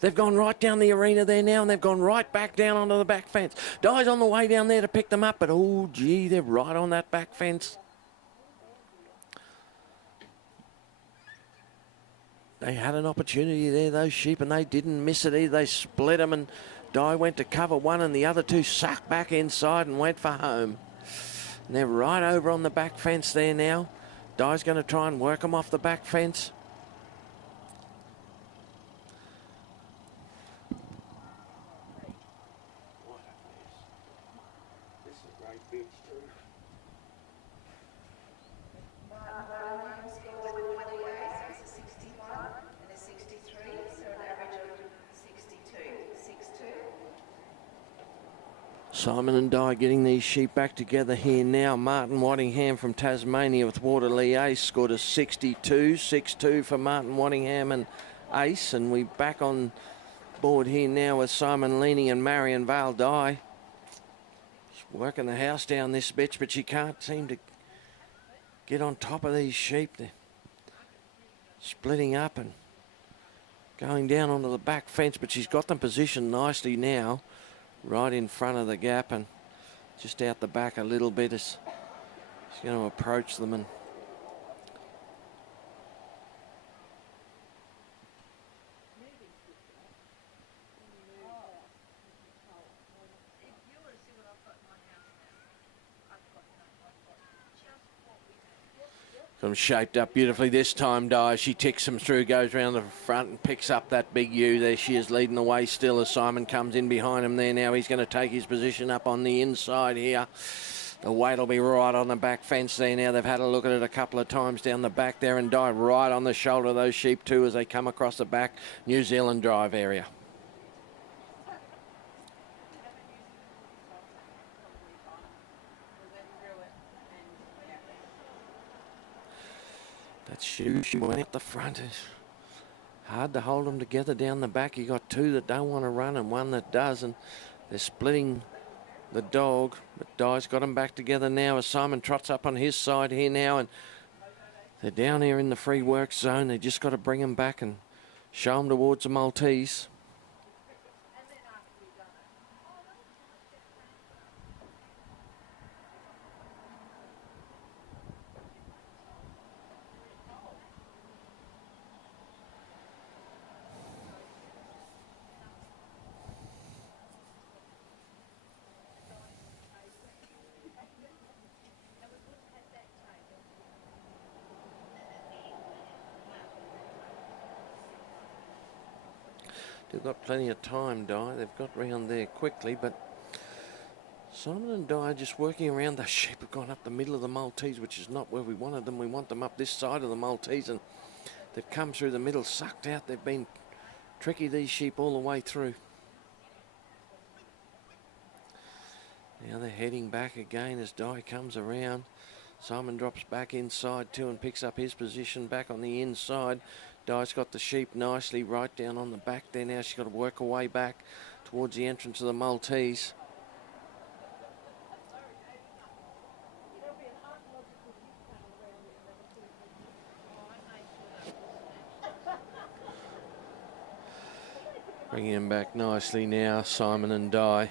They've gone right down the arena there now, and they've gone right back down onto the back fence. Di's on the way down there to pick them up, but oh gee, they're right on that back fence. They had an opportunity there, those sheep, and they didn't miss it either. They split them, and Di went to cover one, and the other two sucked back inside and went for home. And they're right over on the back fence there now. Di's going to try and work them off the back fence. Simon and Di getting these sheep back together here now. Martin Waddingham from Tasmania with Waterloo Ace scored a 62. 6-2 for Martin Waddingham and Ace. And we back on board here now with Simon Leaning and Marion Vale Di. She's working the house down this bitch, but she can't seem to get on top of these sheep. They're splitting up and going down onto the back fence, but she's got them positioned nicely now. Right in front of the gap and just out the back a little bit as she's going to approach them. And got them shaped up beautifully this time, Di. She ticks them through, goes round the front and picks up that big ewe. There she is leading the way still as Simon comes in behind him there now. He's going to take his position up on the inside here. The weight will be right on the back fence there now. They've had a look at it a couple of times down the back there and dive right on the shoulder of those sheep too as they come across the back New Zealand drive area. That shoe, she went up the front. It's hard to hold them together down the back. You got two that don't want to run and one that does, and they're splitting the dog, but Di's got them back together now as Simon trots up on his side here now, and they're down here in the free work zone. They just got to bring them back and show them towards the Maltese. They've got plenty of time, Di. They've got round there quickly, but Simon and Di are just working around. The sheep have gone up the middle of the Maltese, which is not where we wanted them. We want them up this side of the Maltese, and they've come through the middle, sucked out. They've been tricky, these sheep, all the way through. Now they're heading back again as Di comes around. Simon drops back inside too and picks up his position back on the inside. Di's got the sheep nicely right down on the back there now. She's got to work her way back towards the entrance of the Maltese. Bringing him back nicely now, Simon and Di.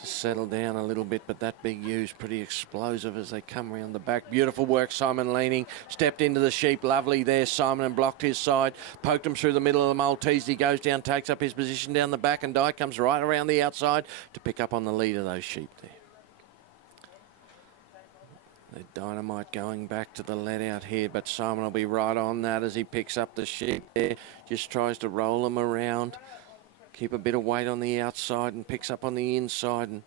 Just settle down a little bit, but that big ew's pretty explosive as they come around the back. Beautiful work, Simon leaning, stepped into the sheep, lovely there, Simon, and blocked his side, poked him through the middle of the Maltese. He goes down, takes up his position down the back, and Di comes right around the outside to pick up on the lead of those sheep there. The Dynamite going back to the let out here, but Simon will be right on that as he picks up the sheep there, just tries to roll them around. Keep a bit of weight on the outside and picks up on the inside and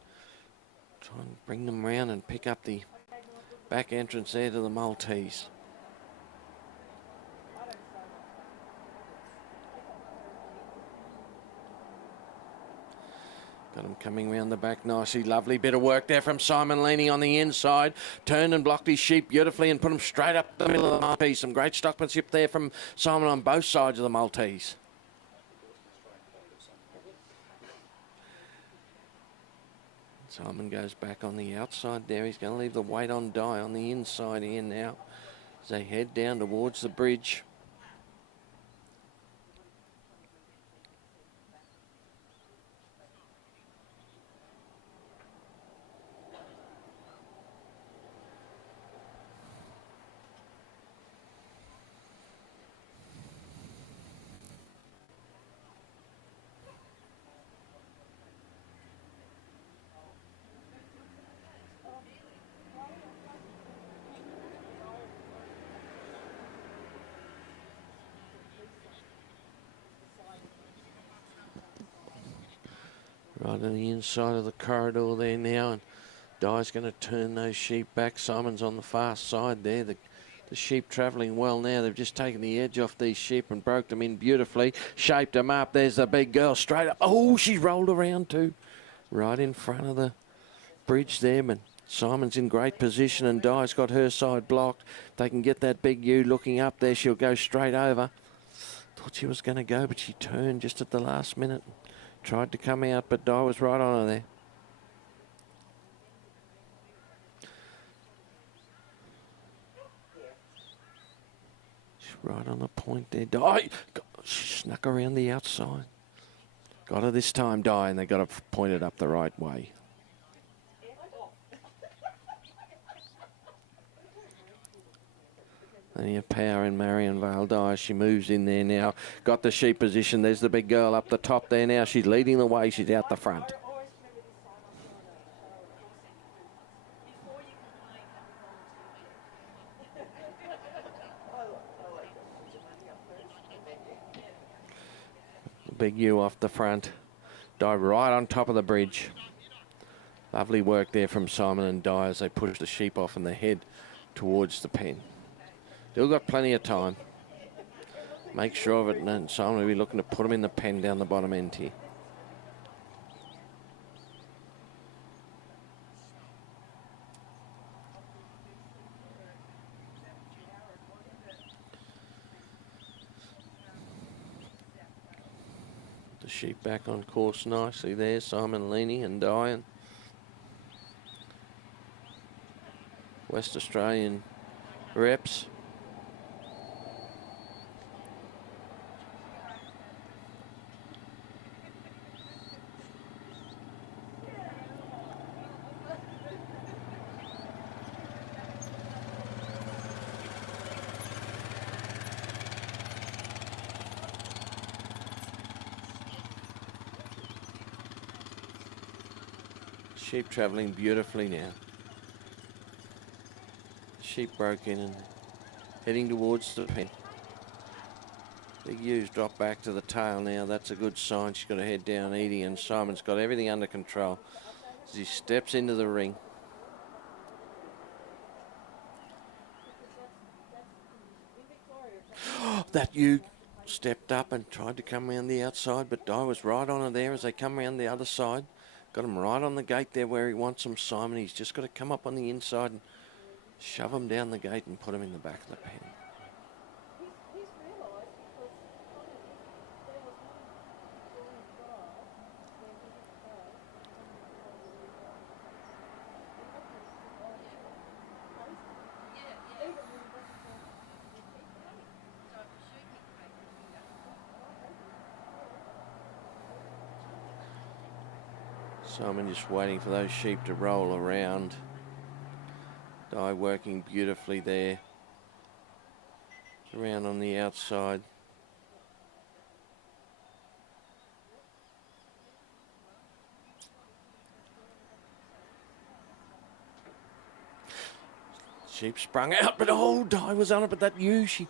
try and bring them around and pick up the back entrance there to the Maltese. Got him coming around the back nicely. Lovely bit of work there from Simon leaning on the inside. Turned and blocked his sheep beautifully and put him straight up the middle of the Maltese. Some great stockmanship there from Simon on both sides of the Maltese. Simon goes back on the outside there. He's going to leave the weight on Di on the inside here now as they head down towards the bridge. Right on the inside of the corridor there now, and Di's going to turn those sheep back. Simon's on the far side there. The sheep travelling well now. They've just taken the edge off these sheep and broke them in beautifully. Shaped them up. There's the big girl straight up. Oh, she rolled around too. Right in front of the bridge there, but Simon's in great position and Di's got her side blocked. If they can get that big ewe looking up there, she'll go straight over. Thought she was going to go, but she turned just at the last minute. Tried to come out, but Di was right on her there. She's right on the point there. Di! She snuck around the outside. Got her this time, Di, and they got her pointed up the right way. Plenty of power in Marion Vale Di. She moves in there now. Got the sheep position. There's the big girl up the top there now. She's leading the way. She's out the front. The big ewe off the front. Di right on top of the bridge. Lovely work there from Simon and Di as they push the sheep off and they head towards the pen. Still got plenty of time. Make sure of it, and Simon will be looking to put them in the pen down the bottom end here. The sheep back on course nicely there. Simon leaning and dying. West Australian reps. Sheep travelling beautifully now. Sheep broke in and heading towards the pen. Big U's dropped back to the tail now. That's a good sign. She's got to head down eating, and Simon's got everything under control as he steps into the ring. That ewe stepped up and tried to come around the outside, but Di was right on her there as they come around the other side. Got him right on the gate there where he wants him, Simon. He's just got to come up on the inside and shove him down the gate and put him in the back of the pen. Simon just waiting for those sheep to roll around. Di working beautifully there. Around on the outside. Sheep sprung out, but oh, Di was on it, but that ewe, she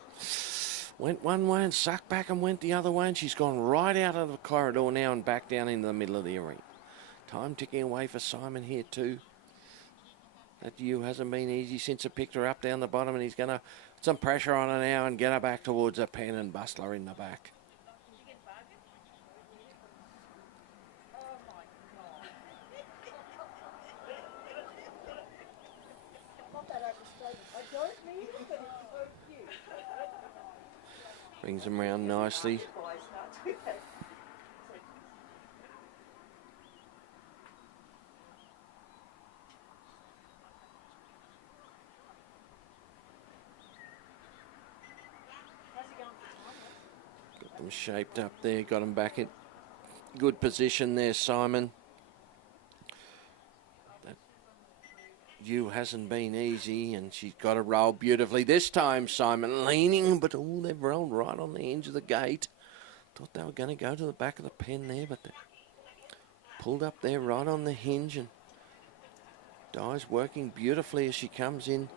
went one way and sucked back and went the other way, and she's gone right out of the corridor now and back down into the middle of the arena. Time ticking away for Simon here too. That ewe hasn't been easy since I picked her up down the bottom, and he's going to put some pressure on her now and get her back towards the pen and bustle her in the back. Brings him round nicely. Got them shaped up there, got them back in good position there, Simon. That ewe hasn't been easy, and she's got to roll beautifully. This time, Simon leaning, but oh, they've rolled right on the hinge of the gate. Thought they were going to go to the back of the pen there, but they pulled up there right on the hinge, and Di's working beautifully as she comes in.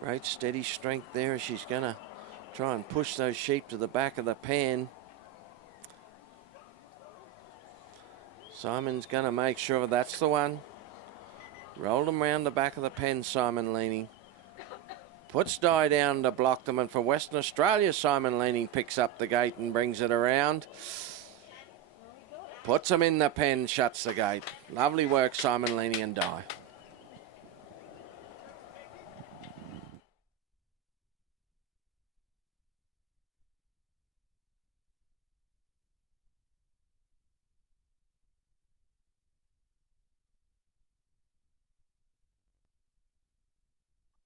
Great steady strength there as she's going to try and push those sheep to the back of the pen. Simon's going to make sure that's the one. Roll them round the back of the pen, Simon leaning. Puts Di down to block them, and for Western Australia, Simon leaning picks up the gate and brings it around. Puts them in the pen, shuts the gate. Lovely work, Simon leaning and Di.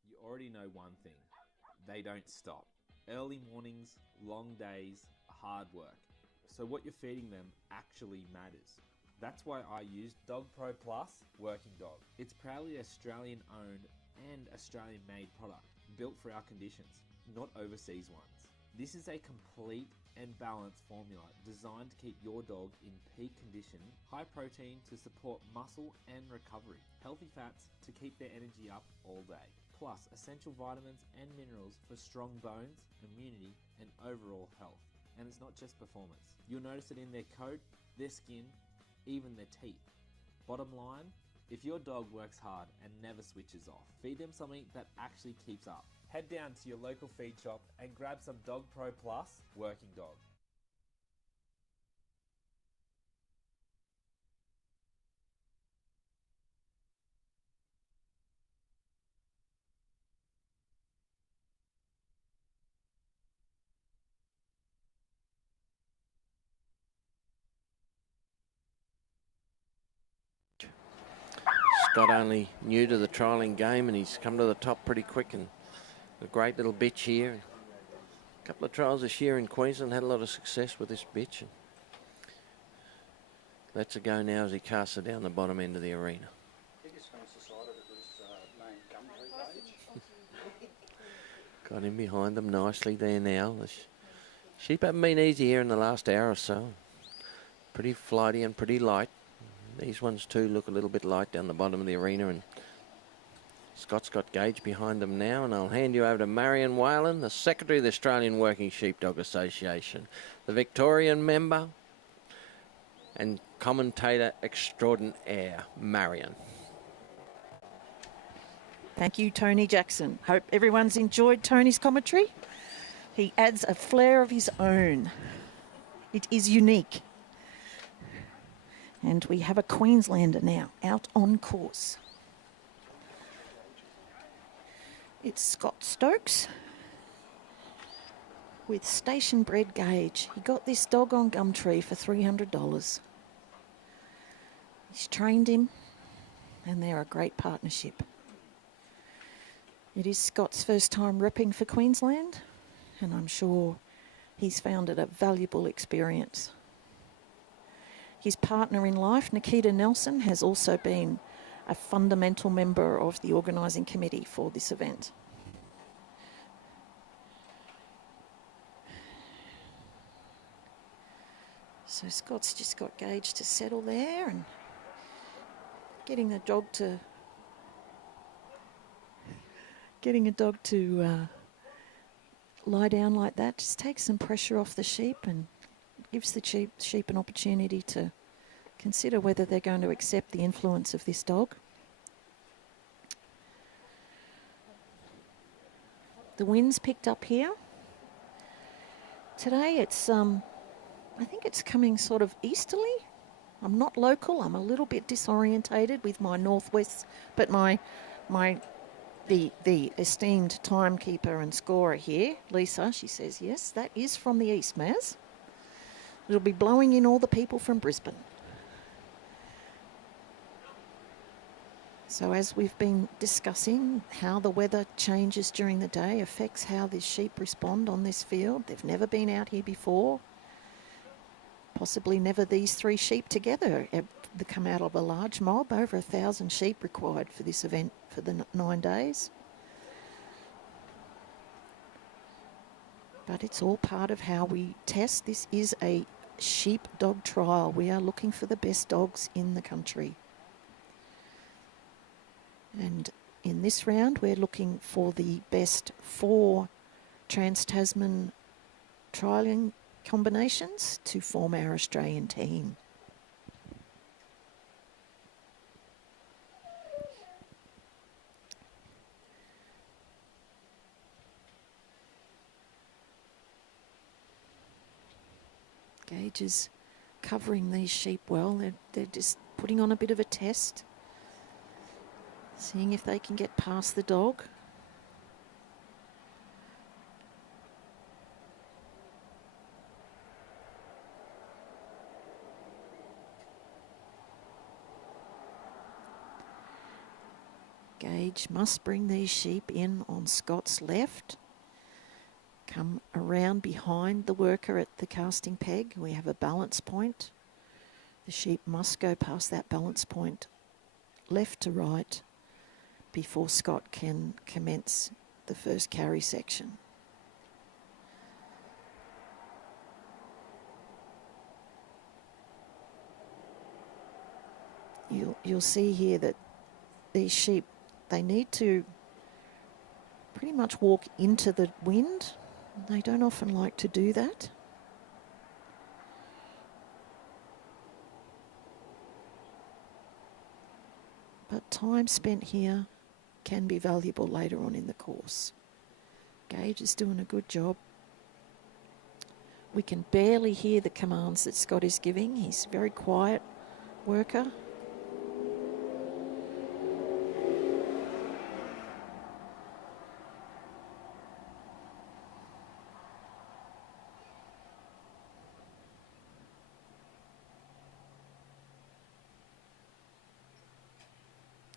You already know one thing. They don't stop. Early mornings, long days, hard work. So what you're feeding them actually matters. That's why I use Dog Pro Plus Working Dog. It's proudly Australian owned and Australian made product, built for our conditions, not overseas ones. This is a complete and balanced formula designed to keep your dog in peak condition, high protein to support muscle and recovery, healthy fats to keep their energy up all day, plus essential vitamins and minerals for strong bones, immunity, and overall health. And it's not just performance. You'll notice it in their coat, their skin, even their teeth. Bottom line, if your dog works hard and never switches off, feed them something that actually keeps up. Head down to your local feed shop and grab some Dog Pro Plus Working Dog. Scott only new to the trialling game, and he's come to the top pretty quick, and a great little bitch here. A couple of trials this year in Queensland, had a lot of success with this bitch. And lets it go now as he casts it down the bottom end of the arena. Biggest fence decided it was main Gumtree Gauge. Got him behind them nicely there now. The sheep haven't been easy here in the last hour or so. Pretty flighty and pretty light. These ones too look a little bit light down the bottom of the arena, and Scott's got Gage behind them now, and I'll hand you over to Marion Whalen, the Secretary of the Australian Working Sheepdog Association, the Victorian member and commentator extraordinaire, Marion. Thank you, Tony Jackson. Hope everyone's enjoyed Tony's commentary. He adds a flair of his own. It is unique. And we have a Queenslander now out on course. It's Scott Stokes with station bred Gage. He got this dog on Gumtree for $300. He's trained him, and they're a great partnership. It is Scott's first time repping for Queensland, and I'm sure he's found it a valuable experience. His partner in life, Nikita Nelson, has also been a fundamental member of the organising committee for this event. So Scott's just got Gage to settle there and getting a dog to lie down like that just takes some pressure off the sheep and gives the sheep an opportunity to consider whether they're going to accept the influence of this dog. The wind's picked up here. Today it's, I think it's coming sort of easterly. I'm not local. I'm a little bit disorientated with my northwest, but the esteemed timekeeper and scorer here, Lisa, she says, yes, that is from the east, Maz. It'll be blowing in all the people from Brisbane. So as we've been discussing, how the weather changes during the day affects how the sheep respond on this field. They've never been out here before. Possibly never these three sheep together. They come out of a large mob, over 1,000 sheep required for this event for the 9 days. But it's all part of how we test. This is a sheep dog trial. We are looking for the best dogs in the country. And in this round, we're looking for the best 4 Trans-Tasman trialling combinations to form our Australian team. Gage is covering these sheep well. They're just putting on a bit of a test, seeing if they can get past the dog. Gage must bring these sheep in on Scott's left. Come around behind the worker at the casting peg. We have a balance point. The sheep must go past that balance point left to right before Scott can commence the first carry section. You'll see here that these sheep, they need to pretty much walk into the wind. They don't often like to do that. but time spent here can be valuable later on in the course. Gage is doing a good job. We can barely hear the commands that Scott is giving. He's a very quiet worker.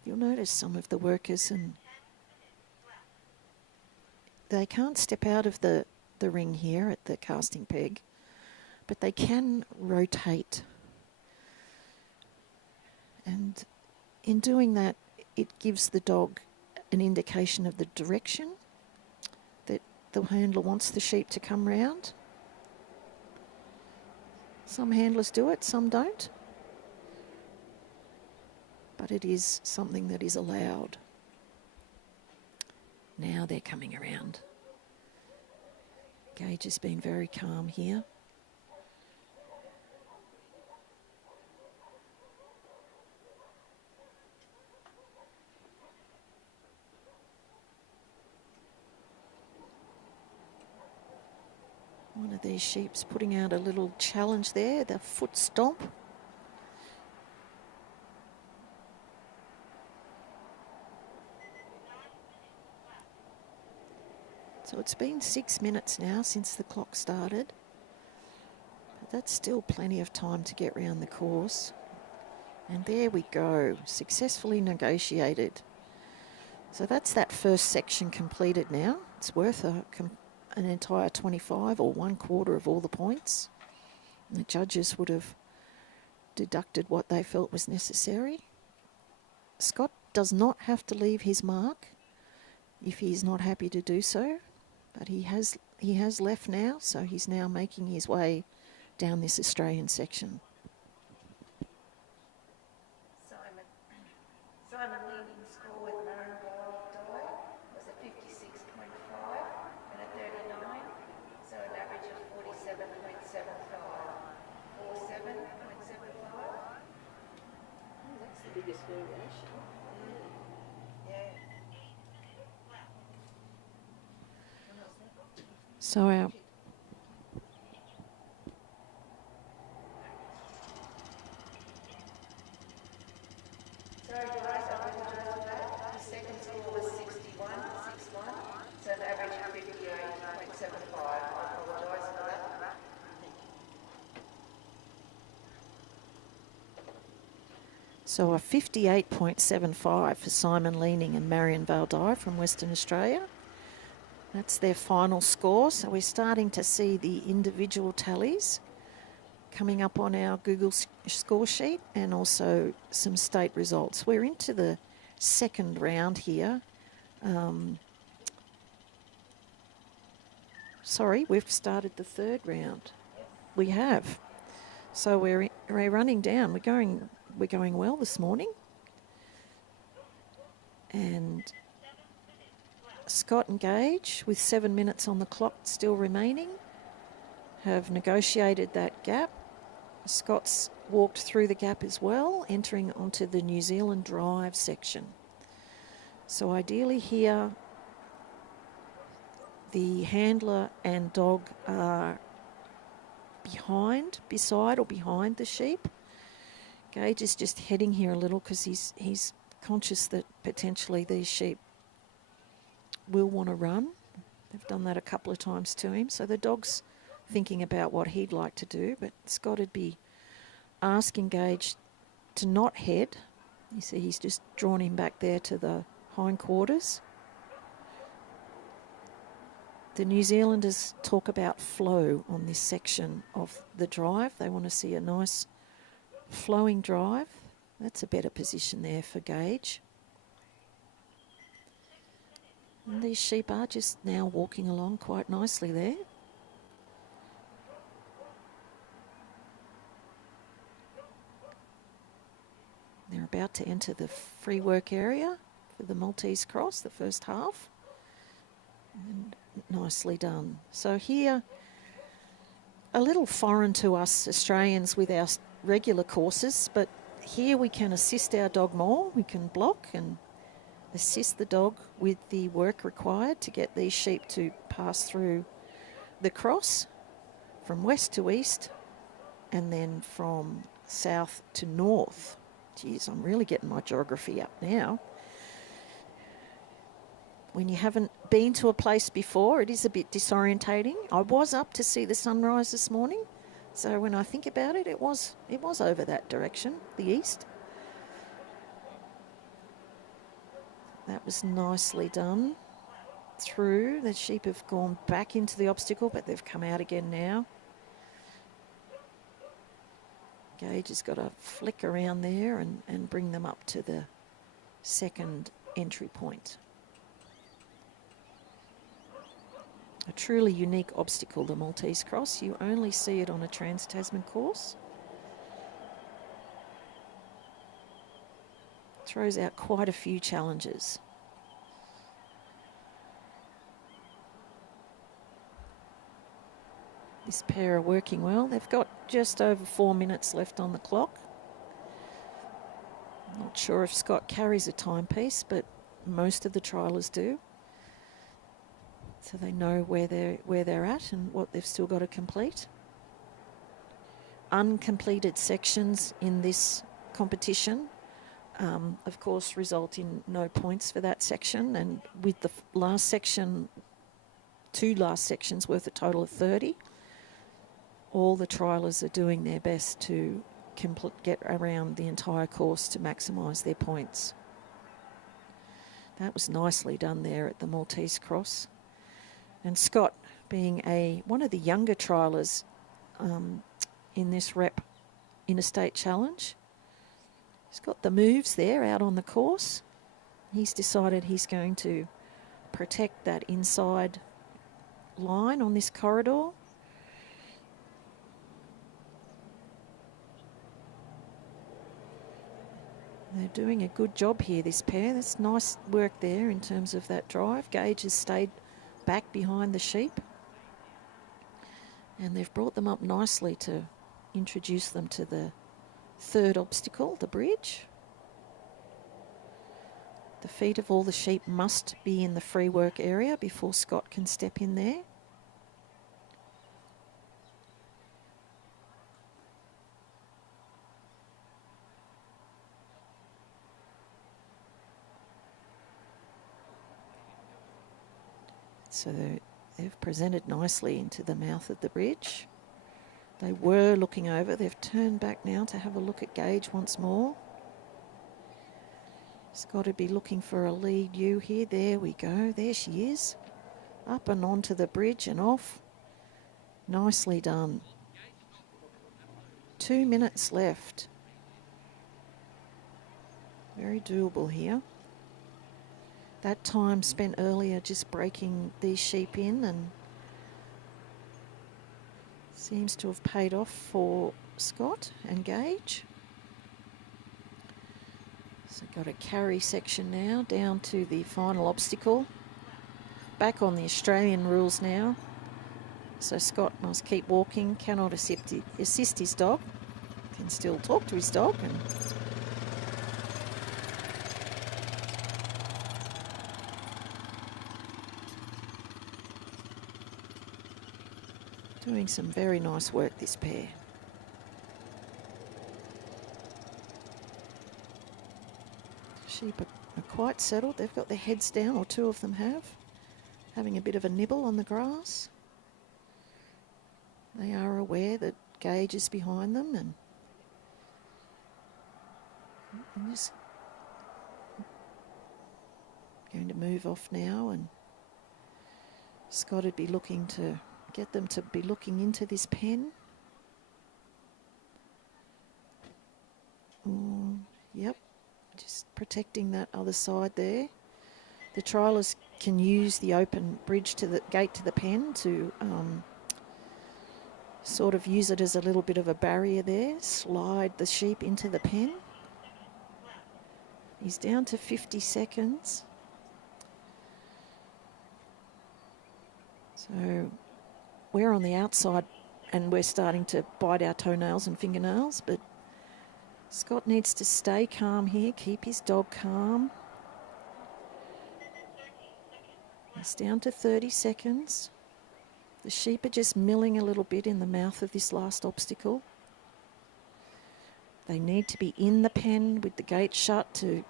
You'll notice some of the workers, and they can't step out of the ring here at the casting peg, but they can rotate. And in doing that, it gives the dog an indication of the direction that the handler wants the sheep to come round. Some handlers do it, some don't. But it is something that is allowed. Now they're coming around. Gage has been very calm here. One of these sheep's putting out a little challenge there, the foot stomp. So it's been 6 minutes now since the clock started. But that's still plenty of time to get round the course. And there we go, successfully negotiated. So that's that first section completed now. It's worth an entire 25 or 1/4 of all the points. And the judges would have deducted what they felt was necessary. Scott does not have to leave his mark if he's not happy to do so. But he has left now, so he's now making his way down this Australian section. Simon leading score with Marin Valdai was a 56.5 and a 39, so an average of 47.75. 47.75. That's the biggest variation. Yeah. So our Sorry guys, I apologise for that. The second score was 61, so an average of 58.75. I apologise for that. So a 58.75 for Simon Leaning and Marion Valdai from Western Australia. That's their final score. So we're starting to see the individual tallies coming up on our Google score sheet and also some state results. We're into the second round here. Sorry, we've started the third round. We have. So we're running down. We're going well this morning. And Scott and Gage, with 7 minutes on the clock still remaining, have negotiated that gap. Scott's walked through the gap as well, entering onto the New Zealand drive section. So ideally here, the handler and dog are beside or behind the sheep. Gage is just heading here a little because he's conscious that potentially these sheep will want to run. They've done that a couple of times to him. So the dog's thinking about what he'd like to do, but Scott would be asking Gage to not head. You see he's just drawn him back there to the hindquarters. The New Zealanders talk about flow on this section of the drive. They want to see a nice flowing drive. That's a better position there for Gage. And these sheep are just now walking along quite nicely there. They're about to enter the free work area for the Maltese cross, the first half. And nicely done. So here, a little foreign to us Australians with our regular courses, but here we can assist our dog more. We can block and assist the dog with the work required to get these sheep to pass through the cross from west to east and then from south to north. Geez, I'm really getting my geography up now. When you haven't been to a place before, it is a bit disorientating. I was up to see the sunrise this morning, so when I think about it, it was over that direction, the east. That was nicely done. Through, the sheep have gone back into the obstacle, but they've come out again now. Gage has got to flick around there and bring them up to the second entry point. A truly unique obstacle, the Maltese Cross. You only see it on a Trans-Tasman course. Throws out quite a few challenges. This pair are working well. They've got just over 4 minutes left on the clock. Not sure if Scott carries a timepiece, but most of the triallers do. So they know where they're at and what they've still got to complete. Uncompleted sections in this competition, of course, result in no points for that section. And with the last section, 2 last sections worth a total of 30, all the triallers are doing their best to get around the entire course to maximise their points. That was nicely done there at the Maltese Cross. And Scott, being one of the younger triallers in this Rep Interstate Challenge, he's got the moves there out on the course. He's decided he's going to protect that inside line on this corridor. They're doing a good job here, this pair. That's nice work there in terms of that drive. Gage has stayed back behind the sheep. And they've brought them up nicely to introduce them to the third obstacle, the bridge. The feet of all the sheep must be in the free work area before Scott can step in there. So they've presented nicely into the mouth of the bridge. They were looking over. They've turned back now to have a look at Gage once more. He's got to be looking for a lead ewe here. There we go. There she is. Up and onto the bridge and off. Nicely done. 2 minutes left. Very doable here. That time spent earlier just breaking these sheep in and seems to have paid off for Scott and Gage. So got a carry section now down to the final obstacle. Back on the Australian rules now. So Scott must keep walking, cannot assist his dog, can still talk to his dog and doing some very nice work, this pair. Sheep are quite settled. They've got their heads down, or 2 of them have, having a bit of a nibble on the grass. They are aware that Gage is behind them and I'm just going to move off now, and Scott would be looking to get them to be looking into this pen. Yep, just protecting that other side there. The triallers can use the open bridge to the gate to the pen to sort of use it as a little bit of a barrier there, slide the sheep into the pen. He's down to 50 seconds. So we're on the outside and we're starting to bite our toenails and fingernails, but Scott needs to stay calm here, keep his dog calm. It's down to 30 seconds. The sheep are just milling a little bit in the mouth of this last obstacle. They need to be in the pen with the gate shut to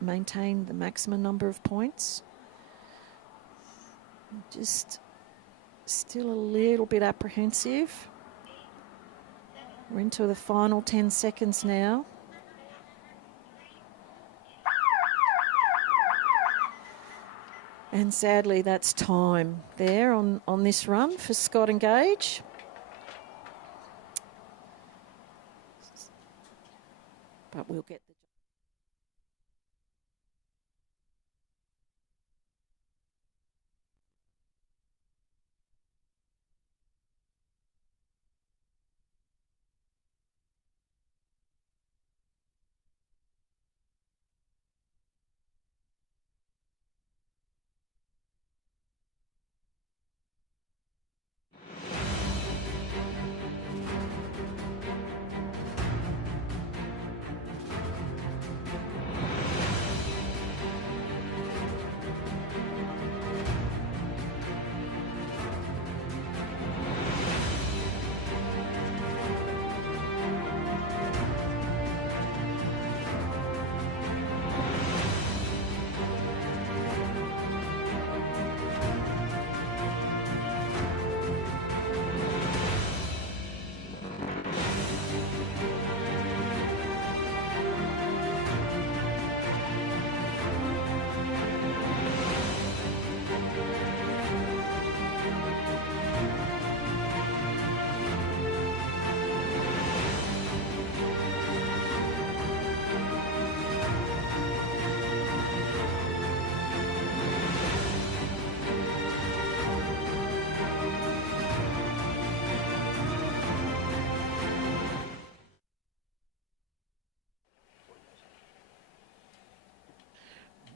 maintain the maximum number of points. Just still a little bit apprehensive. We're into the final 10 seconds now. And sadly, that's time there on this run for Scott and Gage. But we'll get the...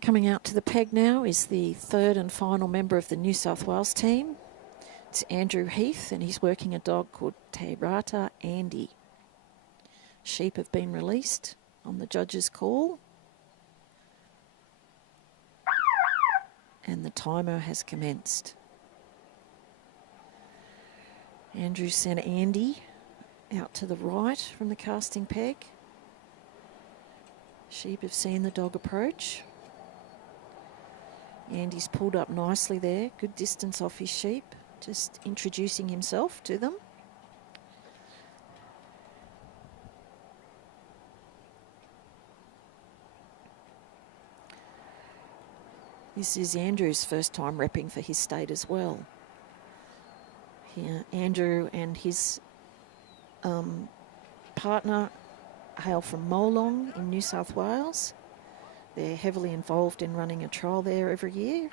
Coming out to the peg now is the third and final member of the New South Wales team. It's Andrew Heath, and he's working a dog called Te Rata Andy. Sheep have been released on the judge's call. And the timer has commenced. Andrew sent Andy out to the right from the casting peg. Sheep have seen the dog approach. Andy's pulled up nicely there, good distance off his sheep, just introducing himself to them. This is Andrew's first time repping for his state as well. Here, Andrew and his partner hail from Molong in New South Wales. They're heavily involved in running a trial there every year,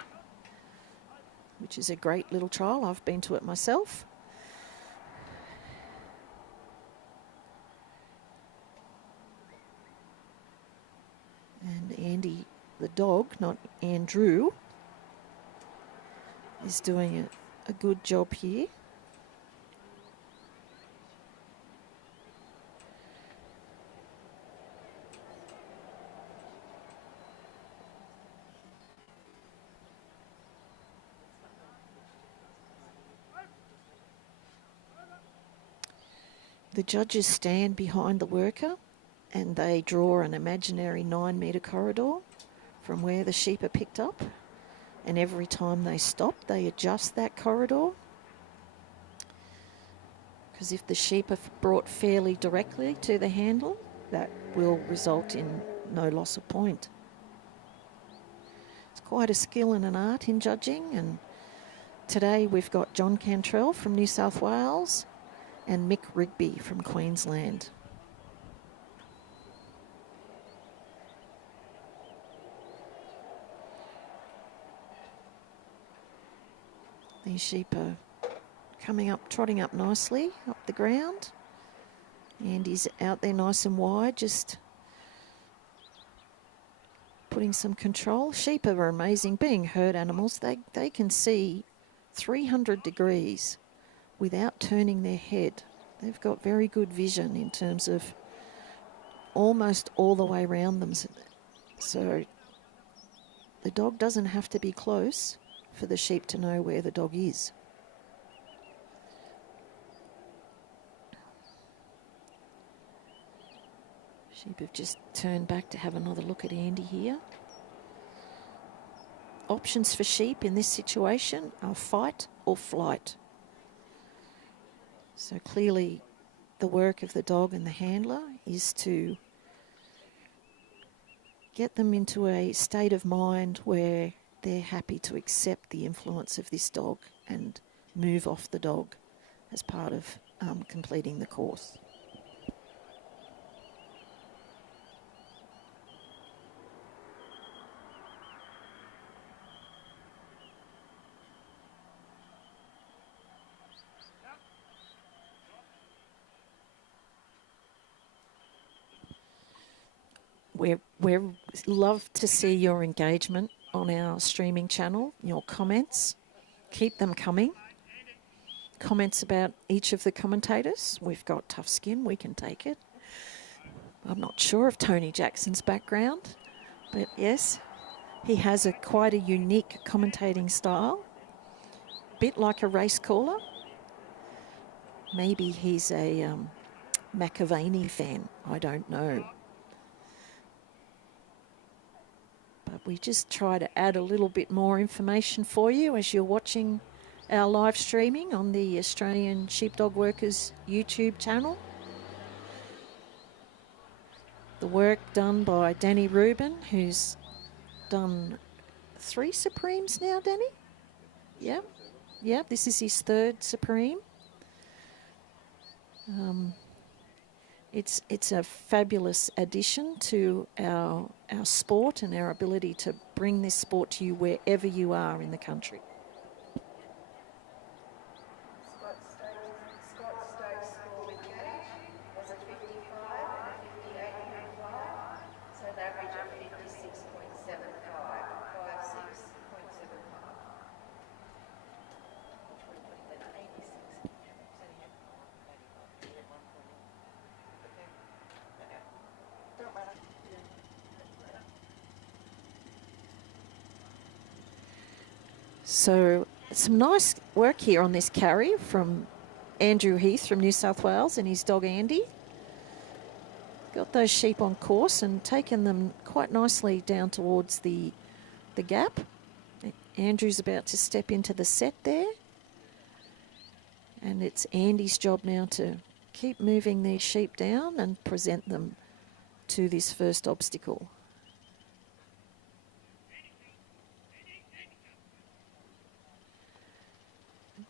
which is a great little trial. I've been to it myself. And Andy, the dog, not Andrew, is doing a good job here. The judges stand behind the worker and they draw an imaginary 9-metre corridor from where the sheep are picked up. And every time they stop, they adjust that corridor. Because if the sheep are brought fairly directly to the handle, that will result in no loss of point. It's quite a skill and an art in judging. And today we've got John Cantrell from New South Wales and Mick Rigby from Queensland. These sheep are coming up, trotting up nicely up the ground. Andy's out there nice and wide, just putting some control. Sheep are amazing. Being herd animals, they can see 300 degrees without turning their head. They've got very good vision in terms of almost all the way around them. So the dog doesn't have to be close for the sheep to know where the dog is. Sheep have just turned back to have another look at Andy here. Options for sheep in this situation are fight or flight. So clearly the work of the dog and the handler is to get them into a state of mind where they're happy to accept the influence of this dog and move off the dog as part of completing the course. We love to see your engagement on our streaming channel, your comments. Keep them coming. Comments about each of the commentators. We've got tough skin, we can take it. I'm not sure of Tony Jackson's background, but yes, he has quite a unique commentating style. Bit like a race caller. Maybe he's a McAvaney fan, I don't know. But we just try to add a little bit more information for you as you're watching our live streaming on the Australian Sheepdog Workers YouTube channel. The work done by Danny Rubin, who's done 3 Supremes now, Danny? Yeah, yeah, this is his 3rd Supreme. It's a fabulous addition to our sport and our ability to bring this sport to you wherever you are in the country. Scott Stokes' score with Gage was a 55 and a 58.5, so an average of 56.75, 56.75. Which would put him at 86. Don't matter. So some nice work here on this carry from Andrew Heath from New South Wales and his dog Andy. Got those sheep on course and taken them quite nicely down towards the gap. Andrew's about to step into the set there. And it's Andy's job now to keep moving these sheep down and present them to this first obstacle.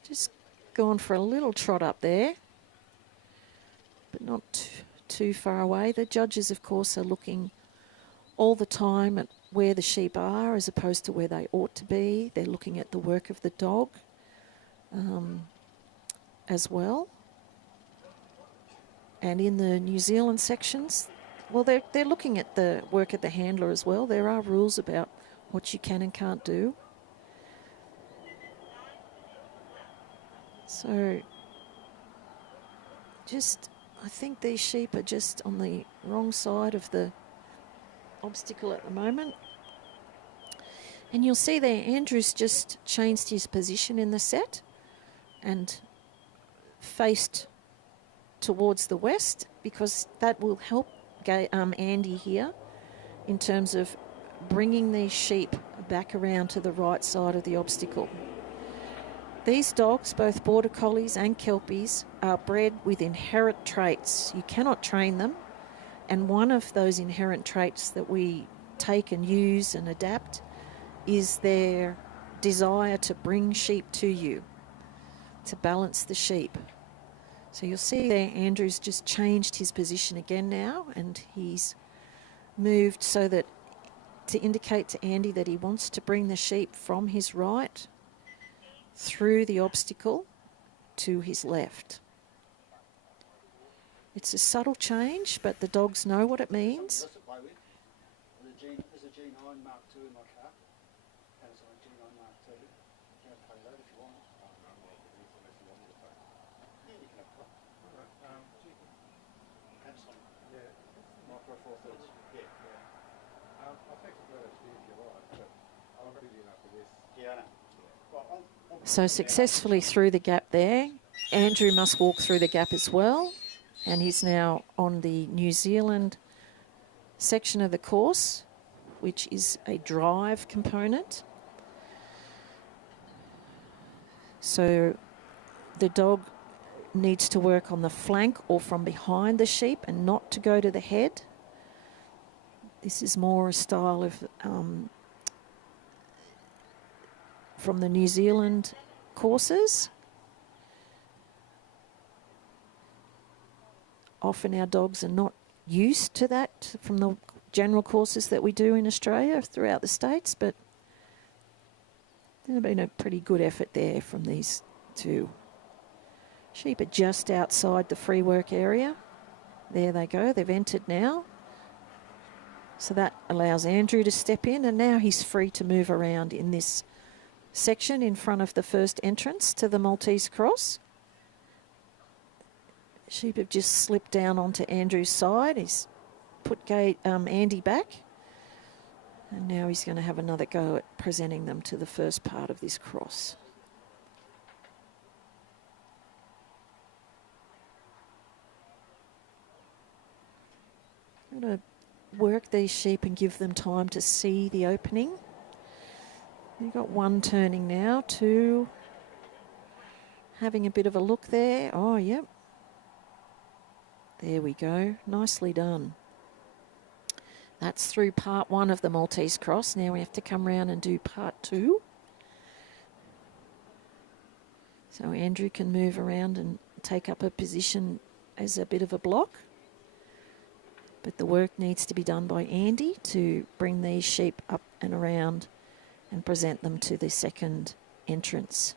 Just gone for a little trot up there, but not too far away. The judges, of course, are looking all the time at where the sheep are as opposed to where they ought to be. They're looking at the work of the dog as well. And in the New Zealand sections, well, they're looking at the work of the handler as well. There are rules about what you can and can't do. So I think these sheep are just on the wrong side of the obstacle at the moment. And you'll see there, Andrew's just changed his position in the set and faced towards the west, because that will help Andy here in terms of bringing these sheep back around to the right side of the obstacle. These dogs, both Border Collies and Kelpies, are bred with inherent traits. You cannot train them. And one of those inherent traits that we take and use and adapt is their desire to bring sheep to you, to balance the sheep. So you'll see there Andrew's just changed his position again now, and he's moved so that to indicate to Andy that he wants to bring the sheep from his right through the obstacle to his left. It's a subtle change, but the dogs know what it means. There's a G9 Mark II in my car. Amazon G9 Mark II. You can pay that if you want. Yeah, you can have that. Amazon. Yeah. For 4/3. Yeah. I think I've got a few if you like, but I'm busy enough with this. Yeah, I know. Well, So successfully through the gap there. Andrew must walk through the gap as well. And he's now on the New Zealand section of the course, which is a drive component. So the dog needs to work on the flank or from behind the sheep and not to go to the head. This is more a style of from the New Zealand courses. Often our dogs are not used to that from the general courses that we do in Australia throughout the states, but there's been a pretty good effort there from these two. Sheep are just outside the free work area. There they go, they've entered now. So that allows Andrew to step in, and now he's free to move around in this section in front of the first entrance to the Maltese cross. Sheep have just slipped down onto Andrew's side. He's put Andy back. And now he's going to have another go at presenting them to the first part of this cross. I'm going to work these sheep and give them time to see the opening. You've got one turning now, two having a bit of a look there. Oh, yep. There we go. Nicely done. That's through part one of the Maltese cross. Now we have to come round and do part two. So Andrew can move around and take up a position as a bit of a block. But the work needs to be done by Andy to bring these sheep up and around and present them to the second entrance.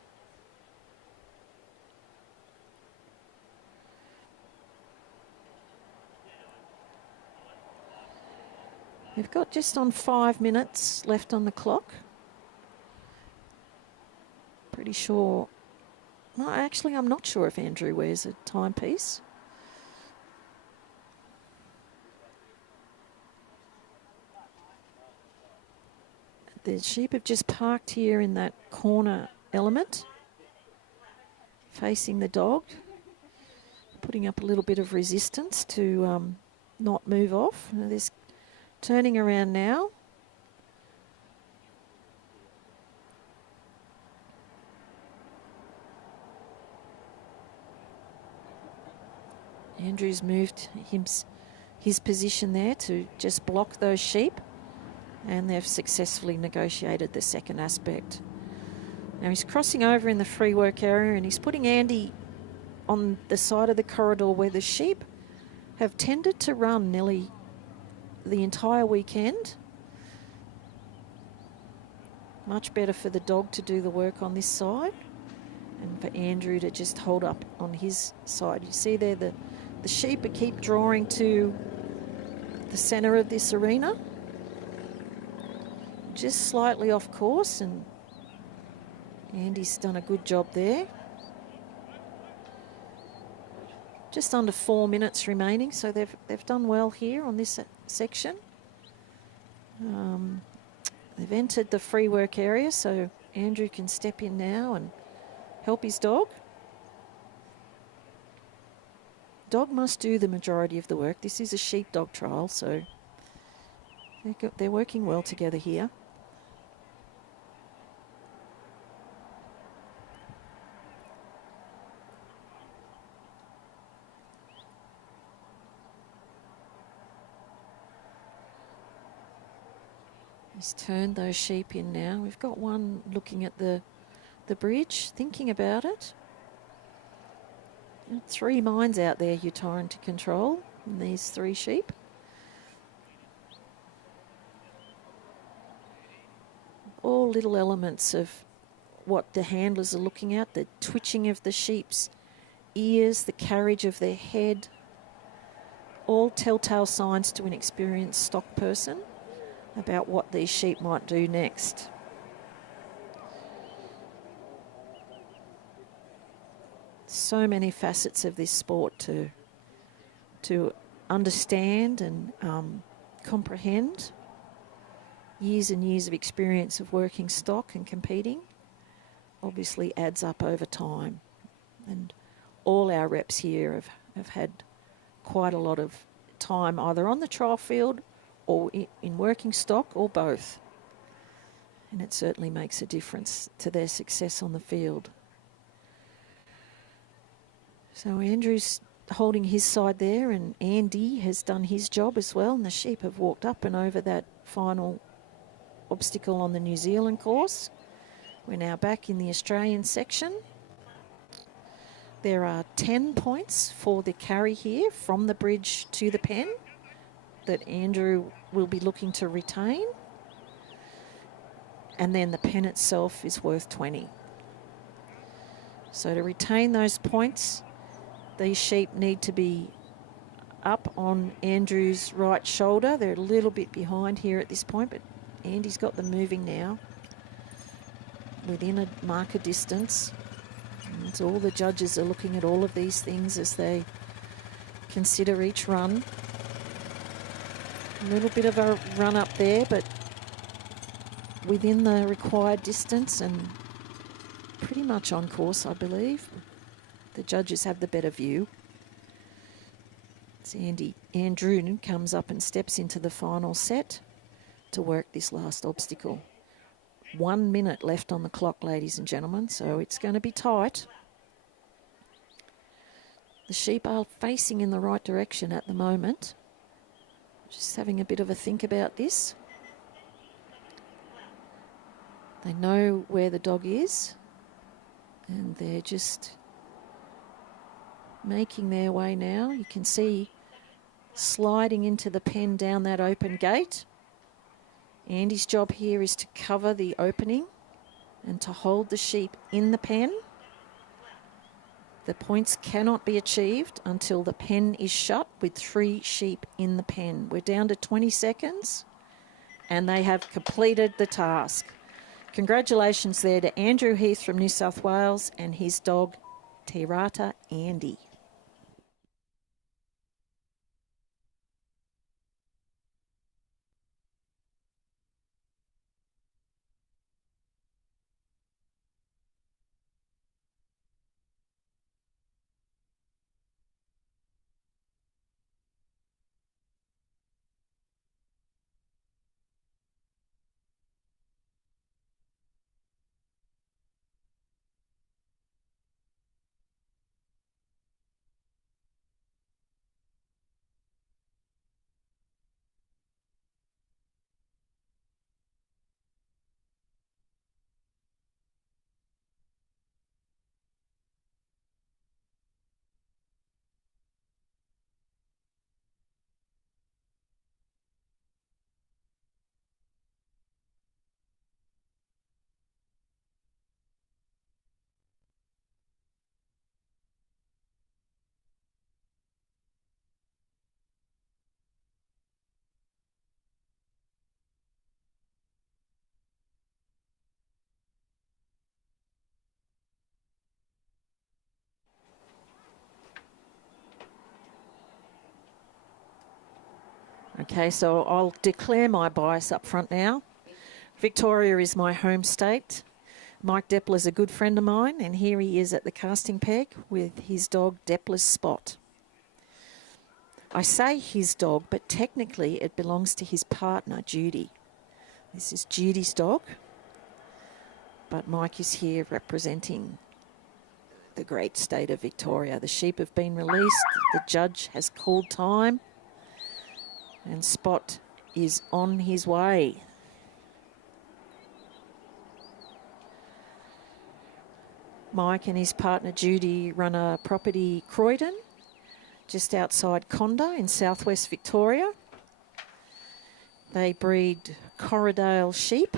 We've got just on 5 minutes left on the clock. Pretty sure. No, actually, I'm not sure if Andrew wears a timepiece. The sheep have just parked here in that corner element, facing the dog, putting up a little bit of resistance to not move off. Now there's turning around now. Andrew's moved his position there to just block those sheep, and they've successfully negotiated the second aspect. Now he's crossing over in the free work area, and he's putting Andy on the side of the corridor where the sheep have tended to run nearly the entire weekend. Much better for the dog to do the work on this side and for Andrew to just hold up on his side. You see there the sheep keep drawing to the centre of this arena. Just slightly off course, and Andy's done a good job there. Just under 4 minutes remaining, so they've done well here on this section. They've entered the free work area, so Andrew can step in now and help his dog. Dog must do the majority of the work. This is a sheepdog trial, so they're working well together here. He's turned those sheep in now. We've got one looking at the bridge, thinking about it. 3 minds out there you're trying to control in these 3 sheep. All little elements of what the handlers are looking at, the twitching of the sheep's ears, the carriage of their head, all telltale signs to an experienced stock person about what these sheep might do next. So many facets of this sport to understand and comprehend. Years and years of experience of working stock and competing obviously adds up over time. And all our reps here have had quite a lot of time either on the trial field or in working stock or both. And it certainly makes a difference to their success on the field. So Andrew's holding his side there, and Andy has done his job as well, and the sheep have walked up and over that final obstacle on the New Zealand course. We're now back in the Australian section. There are 10 points for the carry here from the bridge to the pen that Andrew will be looking to retain. And then the pen itself is worth 20. So to retain those points, these sheep need to be up on Andrew's right shoulder. They're a little bit behind here at this point, but Andy's got them moving now within a marker distance. And all the judges are looking at all of these things as they consider each run. A little bit of a run up there, but within the required distance and pretty much on course, I believe. The judges have the better view. It's Andrew comes up and steps into the final set to work this last obstacle. 1 minute left on the clock, ladies and gentlemen, so it's going to be tight. The sheep are facing in the right direction at the moment. Just having a bit of a think about this. They know where the dog is, and they're just making their way now. You can see sliding into the pen down that open gate. Andy's job here is to cover the opening and to hold the sheep in the pen. The points cannot be achieved until the pen is shut with 3 sheep in the pen. We're down to 20 seconds, and they have completed the task. Congratulations there to Andrew Heath from New South Wales and his dog, Tirata Andy. Okay, so I'll declare my bias up front now. Victoria is my home state. Mike Deppler's a good friend of mine, and here he is at the casting peg with his dog Deppler's Spot. I say his dog, but technically it belongs to his partner, Judy. This is Judy's dog, but Mike is here representing the great state of Victoria. The sheep have been released. The judge has called time. And Spot is on his way. Mike and his partner Judy run a property Croydon, just outside Conda in southwest Victoria. They breed Corriedale sheep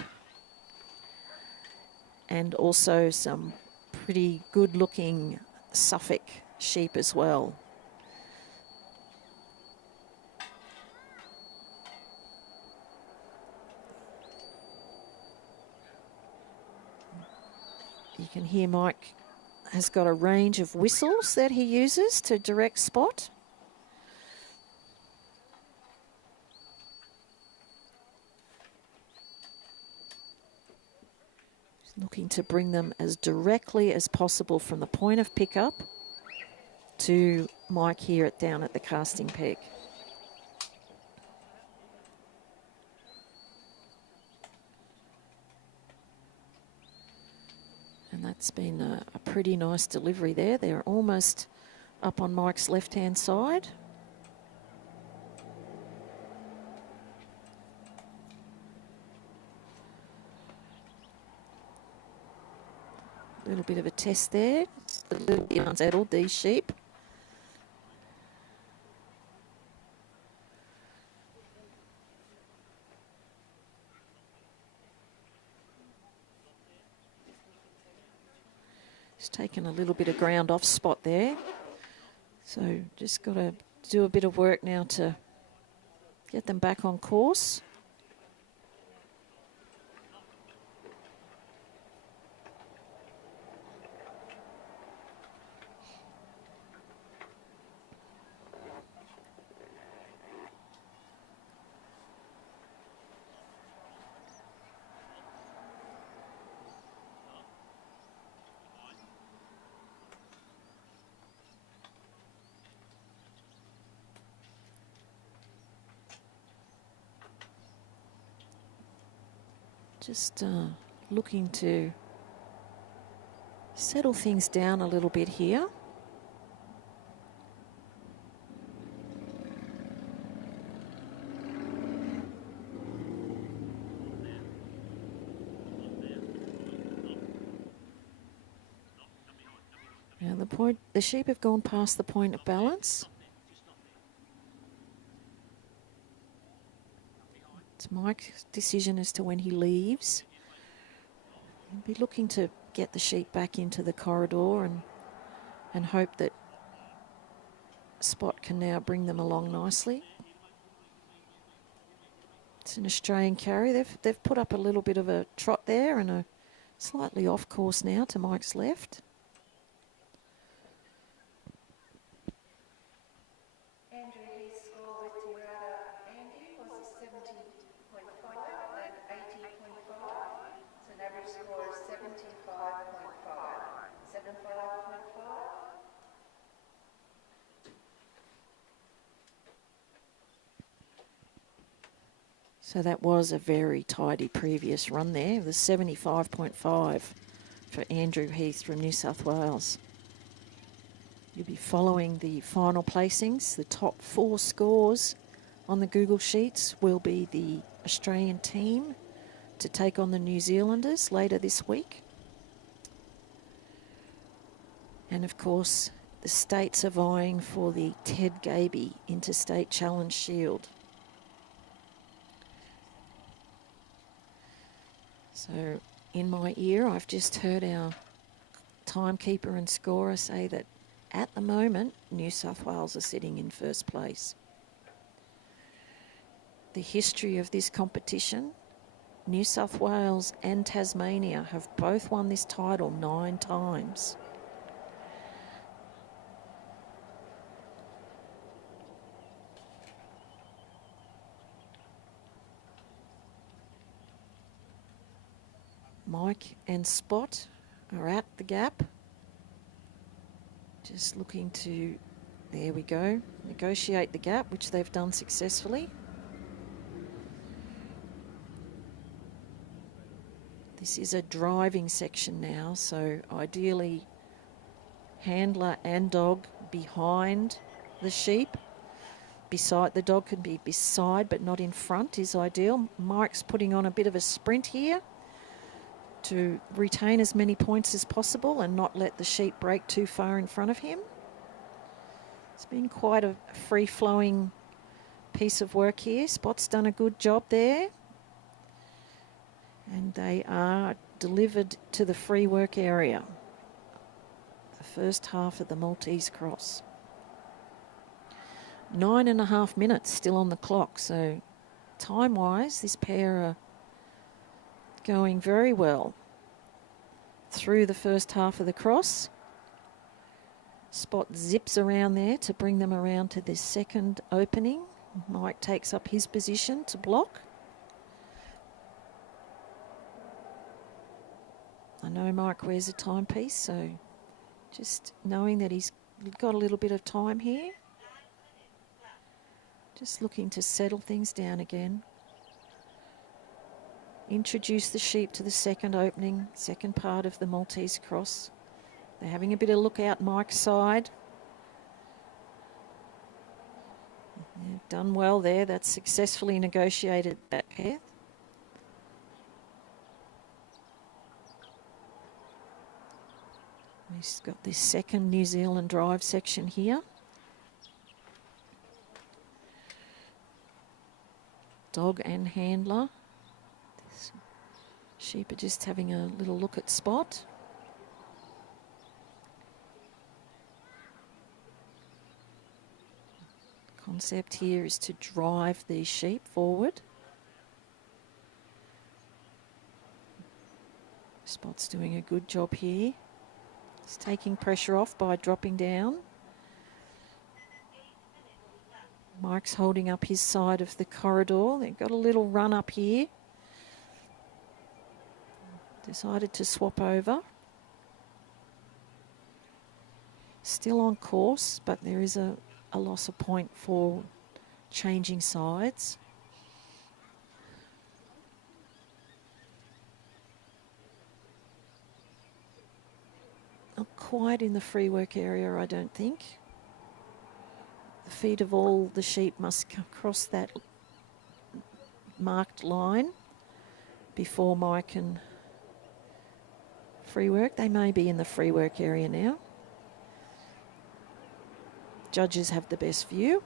and also some pretty good looking Suffolk sheep as well. You can hear Mike has got a range of whistles that he uses to direct Spot. Looking to bring them as directly as possible from the point of pickup to Mike here down at the casting peg. And that's been a pretty nice delivery there. They're almost up on Mike's left-hand side. A little bit of a test there. A little bit unsettled, these sheep. He's taken a little bit of ground off Spot there. So just got to do a bit of work now to get them back on course. Just looking to settle things down a little bit here. Now the sheep have gone past the point of balance. It's Mike's decision as to when he leaves. He'll be looking to get the sheep back into the corridor and hope that Spot can now bring them along nicely. It's an Australian carry. They've put up a little bit of a trot there and a slightly off course now to Mike's left. Andrew, his score with Tirada Andy was a 70.5 and 80.5. So an average score of 75.5. 75.5. So that was a very tidy previous run there. It was 75.5 for Andrew Heath from New South Wales. You'll be following the final placings. The top 4 scores on the Google Sheets will be the Australian team to take on the New Zealanders later this week. And of course, the states are vying for the Ted Gaby Interstate Challenge Shield. So in my ear, I've just heard our timekeeper and scorer say that at the moment, New South Wales are sitting in first place. The history of this competition, New South Wales and Tasmania have both won this title 9 times. Mike and Spot are at the gap. Just looking to, there we go, negotiate the gap, which they've done successfully. This is a driving section now, so ideally handler and dog behind the sheep. Beside, the dog can be beside but not in front is ideal. Mike's putting on a bit of a sprint here to retain as many points as possible and not let the sheep break too far in front of him. It's been quite a free-flowing piece of work here. Spot's done a good job there. And they are delivered to the free work area. The first half of the Maltese cross. 9.5 minutes still on the clock, so time-wise, this pair are going very well through the first half of the cross. Spot zips around there to bring them around to this second opening. Mike takes up his position to block. I know Mike wears a timepiece, so just knowing that he's got a little bit of time here. Just looking to settle things down again. Introduce the sheep to the second opening, second part of the Maltese cross. They're having a bit of look out Mike's side. They've done well there. That's successfully negotiated that pair. He's got this second New Zealand drive section here. Dog and handler. This sheep are just having a little look at spot. Concept here is to drive these sheep forward. Spot's doing a good job here. He's taking pressure off by dropping down. Mike's holding up his side of the corridor. They've got a little run up here. Decided to swap over. Still on course, but there is a loss of point for changing sides. Not quite in the free work area, I don't think. The feet of all the sheep must cross that marked line before Mike can free work. They may be in the free work area now. Judges have the best view.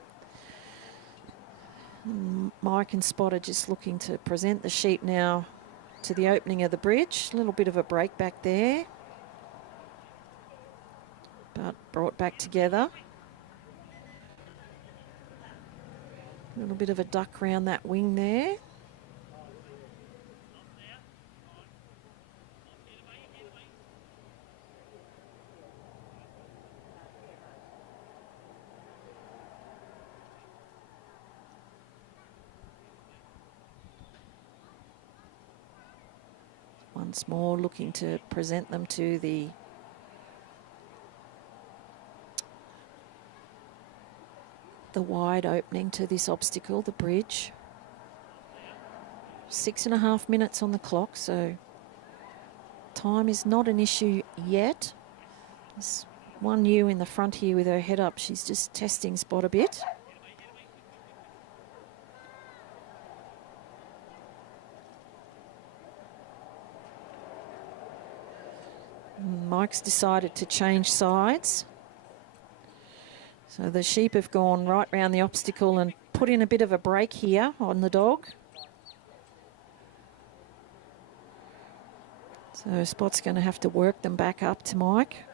Mike and Spot are just looking to present the sheep now to the opening of the bridge. A little bit of a break back there, but brought back together. A little bit of a duck round that wing there. Once more looking to present them to the wide opening to this obstacle, the bridge. 6.5 minutes on the clock, so time is not an issue yet. There's one ewe in the front here with her head up. She's just testing Spot a bit. Mike's decided to change sides. So the sheep have gone right round the obstacle and put in a bit of a break here on the dog. So Spot's going to have to work them back up to Mike.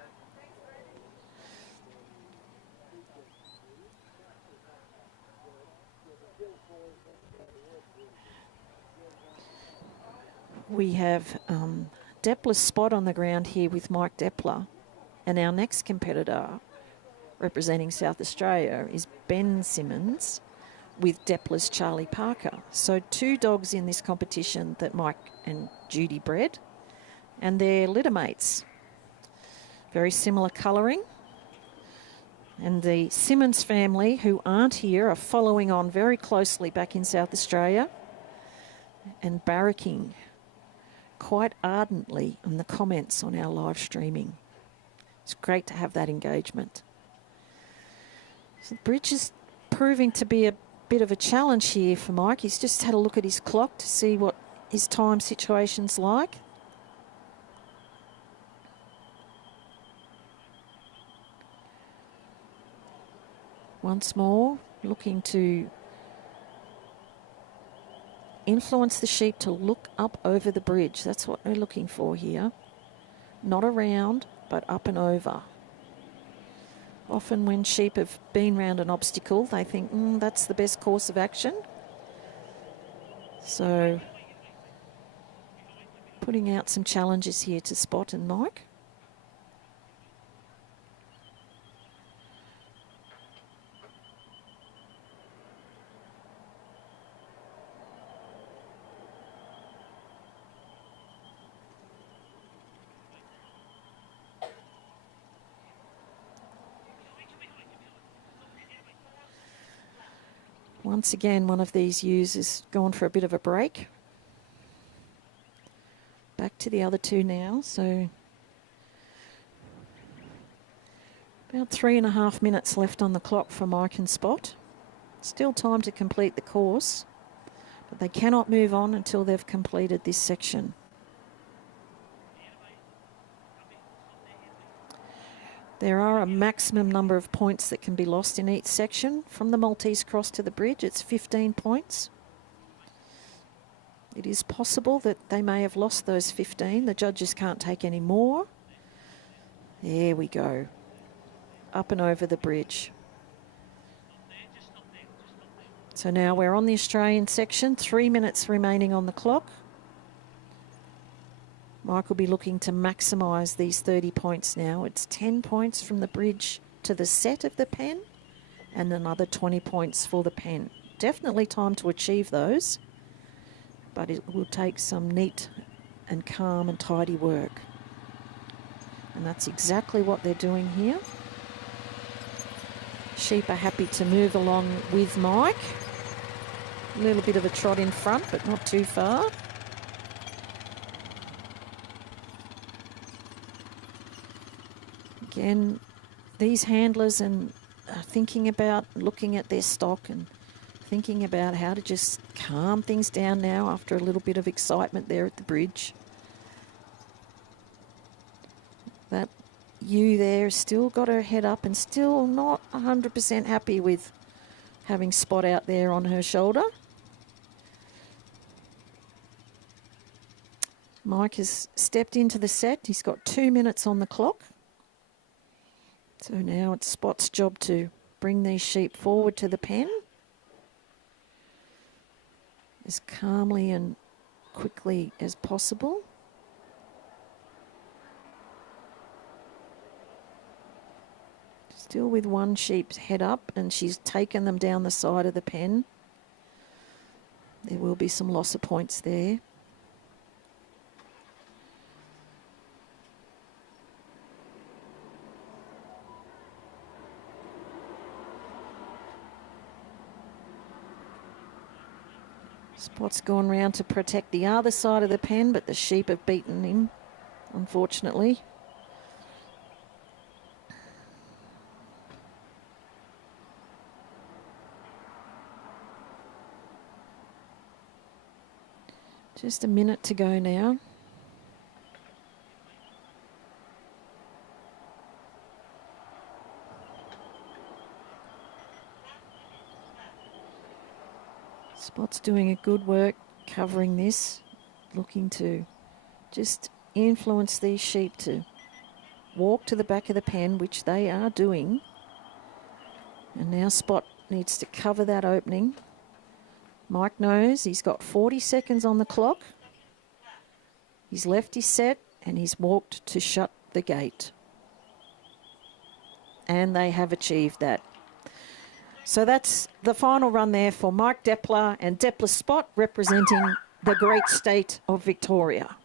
We have Depler's Spot on the ground here with Mike Depler, and our next competitor representing South Australia is Ben Simmons with Depler's Charlie Parker. So 2 dogs in this competition that Mike and Judy bred, and they're litter mates. Very similar colouring. And the Simmons family, who aren't here, are following on very closely back in South Australia and barracking quite ardently on the comments on our live streaming. It's great to have that engagement. So the bridge is proving to be a bit of a challenge here for Mike. He's just had a look at his clock to see what his time situation's like. Once more, looking to influence the sheep to look up over the bridge. That's what we're looking for here. Not around, but up and over. Often when sheep have been round an obstacle, they think, that's the best course of action. So putting out some challenges here to Spot and Mike. Once again, one of these ewes has gone for a bit of a break. Back to the other two now. So about 3.5 minutes left on the clock for Mike and Spot. Still time to complete the course, but they cannot move on until they've completed this section. There are a maximum number of points that can be lost in each section. From the Maltese Cross to the bridge, it's 15 points. It is possible that they may have lost those 15. The judges can't take any more. There we go. Up and over the bridge. So now we're on the Australian section. 3 minutes remaining on the clock. Mike will be looking to maximise these 30 points now. It's 10 points from the bridge to the set of the pen and another 20 points for the pen. Definitely time to achieve those, but it will take some neat and calm and tidy work. And that's exactly what they're doing here. Sheep are happy to move along with Mike. A little bit of a trot in front, but not too far. Again, these handlers are thinking about looking at their stock and thinking about how to just calm things down now after a little bit of excitement there at the bridge. That ewe there has still got her head up and still not 100% happy with having Spot out there on her shoulder. Mike has stepped into the set. He's got 2 minutes on the clock. So now it's Spot's job to bring these sheep forward to the pen as calmly and quickly as possible. Still with one sheep's head up, and she's taken them down the side of the pen. There will be some loss of points there. Spot's gone round to protect the other side of the pen, but the sheep have beaten him, unfortunately. Just a minute to go now. Spot's doing a good work covering this, looking to just influence these sheep to walk to the back of the pen, which they are doing. And now Spot needs to cover that opening. Mike knows he's got 40 seconds on the clock. He's left his set and he's walked to shut the gate. And they have achieved that. So that's the final run there for Mike Depler and Depler Spot, representing the great state of Victoria.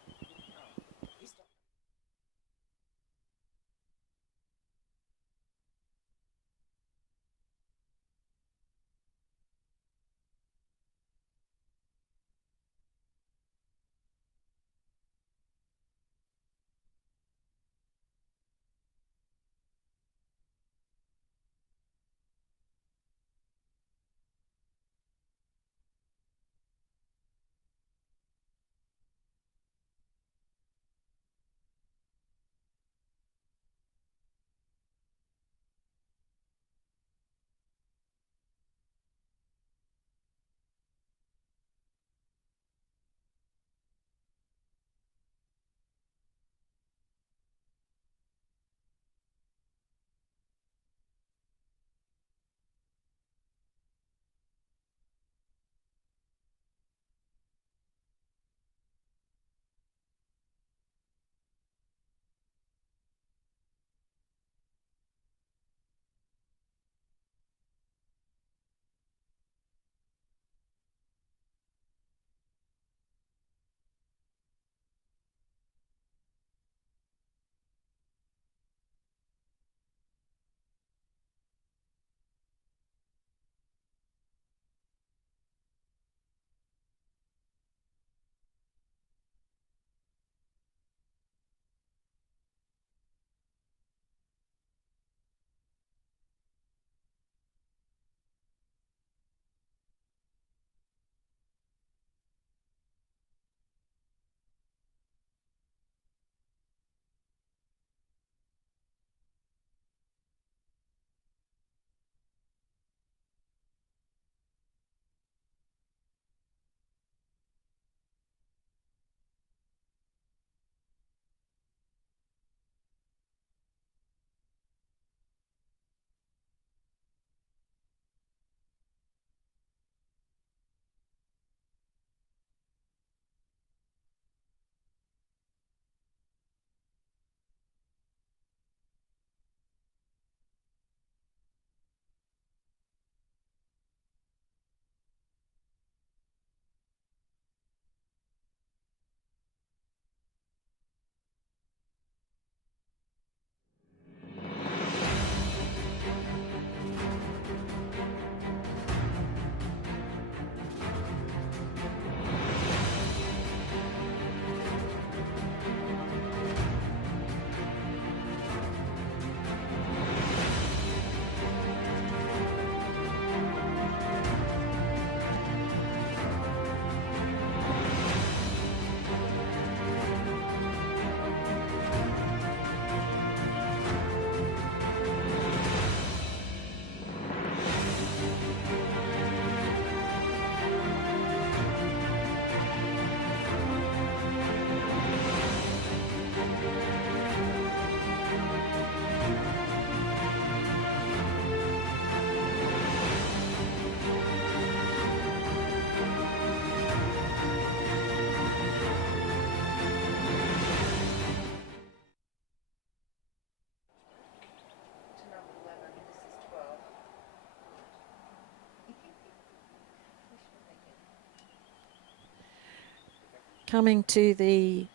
Coming to the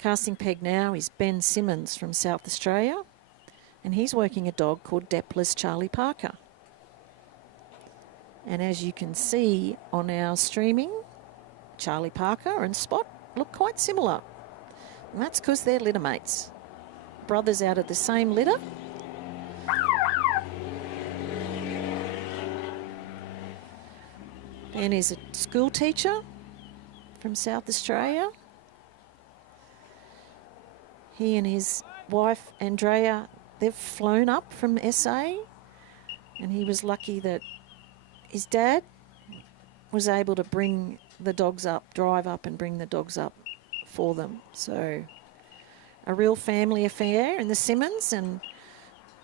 casting peg now is Ben Simmons from South Australia, and he's working a dog called Deppler's Charlie Parker. And as you can see on our streaming, Charlie Parker and Spot look quite similar. And that's because they're litter mates. Brothers out of the same litter. Ben is a school teacher from South Australia. He and his wife, Andrea, they've flown up from SA, and he was lucky that his dad was able to bring the dogs up, drive up and bring the dogs up for them. So a real family affair in the Simmons, and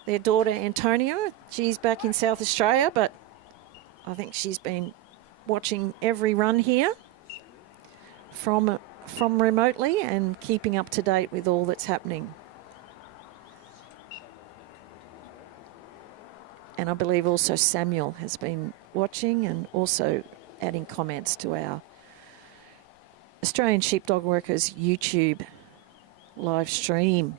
their daughter Antonia, she's back in South Australia, but I think she's been watching every run here from remotely and keeping up to date with all that's happening. And I believe also Samuel has been watching and also adding comments to our Australian Sheepdog Workers YouTube live stream.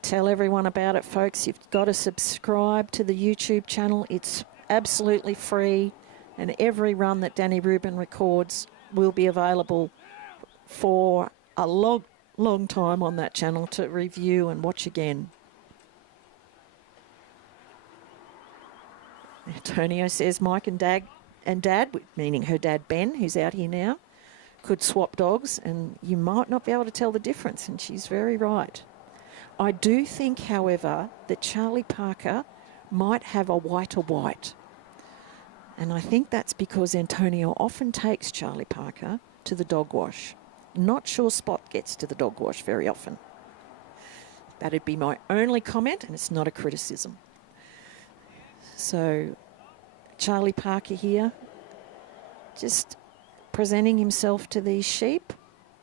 Tell everyone about it, folks. You've got to subscribe to the YouTube channel. It's absolutely free, and every run that Danny Rubin records will be available for a long time on that channel to review and watch again. Antonio says Mike and Dad, meaning her dad Ben, who's out here now, could swap dogs and you might not be able to tell the difference, and she's very right. I do think, however, that Charlie Parker might have a whiter white. And I think that's because Antonio often takes Charlie Parker to the dog wash. Not sure Spot gets to the dog wash very often. That'd be my only comment, and it's not a criticism. So Charlie Parker here, just presenting himself to these sheep,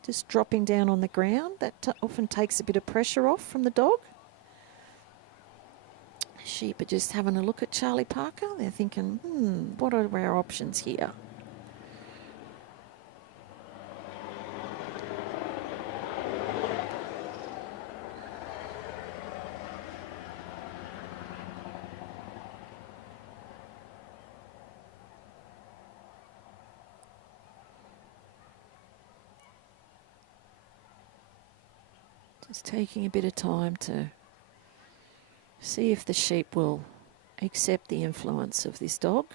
just dropping down on the ground. That often takes a bit of pressure off from the dog. Sheep are just having a look at Charlie Parker. They're thinking, what are our options here? Just taking a bit of time to see if the sheep will accept the influence of this dog.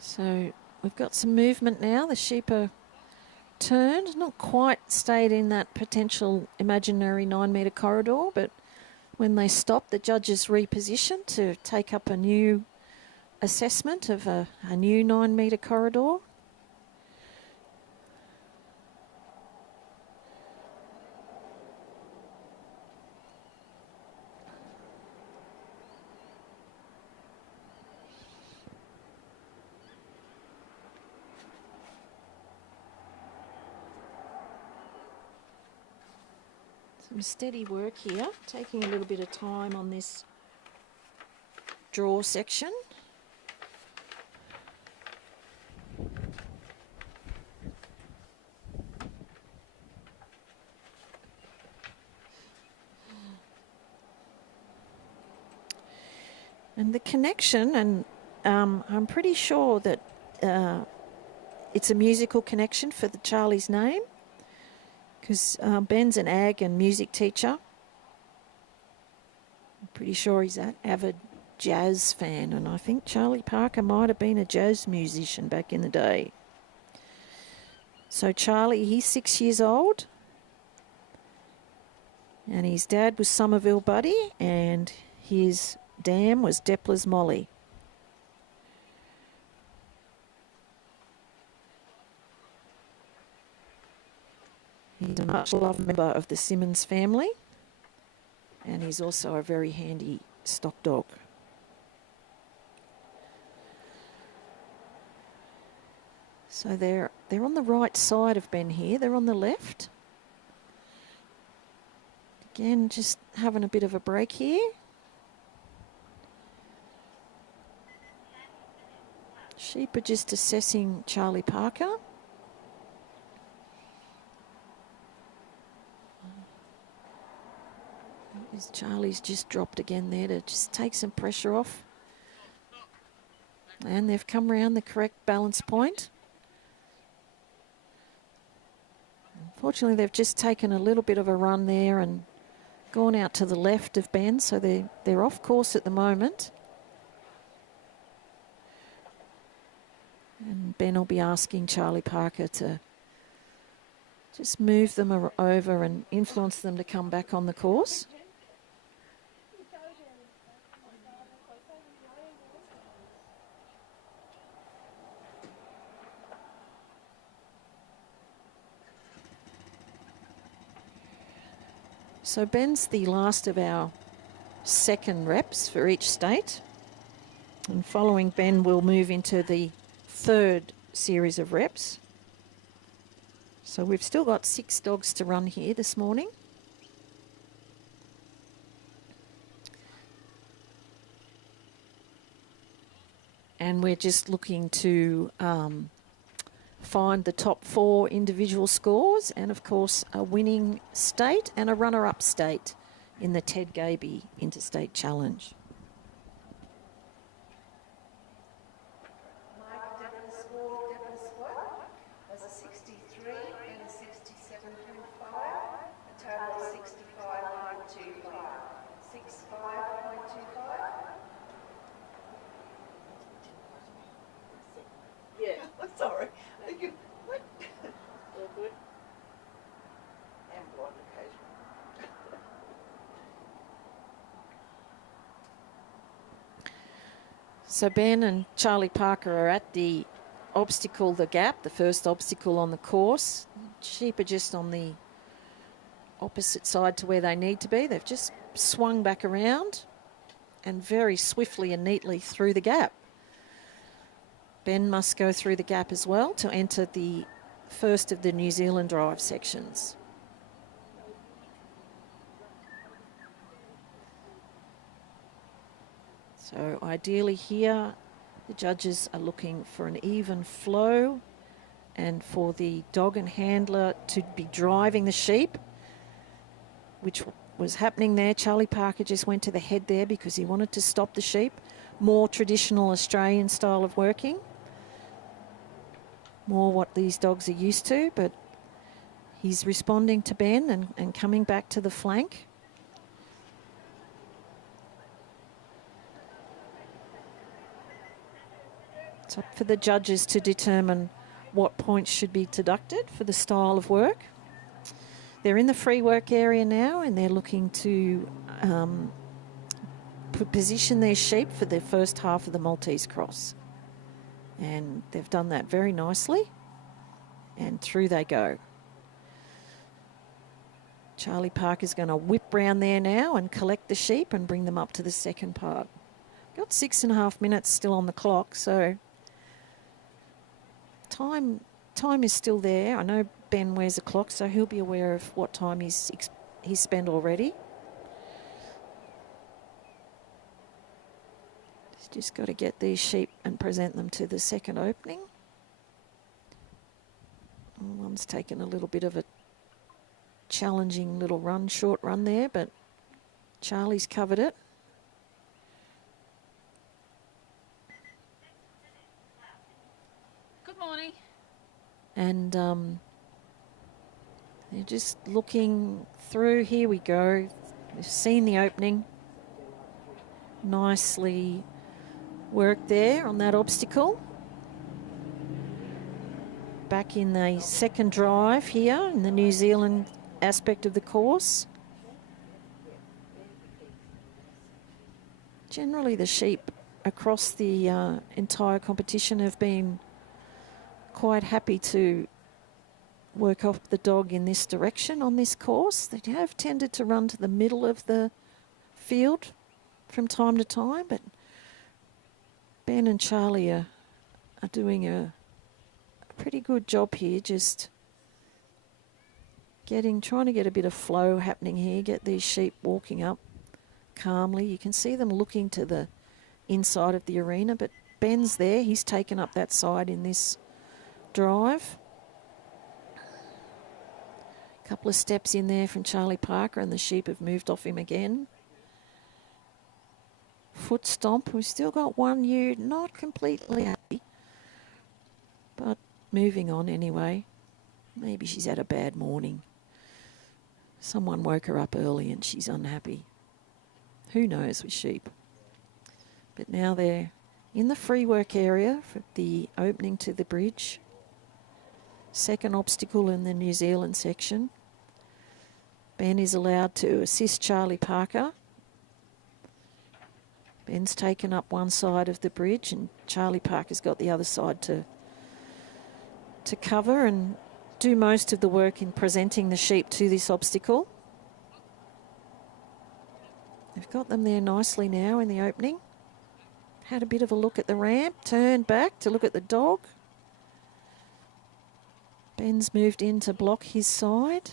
So we've got some movement now. The sheep are turned, not quite stayed in that potential imaginary 9-metre corridor, but when they stop, the judges reposition to take up a new assessment of a new 9-metre corridor. Some steady work here, taking a little bit of time on this draw section. And the connection, and I'm pretty sure that it's a musical connection for the Charlie's name, because Ben's an ag and music teacher. I'm pretty sure he's an avid jazz fan, and I think Charlie Parker might have been a jazz musician back in the day. So Charlie, he's 6 years old, and his dad was Somerville Buddy, and his dam was Deppler's Molly. He's a much loved member of the Simmons family, and he's also a very handy stock dog. So they're on the right side of Ben here. They're on the left. Again, just having a bit of a break here. Sheep are just assessing Charlie Parker. Charlie's just dropped again there to just take some pressure off. And they've come around the correct balance point. Unfortunately, they've just taken a little bit of a run there and gone out to the left of Ben, so they're off course at the moment. And Ben will be asking Charlie Parker to just move them over and influence them to come back on the course. So Ben's the last of our second reps for each state. And following Ben, we'll move into the third series of reps. So we've still got 6 dogs to run here this morning. And we're just looking to find the top 4 individual scores and, of course, a winning state and a runner-up state in the Ted Gaby Interstate Challenge. Mike Devon scored Devon squad was a 63 and a 67.5, a total of 65.25. 65.25. Yeah, I'm sorry. What? All good. And blonde occasionally. So Ben and Charlie Parker are at the obstacle, the gap, the first obstacle on the course. Sheep are just on the opposite side to where they need to be. They've just swung back around and very swiftly and neatly through the gap. Ben must go through the gap as well to enter the first of the New Zealand drive sections. So ideally here, the judges are looking for an even flow and for the dog and handler to be driving the sheep, which was happening there. Charlie Parker just went to the head there because he wanted to stop the sheep. More traditional Australian style of working. More what these dogs are used to, but he's responding to Ben and coming back to the flank. It's up for the judges to determine what points should be deducted for the style of work. They're in the free work area now and they're looking to position their sheep for the first half of the Maltese cross. And they've done that very nicely. And through they go. Charlie Parker's going to whip round there now and collect the sheep and bring them up to the second part. Got 6.5 minutes still on the clock, so time is still there. I know Ben wears a clock, so he'll be aware of what time he's spent already. Just got to get these sheep and present them to the second opening. One's taken a little bit of a challenging little run, short run there, but Charlie's covered it. Good morning. And they're just looking through. Here we go. We've seen the opening. Nicely worked there on that obstacle. Back in the second drive here in the New Zealand aspect of the course. Generally the sheep across the entire competition have been quite happy to work off the dog in this direction on this course. They have tended to run to the middle of the field from time to time, but Ben and Charlie are doing a pretty good job here, just trying to get a bit of flow happening here, get these sheep walking up calmly. You can see them looking to the inside of the arena, but Ben's there. He's taken up that side in this drive. A couple of steps in there from Charlie Parker, and the sheep have moved off him again. Foot stomp. We've still got one ewe, not completely happy, but moving on anyway. Maybe she's had a bad morning. Someone woke her up early and she's unhappy. Who knows with sheep? But now they're in the free work area for the opening to the bridge. Second obstacle in the New Zealand section. Ben is allowed to assist Charlie Parker. Ben's taken up one side of the bridge and Charlie Parker's got the other side to cover and do most of the work in presenting the sheep to this obstacle. They've got them there nicely now in the opening. Had a bit of a look at the ramp, turned back to look at the dog. Ben's moved in to block his side.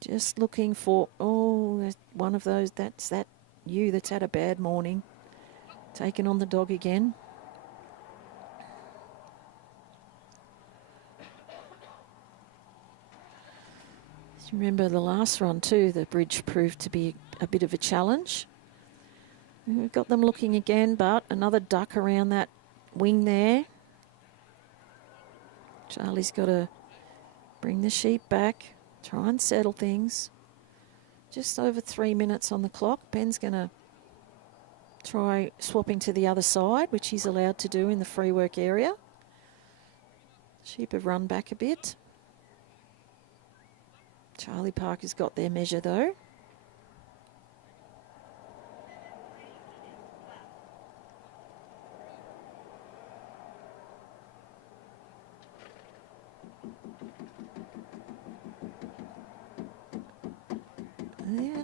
Just looking for, one of those, that's that ewe that's had a bad morning. Taking on the dog again. Remember the last run too, the bridge proved to be a bit of a challenge. And we've got them looking again, but another duck around that wing there. Charlie's got to bring the sheep back, try and settle things. Just over 3 minutes on the clock. Ben's going to try swapping to the other side, which he's allowed to do in the free work area. Sheep have run back a bit. Charlie Parker's got their measure though. Yeah.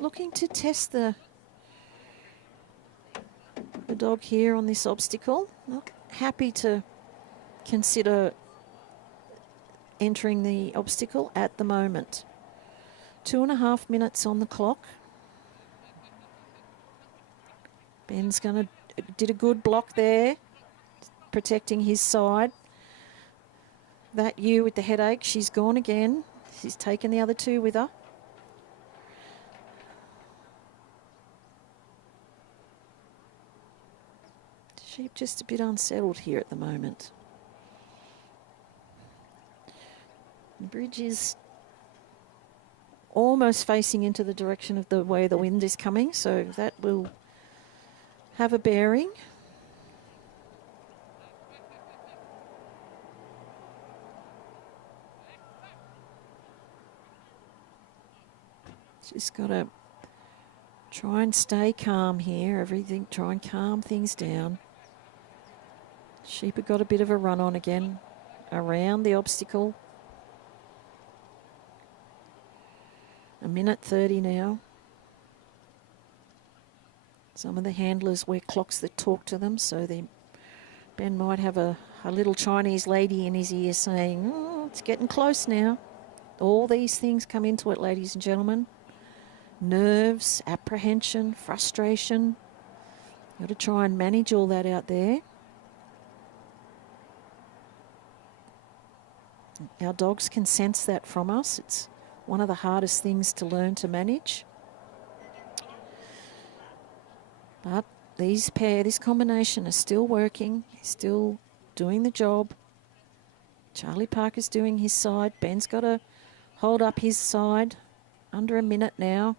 Looking to test the dog here on this obstacle. Not happy to consider entering the obstacle at the moment. 2.5 minutes on the clock. Ben's did a good block there, protecting his side. That ewe with the headache, she's gone again. She's taken the other two with her. Sheep just a bit unsettled here at the moment. The bridge is almost facing into the direction of the way the wind is coming, so that will have a bearing. Just got to try and stay calm here. Everything, try and calm things down. Sheep have got a bit of a run on again around the obstacle. 1:30 now. Some of the handlers wear clocks that talk to them, so Ben might have a little Chinese lady in his ear saying, "Oh, it's getting close now." All these things come into it, ladies and gentlemen. Nerves, apprehension, frustration. Got to try and manage all that out there. Our dogs can sense that from us. It's one of the hardest things to learn to manage. But this combination is still working, still doing the job. Charlie Parker's doing his side. Ben's got to hold up his side. Under a minute now.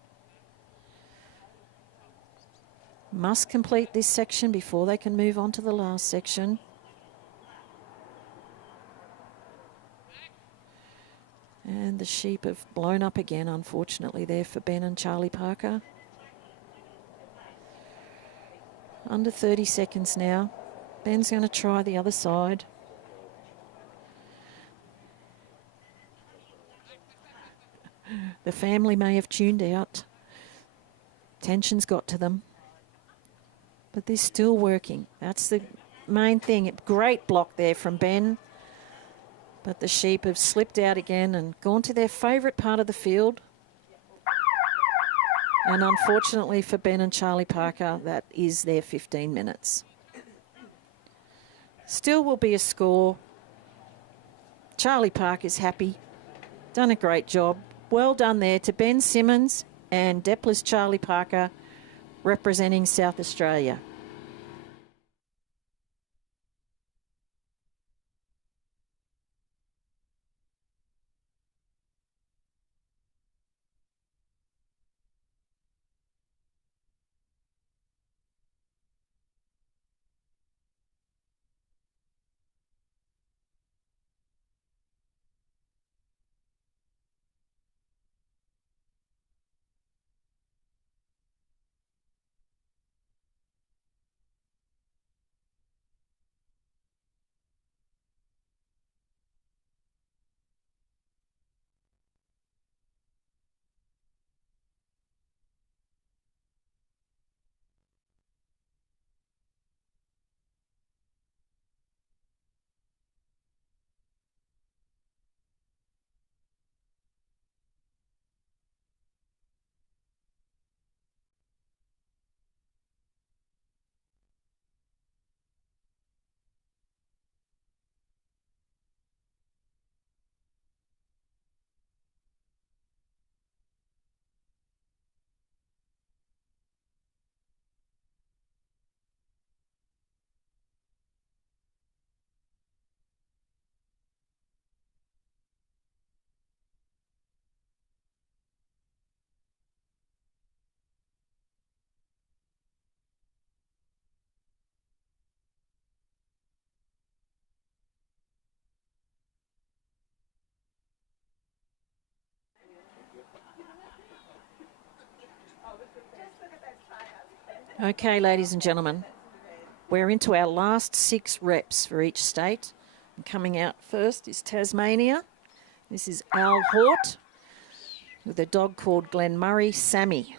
Must complete this section before they can move on to the last section. And the sheep have blown up again, unfortunately, there for Ben and Charlie Parker. Under 30 seconds now. Ben's going to try the other side. The family may have tuned out. Tension's got to them. But they're still working. That's the main thing. Great block there from Ben. But the sheep have slipped out again and gone to their favourite part of the field. And unfortunately for Ben and Charlie Parker, that is their 15 minutes. Still will be a score. Charlie Parker's happy. Done a great job. Well done there to Ben Simmons and Depler's Charlie Parker representing South Australia. Okay, ladies and gentlemen, we're into our last 6 reps for each state. And coming out first is Tasmania. This is Al Hort with a dog called Glenmurray Sammy.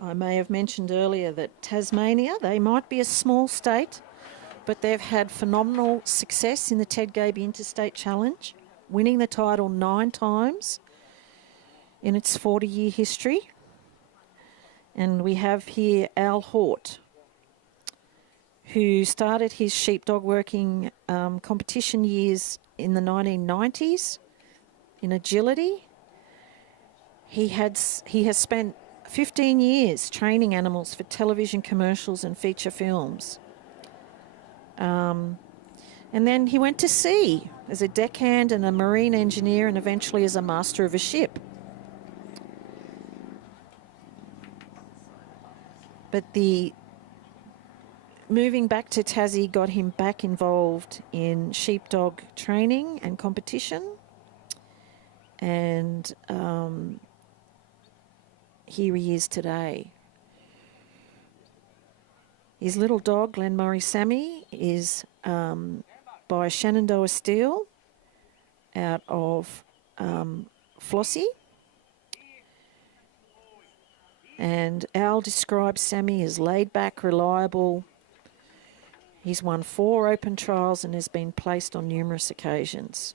I may have mentioned earlier that Tasmania, they might be a small state, but they've had phenomenal success in the Ted Gaby Interstate Challenge, winning the title 9 times in its 40-year history. And we have here Al Hort, who started his sheepdog working competition years in the 1990s in agility. He has spent 15 years training animals for television commercials and feature films. And then he went to sea as a deckhand and a marine engineer and eventually as a master of a ship. But the moving back to Tassie got him back involved in sheepdog training and competition. And here he is today. His little dog, Glenmurray Sammy, is by Shenandoah Steel out of Flossie. And Al describes Sammy as laid back, reliable. He's won 4 open trials and has been placed on numerous occasions.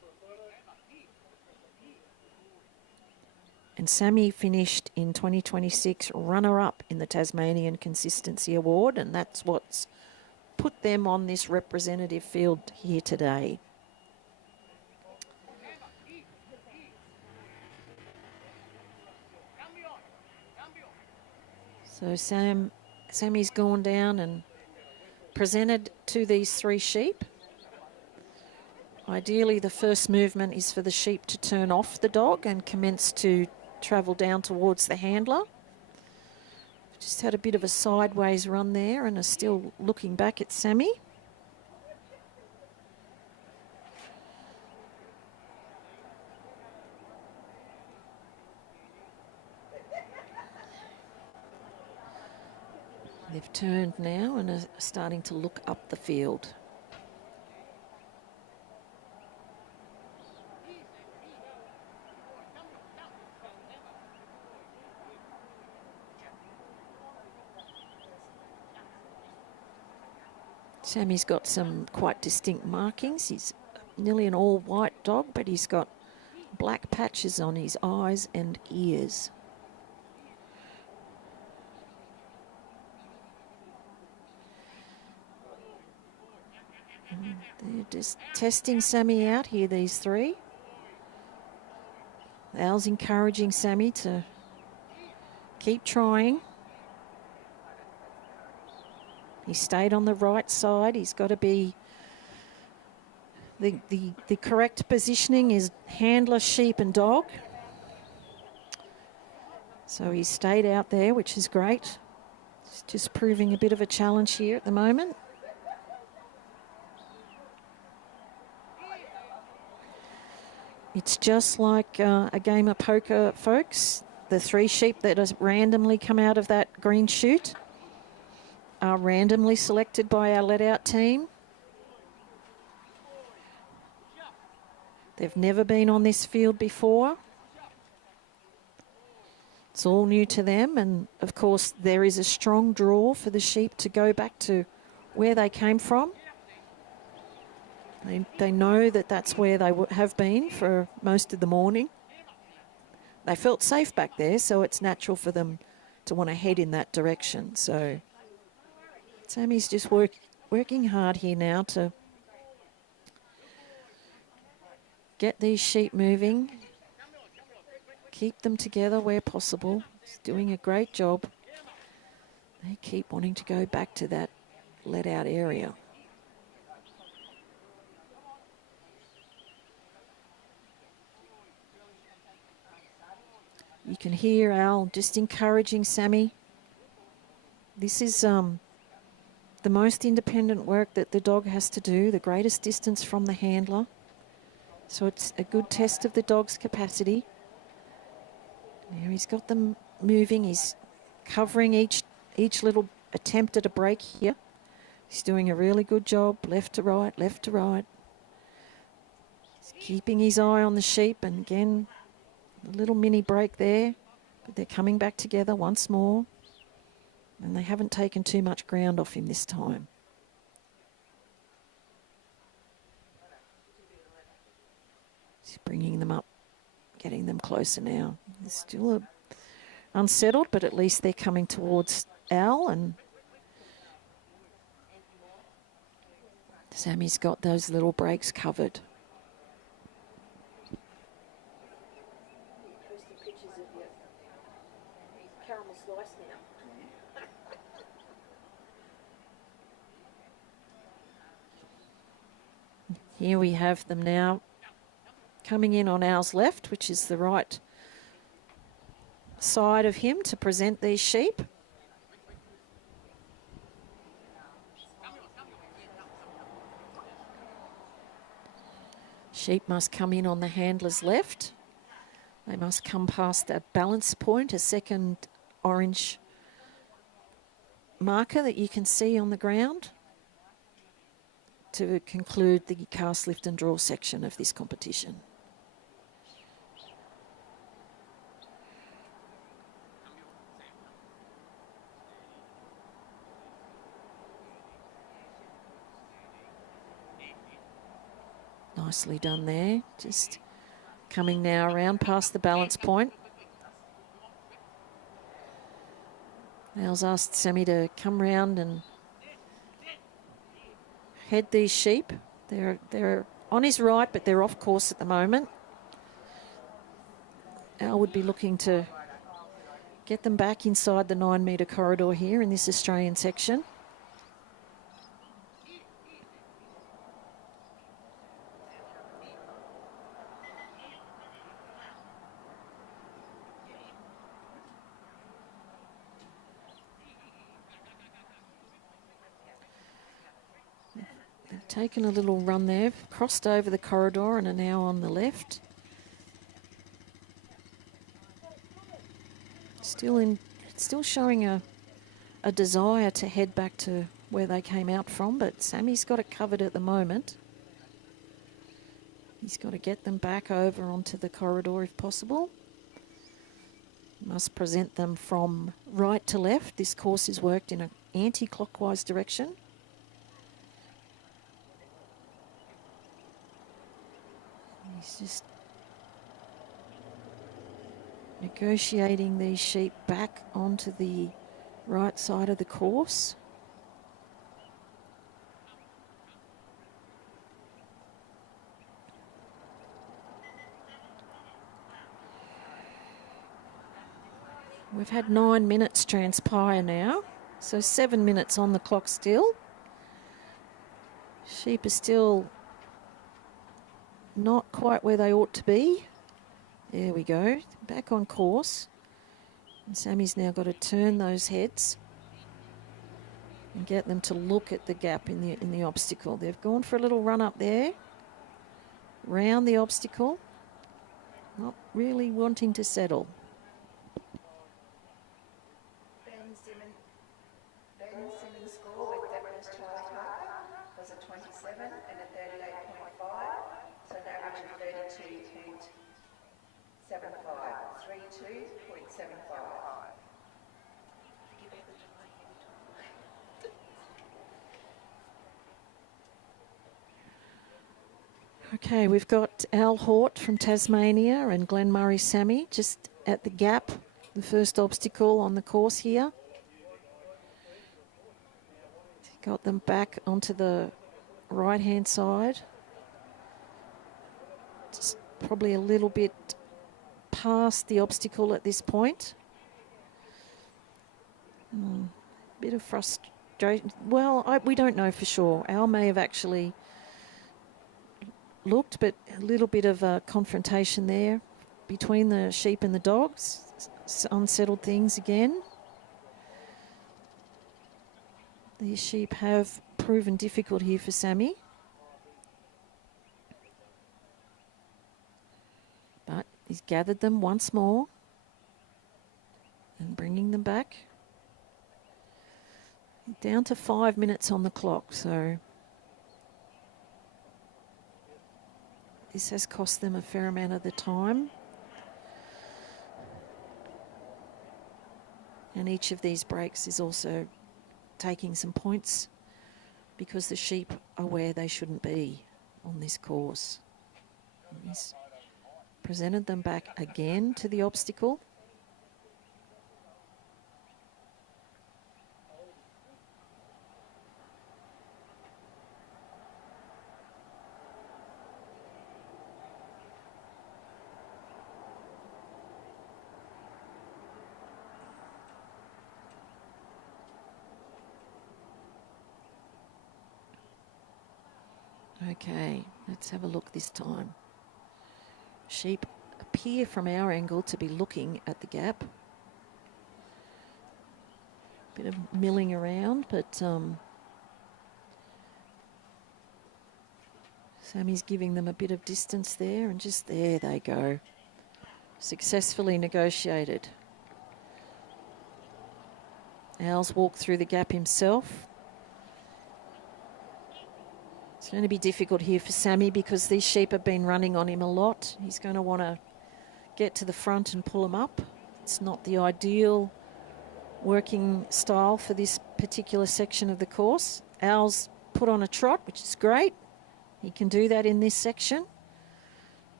And Sammy finished in 2026 runner-up in the Tasmanian Consistency Award, and that's what's put them on this representative field here today. So Sammy's gone down and presented to these 3 sheep. Ideally, the first movement is for the sheep to turn off the dog and commence to travel down towards the handler. Just had a bit of a sideways run there and are still looking back at Sammy. turned now and are starting to look up the field. Sammy's got some quite distinct markings. He's nearly an all-white dog, but he's got black patches on his eyes and ears. They're just testing Sammy out here, these three. Al's encouraging Sammy to keep trying. He stayed on the right side. He's got to be... The correct positioning is handler, sheep and dog. So he stayed out there, which is great. It's just proving a bit of a challenge here at the moment. It's just like a game of poker, folks. The three sheep that has randomly come out of that green chute are randomly selected by our let-out team. They've never been on this field before. It's all new to them, and of course there is a strong draw for the sheep to go back to where they came from. They know that that's where they have been for most of the morning. They felt safe back there, so it's natural for them to want to head in that direction. So Sammy's just working hard here now to get these sheep moving, keep them together where possible. He's doing a great job. They keep wanting to go back to that let-out area. You can hear Al just encouraging Sammy. This is the most independent work that the dog has to do, the greatest distance from the handler. So it's a good test of the dog's capacity. There he's got them moving. He's covering each little attempt at a break here. He's doing a really good job, left to right, left to right. He's keeping his eye on the sheep, and again, a little mini break there, but they're coming back together once more, and they haven't taken too much ground off him this time. He's bringing them up, getting them closer now. They're still unsettled, but at least they're coming towards Al, and Sammy's got those little breaks covered. Here we have them now coming in on Al's left, which is the right side of him to present these sheep. Sheep must come in on the handler's left. They must come past a balance point, a second orange marker that you can see on the ground, to conclude the cast, lift and draw section of this competition. Nicely done there. Just coming now around past the balance point. Al's asked Sammy to come round and head these sheep. They're on his right, but they're off course at the moment. Al would be looking to get them back inside the 9-metre corridor here in this Australian section. Taken a little run there, crossed over the corridor and are now on the left. Still showing a a desire to head back to where they came out from, but Sammy's got it covered at the moment. He's got to get them back over onto the corridor if possible. Must present them from right to left. This course is worked in an anti-clockwise direction. He's just negotiating these sheep back onto the right side of the course. We've had 9 minutes transpire now, so 7 minutes on the clock still. Sheep are still not quite where they ought to be. There we go, back on course. And Sammy's now got to turn those heads and get them to look at the gap in the obstacle. They've gone for a little run up there, round the obstacle, not really wanting to settle. Ben Simmons' score with Deborah's Charlie Parker was a 27 and a 38.5, so an average of 32.75. Okay, we've got Al Hort from Tasmania and Glen Murray Sammy just at the gap, the first obstacle on the course here. Got them back onto the right-hand side. Just probably a little bit past the obstacle at this point. Bit of frustration. Well, we don't know for sure. Al may have actually looked, but a little bit of a confrontation there between the sheep and the dogs. Unsettled things again. These sheep have proven difficult here for Sammy. But he's gathered them once more and bringing them back. Down to 5 minutes on the clock, so this has cost them a fair amount of the time. And each of these breaks is also taking some points because the sheep are where they shouldn't be on this course. He's presented them back again to the obstacle. Okay, let's have a look this time. Sheep appear from our angle to be looking at the gap. Bit of milling around, but Sammy's giving them a bit of distance there, and just there they go. Successfully negotiated. Al's walked through the gap himself. It's going to be difficult here for Sammy because these sheep have been running on him a lot. He's going to want to get to the front and pull them up. It's not the ideal working style for this particular section of the course. Al's put on a trot, which is great. He can do that in this section.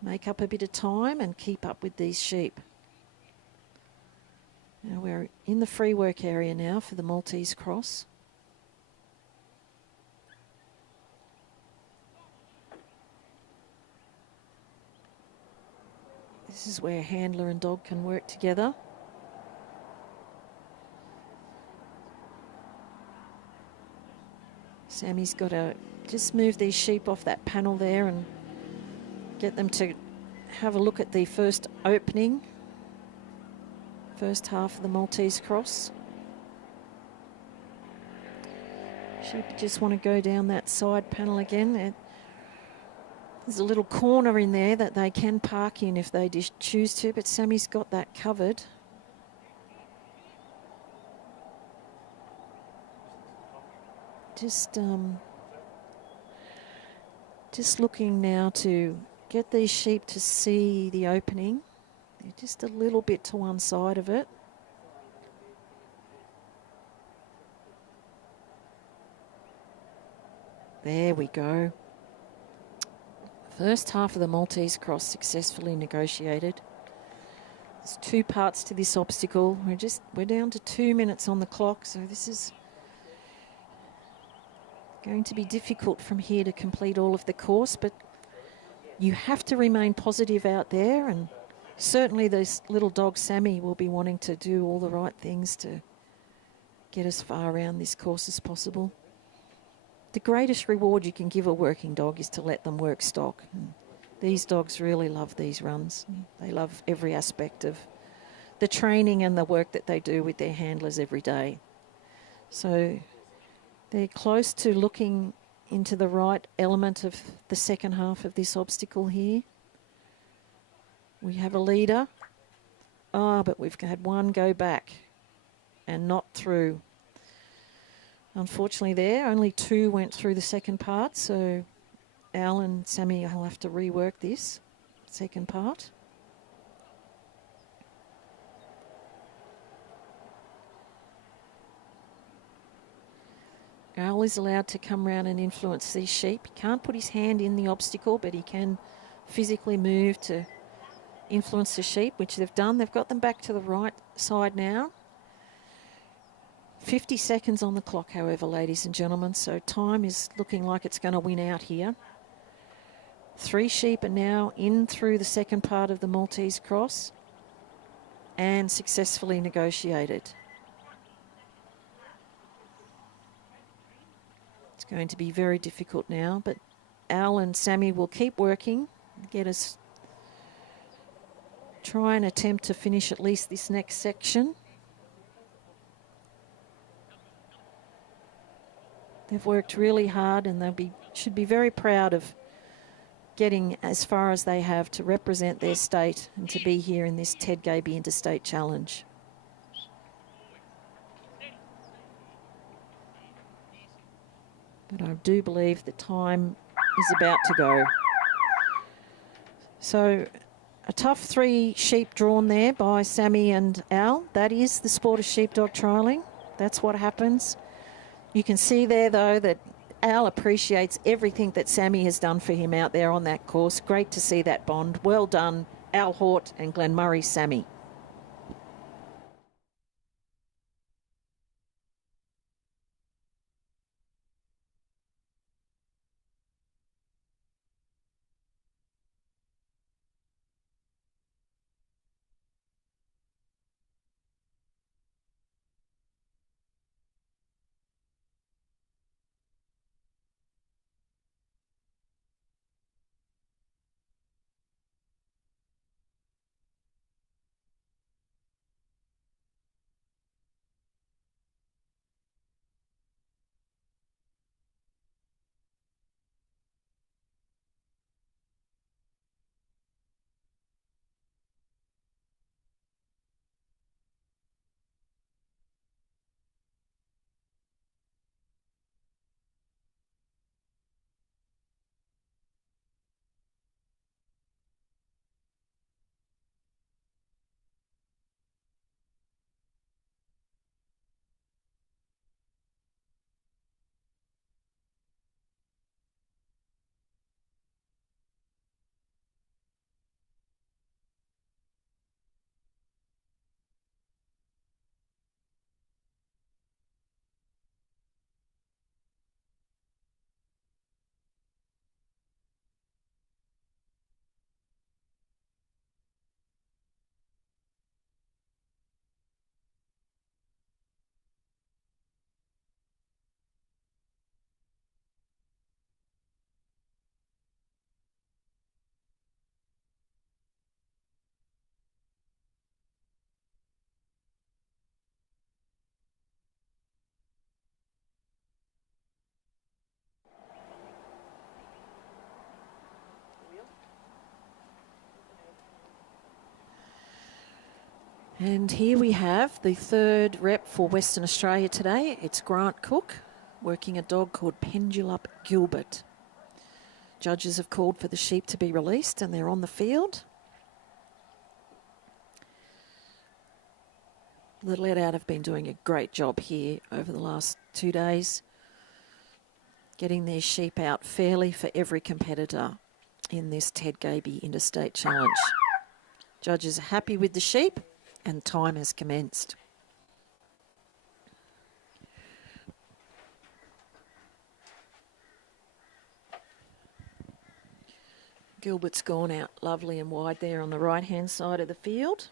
Make up a bit of time and keep up with these sheep. Now we're in the free work area now for the Maltese cross. This is where handler and dog can work together. Sammy's got to just move these sheep off that panel there and get them to have a look at the first opening, first half of the Maltese cross. Sheep just want to go down that side panel again. There's a little corner in there that they can park in if they choose to, but Sammy's got that covered. Just looking now to get these sheep to see the opening. They're just a little bit to one side of it. There we go. First half of the Maltese cross successfully negotiated. There's 2 parts to this obstacle. We're down to 2 minutes on the clock, so this is going to be difficult from here to complete all of the course, but you have to remain positive out there, and certainly this little dog Sammy will be wanting to do all the right things to get as far around this course as possible. The greatest reward you can give a working dog is to let them work stock. And these dogs really love these runs. They love every aspect of the training and the work that they do with their handlers every day. So they're close to looking into the right element of the second half of this obstacle here. We have a leader. But we've had one go back and not through. Unfortunately there, only 2 went through the second part, so Al and Sammy will have to rework this second part. Al is allowed to come round and influence these sheep. He can't put his hand in the obstacle, but he can physically move to influence the sheep, which they've done. They've got them back to the right side now. 50 seconds on the clock, however, ladies and gentlemen, so time is looking like it's going to win out here. 3 sheep are now in through the second part of the Maltese cross and successfully negotiated. It's going to be very difficult now, but Al and Sammy will keep working, try and attempt to finish at least this next section. They've worked really hard, and should be very proud of getting as far as they have to represent their state and to be here in this Ted Gaby Interstate Challenge. But I do believe the time is about to go. So a tough 3 sheep drawn there by Sammy and Al. That is the sport of sheepdog trialling. That's what happens. You can see there, though, that Al appreciates everything that Sammy has done for him out there on that course. Great to see that bond. Well done, Al Hort and Glenmurray Sammy. And here we have the 3rd rep for Western Australia today. It's Grant Cook. working a dog called Pendulum Gilbert. Judges have called for the sheep to be released and they're on the field. The let-out have been doing a great job here over the last 2 days, getting their sheep out fairly for every competitor in this Ted Gaby Interstate Challenge. Judges are happy with the sheep and time has commenced. Gilbert's gone out lovely and wide there on the right-hand side of the field.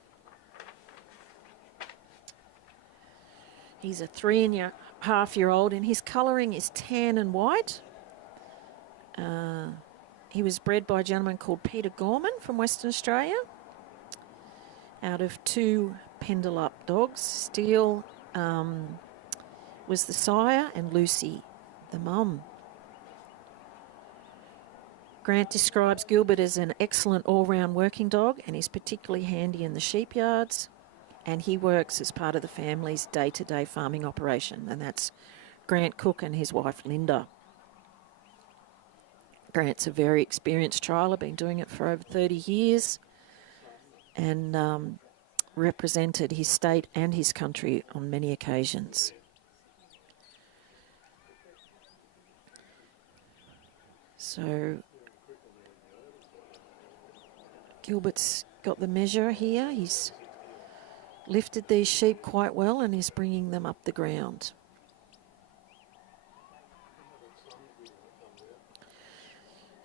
He's a 3.5-year-old and his colouring is tan and white. He was bred by a gentleman called Peter Gorman from Western Australia out of 2 Pendulum dogs. Steele was the sire and Lucy the mum. Grant describes Gilbert as an excellent all-round working dog and he's particularly handy in the sheep yards, and he works as part of the family's day-to-day farming operation, and that's Grant Cook and his wife Linda. Grant's a very experienced trialer, been doing it for over 30 years and represented his state and his country on many occasions. So Gilbert's got the measure here. He's lifted these sheep quite well and is bringing them up the ground.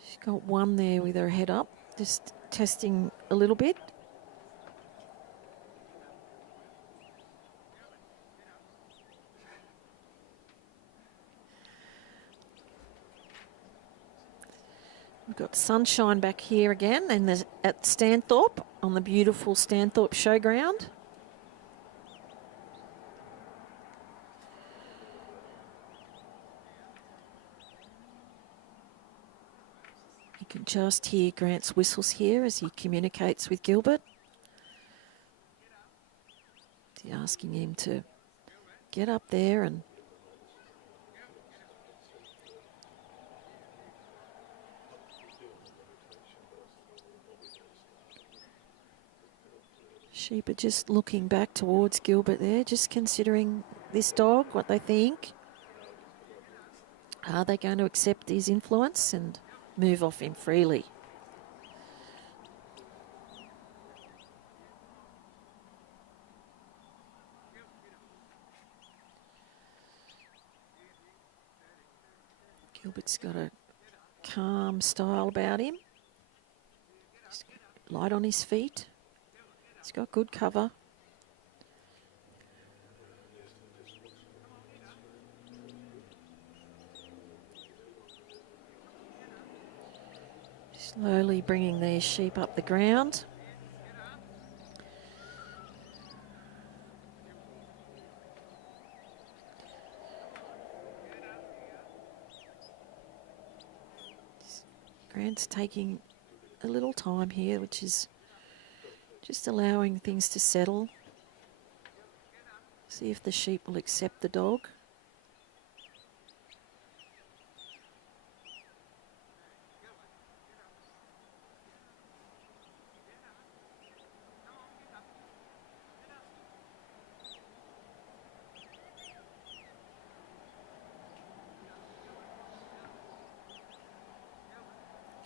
She's got one there with her head up, just testing a little bit. We've got sunshine back here again and at Stanthorpe, on the beautiful Stanthorpe Showground. You can just hear Grant's whistles here as he communicates with Gilbert. He's asking him to get up there and sheep are just looking back towards Gilbert there, just considering this dog, what they think. Are they going to accept his influence and move off him freely? Gilbert's got a calm style about him. He's light on his feet. He's got good cover. Slowly bringing these sheep up the ground. Grant's taking a little time here, which is just allowing things to settle. See if the sheep will accept the dog.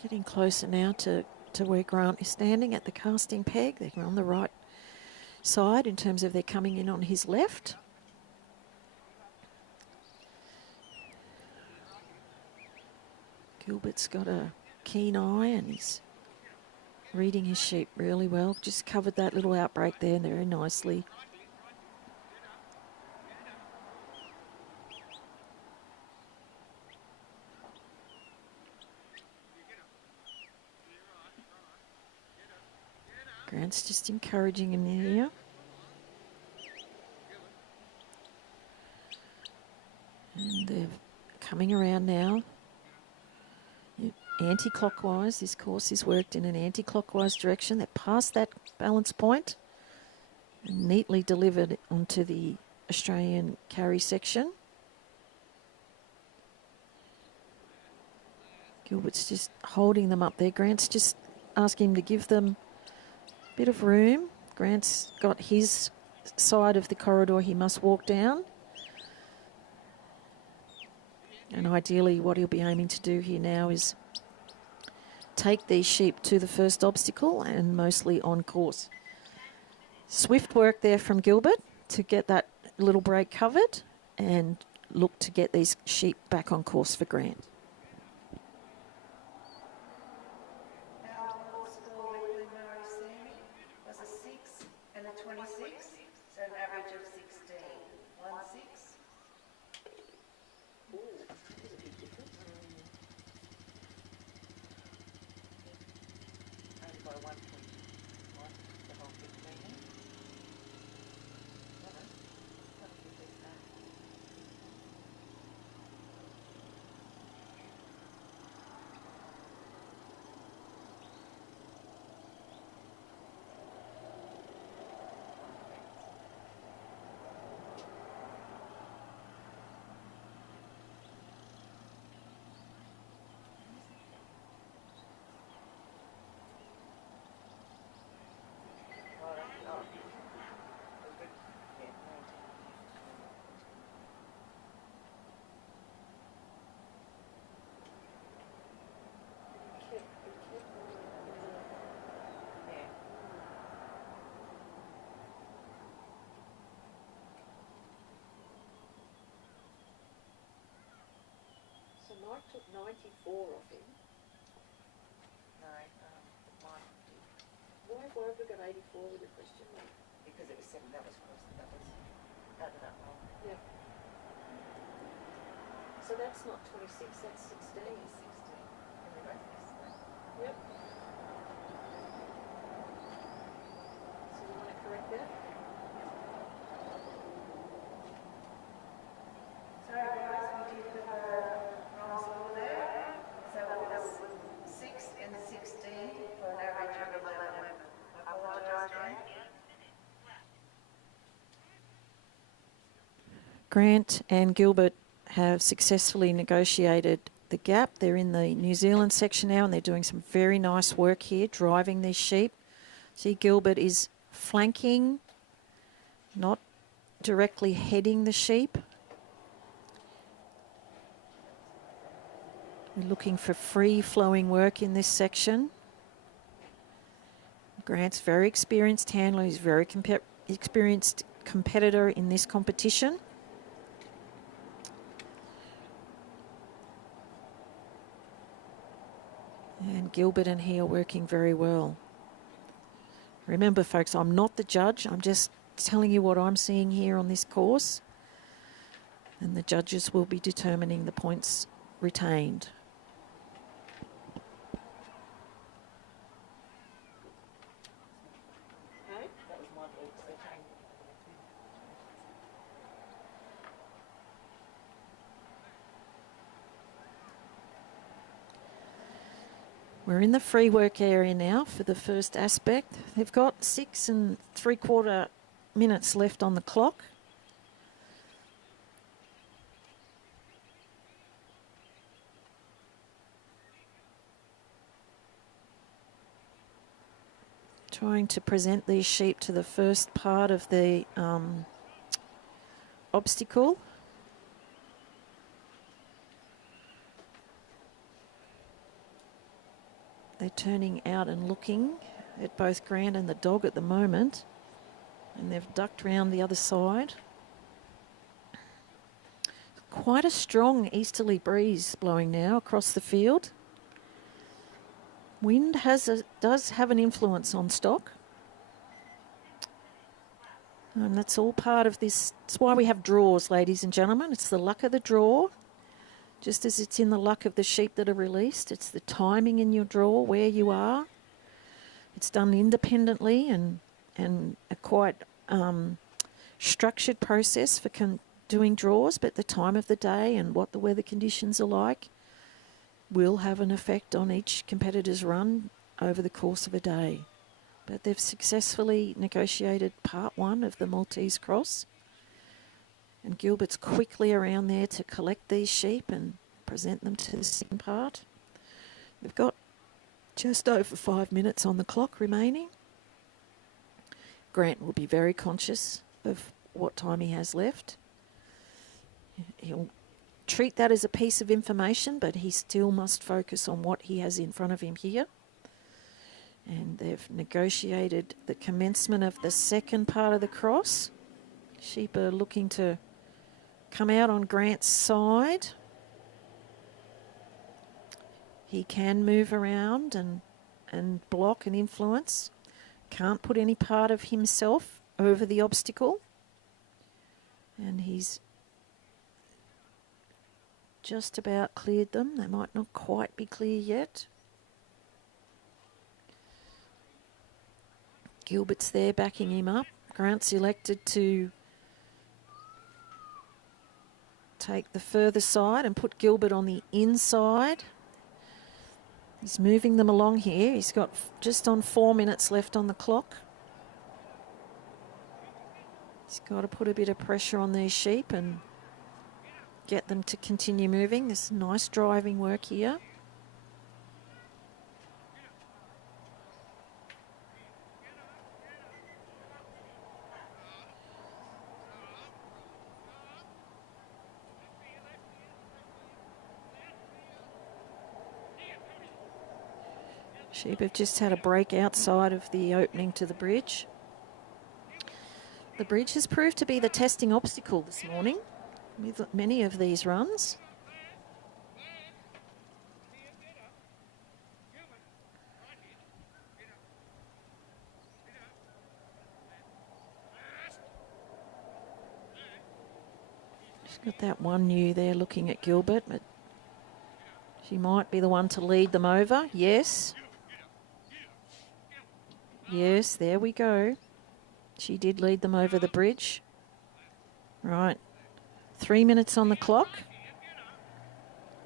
Getting closer now to where Grant is standing at the casting peg. They're on the right side in terms of they're coming in on his left. Gilbert's got a keen eye and he's reading his sheep really well. Just covered that little outbreak there very nicely. Grant's just encouraging him here. And they're coming around now. Anti-clockwise. This course is worked in an anti-clockwise direction. They're past that balance point and neatly delivered onto the Australian carry section. Gilbert's just holding them up there. Grant's just asking him to give them a bit of room. Grant's got his side of the corridor he must walk down. And ideally what he'll be aiming to do here now is take these sheep to the first obstacle and mostly on course. Swift work there from Gilbert to get that little break covered and look to get these sheep back on course for Grant. Our middle score with Murray Sammy was a 6 and a 26, so an average of 16. 1-6. Only by 1 point. Right, the whole 15. No, no. What did you say? So Mike took 94 off him. No, mine did. Why have we got 84 with a question mark? Because it was 7, that was added up wrong. Yeah. So that's not 26, that's 16. 16. And we both missed that. Yep. So you want to correct that? Sorry guys, we did put the wrong score there. So it was 6 and 16 for an average of 11. I apologise, Jane. Grant and Gilbert have successfully negotiated the gap. They're in the New Zealand section now and they're doing some very nice work here, driving these sheep. See, Gilbert is flanking, not directly heading the sheep. We're looking for free-flowing work in this section. Grant's very experienced handler. He's very experienced competitor in this competition. And Gilbert and he are working very well. Remember, folks, I'm not the judge. I'm just telling you what I'm seeing here on this course. And the judges will be determining the points retained. That was my fault, so they changed it. We're in the free work area now for the first aspect. They've got 6 3/4 minutes left on the clock. Trying to present these sheep to the first part of the obstacle. They're turning out and looking at both Grant and the dog at the moment. And they've ducked round the other side. Quite a strong easterly breeze blowing now across the field. Wind does have an influence on stock. And that's all part of this. That's why we have draws, ladies and gentlemen. It's the luck of the draw. Just as it's in the luck of the sheep that are released, it's the timing in your draw, where you are. It's done independently and a quite structured process for doing draws, but the time of the day and what the weather conditions are like will have an effect on each competitor's run over the course of a day. But they've successfully negotiated part 1 of the Maltese cross. And Gilbert's quickly around there to collect these sheep and present them to the second part. We've got just over 5 minutes on the clock remaining. Grant will be very conscious of what time he has left. He'll treat that as a piece of information, but he still must focus on what he has in front of him here. And they've negotiated the commencement of the second part of the cross. Sheep are looking to come out on Grant's side. He can move around and block and influence. Can't put any part of himself over the obstacle. And he's just about cleared them. They might not quite be clear yet. Gilbert's there backing him up. Grant's elected to take the further side and put Gilbert on the inside. He's moving them along here. He's got just on 4 minutes left on the clock. He's got to put a bit of pressure on these sheep and get them to continue moving. There's nice driving work here. Sheep have just had a break outside of the opening to the bridge. The bridge has proved to be the testing obstacle this morning with many of these runs. Just got that one new there looking at Gilbert, but she might be the one to lead them over. Yes. Yes, there we go. She did lead them over the bridge. Right. 3 minutes on the clock.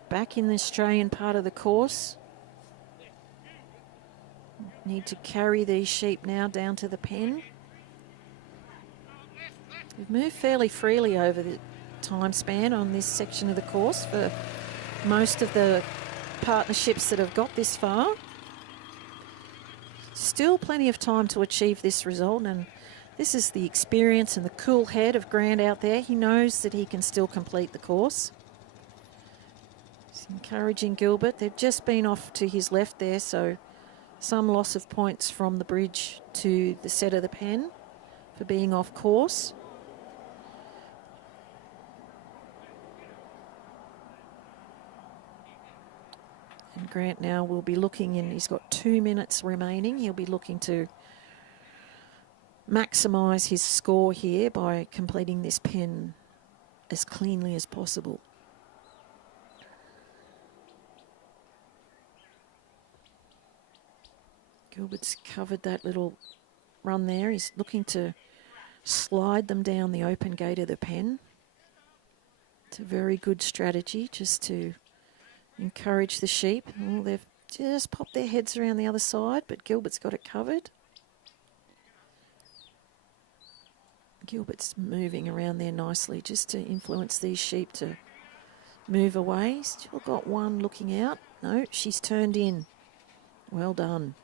Back in the Australian part of the course. Need to carry these sheep now down to the pen. We've moved fairly freely over the time span on this section of the course for most of the partnerships that have got this far. Still plenty of time to achieve this result, and this is the experience and the cool head of Grant out there. He knows that he can still complete the course. He's encouraging Gilbert. They've just been off to his left there, so some loss of points from the bridge to the set of the pen for being off course. And Grant now will be looking in, he's got 2 minutes remaining. He'll be looking to maximise his score here by completing this pen as cleanly as possible. Gilbert's covered that little run there. He's looking to slide them down the open gate of the pen. It's a very good strategy just to encourage the sheep. Oh, they've just popped their heads around the other side, but Gilbert's got it covered. Gilbert's moving around there nicely just to influence these sheep to move away. Still got one looking out. No, she's turned in. Well done.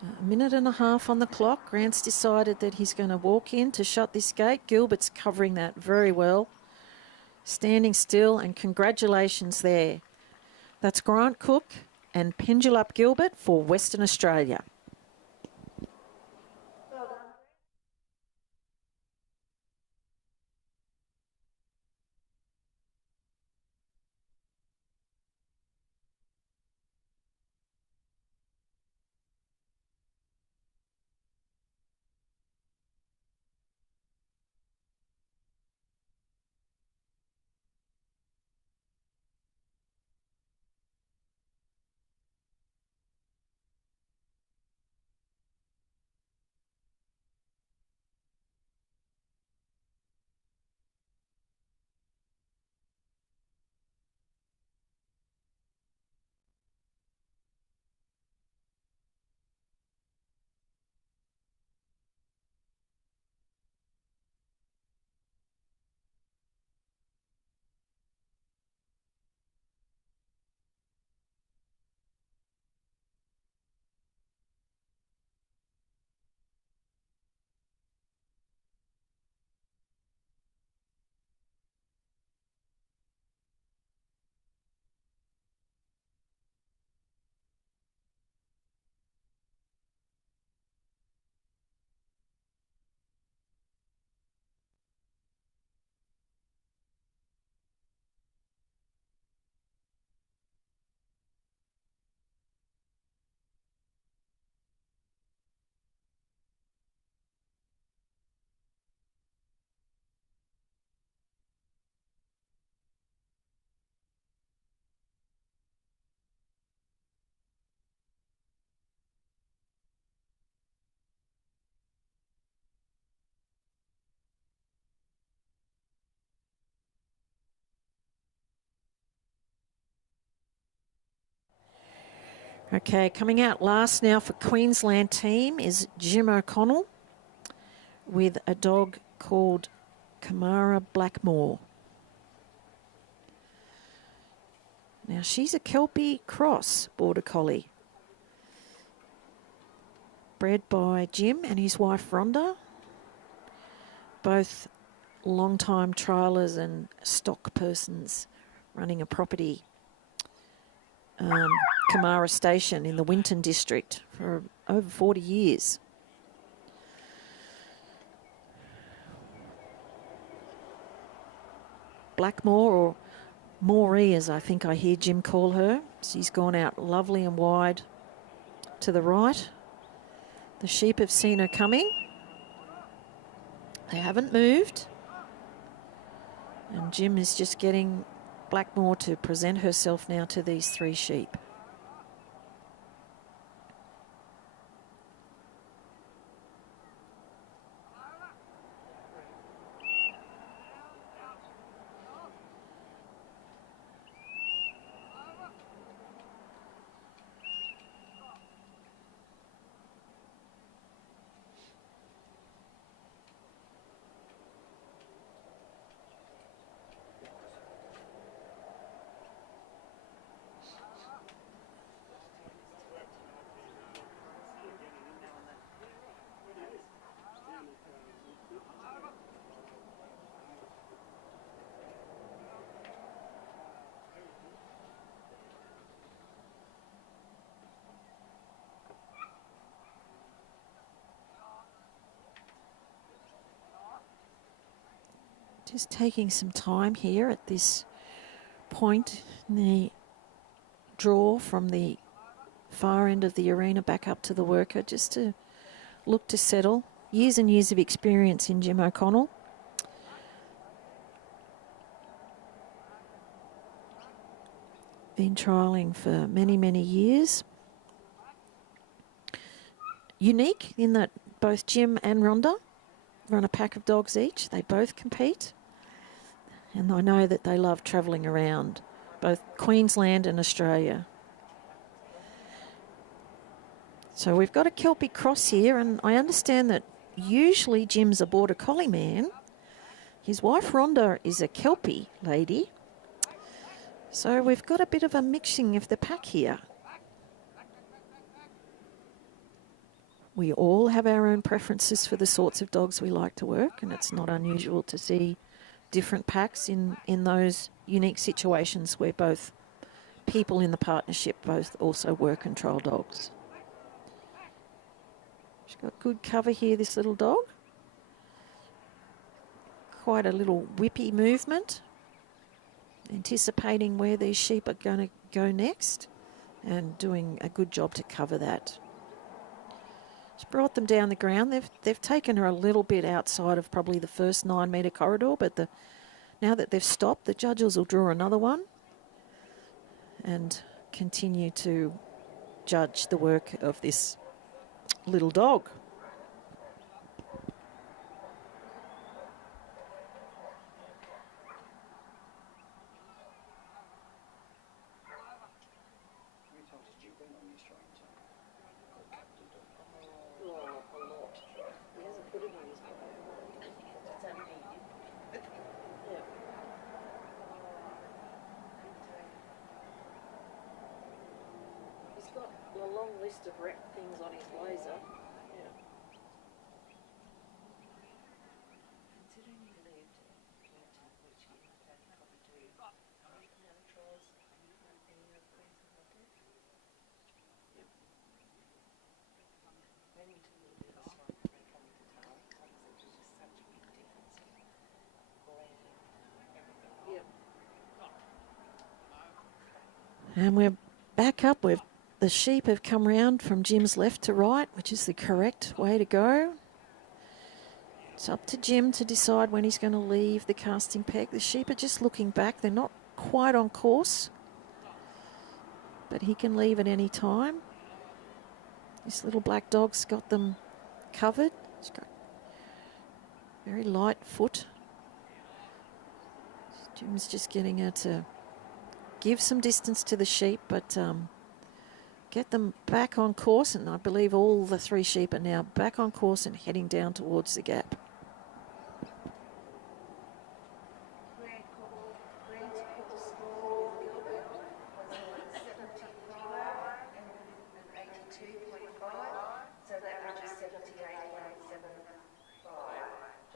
A minute and a half on the clock. Grant's decided that he's going to walk in to shut this gate. Gilbert's covering that very well. Standing still, and congratulations there. That's Grant Cook and Pendulum Gilbert for Western Australia. Okay, coming out last now for Queensland team is Jim O'Connell with a dog called Kamara Blackmore. Now she's a Kelpie cross border collie, bred by Jim and his wife Rhonda, both long-time trialers and stock persons running a property, Kamara Station in the Winton district for over 40 years. Blackmore, or Moree as I think I hear Jim call her. She's gone out lovely and wide to the right. The sheep have seen her coming. They haven't moved. And Jim is just getting Blackmore to present herself now to these three sheep. Just taking some time here at this point in the draw from the far end of the arena back up to the worker, just to look to settle. Years and years of experience in Jim O'Connell. Been trialling for many, many years. Unique in that both Jim and Rhonda run a pack of dogs each. They both compete. And I know that they love travelling around both Queensland and Australia. So we've got a Kelpie cross here, and I understand that usually Jim's a border collie man. His wife Rhonda is a Kelpie lady. So we've got a bit of a mixing of the pack here. We all have our own preferences for the sorts of dogs we like to work, and it's not unusual to see different packs in those unique situations where both people in the partnership both also work and trial dogs. She's got good cover here, this little dog. Quite a little whippy movement, anticipating where these sheep are going to go next and doing a good job to cover that. She's brought them down the ground. They've taken her a little bit outside of probably the first 9 metre corridor, but now that they've stopped, the judges will draw another one and continue to judge the work of this little dog. Of things on his blazer. Yeah. Considering you lived in Winton, which you probably do, no trials any of Queensland like it? Yep. Remington will do this one when they come into town. Like I said, there's just such a big difference in brand, everything. Yep. And we're back up. The sheep have come round from Jim's left to right, which is the correct way to go. It's up to Jim to decide when he's going to leave the casting peg. The sheep are just looking back. They're not quite on course, but he can leave at any time. This little black dog's got them covered. He's got very light foot. Jim's just getting her to give some distance to the sheep, but get them back on course, and I believe all the 3 sheep are now back on course and heading down towards the gap. Grant Cook score with Gilbert was a 75 and an 82.5, so the average is 78.75.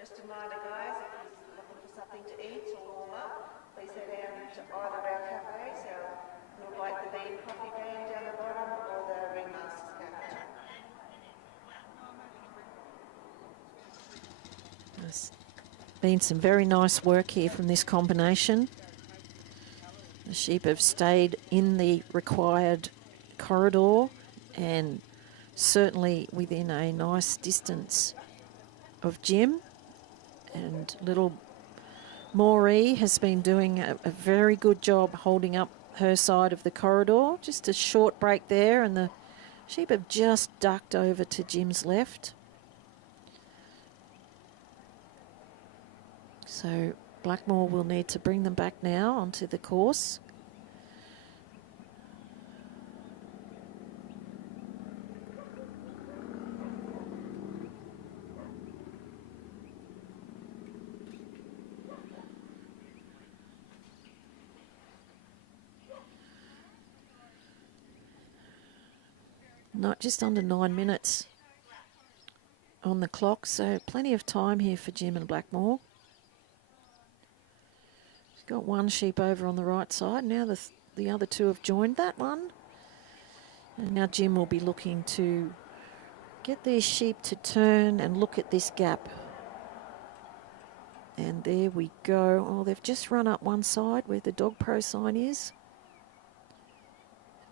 Just a reminder, guys, if you're looking for something to eat or warm up, please head down to either of our cafes, our Little Bite the Bean coffee van down the bottom, or the Ringmasters Cafe. There's been some very nice work here from this combination. The sheep have stayed in the required corridor and certainly within a nice distance of Jim. And little Maureen has been doing a very good job holding up her side of the corridor. Just a short break there, and the sheep have just ducked over to Jim's left. So Blackmore will need to bring them back now onto the course. Not just under 9 minutes on the clock, so plenty of time here for Jim and Blackmore. He's got one sheep over on the right side. Now the other 2 have joined that one. And now Jim will be looking to get these sheep to turn and look at this gap. And there we go. Oh, they've just run up one side where the dog pro sign is.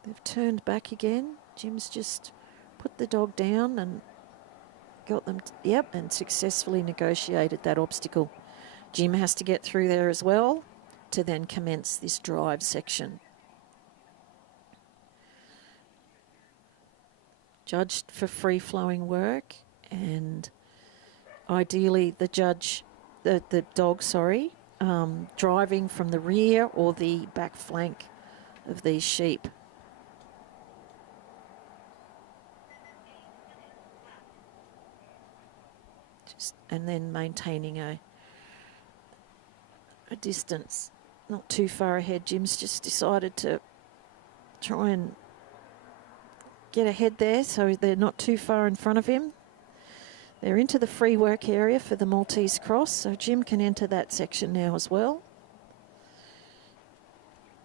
They've turned back again. Jim's just put the dog down and got them, and successfully negotiated that obstacle. Jim has to get through there as well to then commence this drive section. Judged for free-flowing work, and ideally the dog, driving from the rear or the back flank of these sheep. And then maintaining a distance not too far ahead. Jim's just decided to try and get ahead there so they're not too far in front of him. They're into the free work area for the Maltese cross, so Jim can enter that section now as well.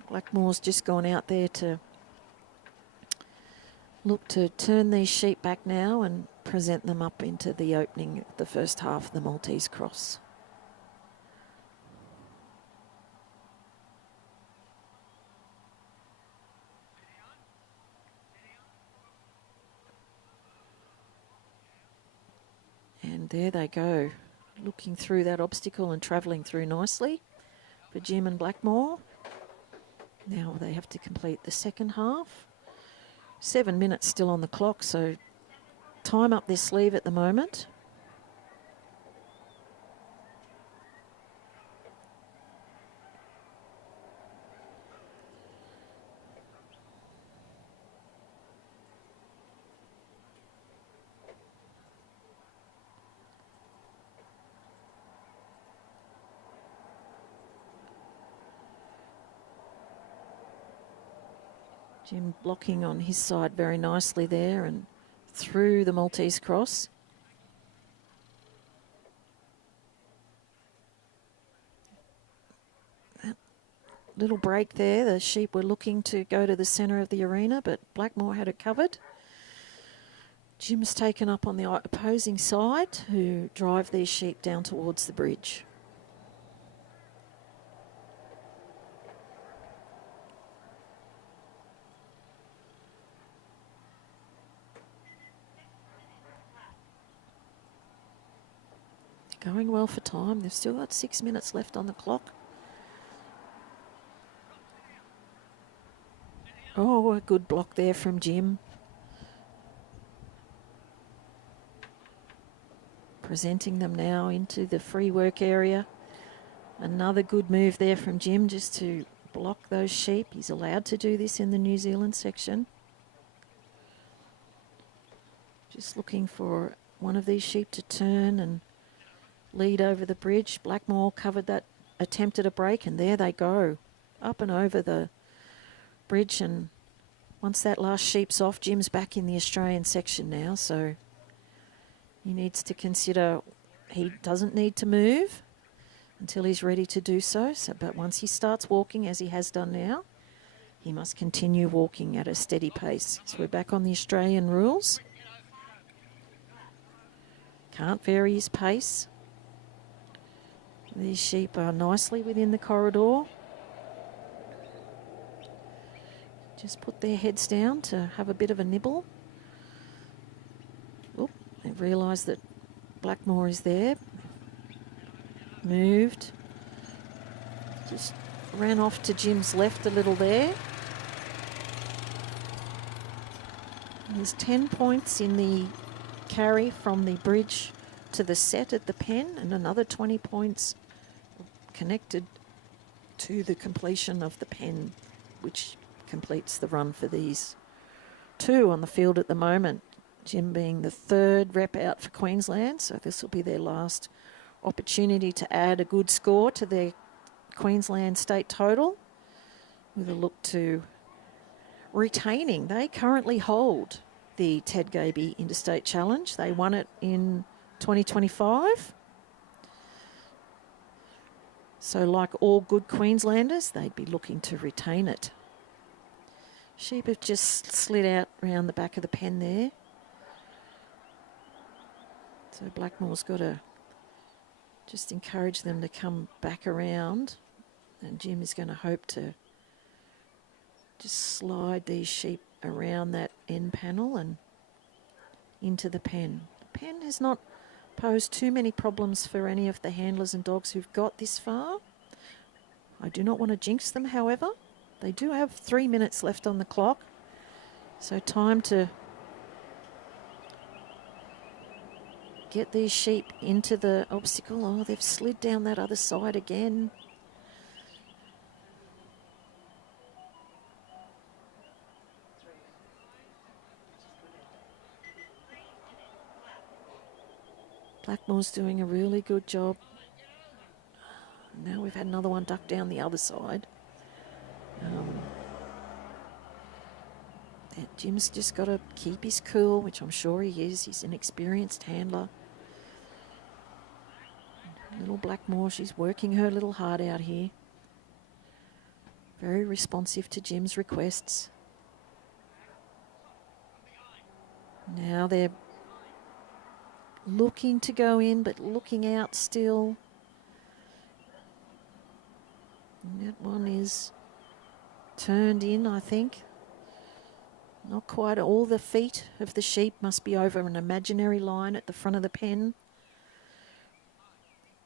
Blackmore's just gone out there to look to turn these sheep back now and present them up into the opening of the first half of the Maltese cross. And there they go, looking through that obstacle and travelling through nicely for Jim and Blackmore. Now they have to complete the second half. 7 minutes still on the clock, so time up their sleeve at the moment. Jim blocking on his side very nicely there and through the Maltese cross. That little break there, the sheep were looking to go to the centre of the arena, but Blackmore had it covered. Jim's taken up on the opposing side to drive these sheep down towards the bridge. Going well for time. They've still got 6 minutes left on the clock. Oh, a good block there from Jim. Presenting them now into the free work area. Another good move there from Jim just to block those sheep. He's allowed to do this in the New Zealand section. Just looking for one of these sheep to turn and lead over the bridge. Blackmore covered that attempt at a break, and there they go, up and over the bridge. And once that last sheep's off, Jim's back in the Australian section now, so he needs to consider he doesn't need to move until he's ready to do so. But once he starts walking, as he has done now, he must continue walking at a steady pace. So we're back on the Australian rules. Can't vary his pace. These sheep are nicely within the corridor. Just put their heads down to have a bit of a nibble. Oop, they realise that Blackmore is there. Moved. Just ran off to Jim's left a little there. There's 10 points in the carry from the bridge to the set at the pen, and another 20 points connected to the completion of the pen, which completes the run for these two on the field at the moment. Jim being the third rep out for Queensland, so this will be their last opportunity to add a good score to their Queensland state total, with a look to retaining. They currently hold the Ted Gaby Interstate Challenge. They won it in 2025. So like all good Queenslanders, they'd be looking to retain it. Sheep have just slid out around the back of the pen there. So Blackmore's got to just encourage them to come back around. And Jim is going to hope to just slide these sheep around that end panel and into the pen. The pen has not posed too many problems for any of the handlers and dogs who've got this far. I do not want to jinx them, however. They do have 3 minutes left on the clock, so time to get these sheep into the obstacle. Oh, they've slid down that other side again. Blackmore's doing a really good job. Now we've had another one duck down the other side. Jim's just got to keep his cool, which I'm sure he is. He's an experienced handler. Little Blackmore, she's working her little heart out here. Very responsive to Jim's requests. Now they're looking to go in, but looking out still. And that one is turned in, I think. Not quite. All the feet of the sheep must be over an imaginary line at the front of the pen.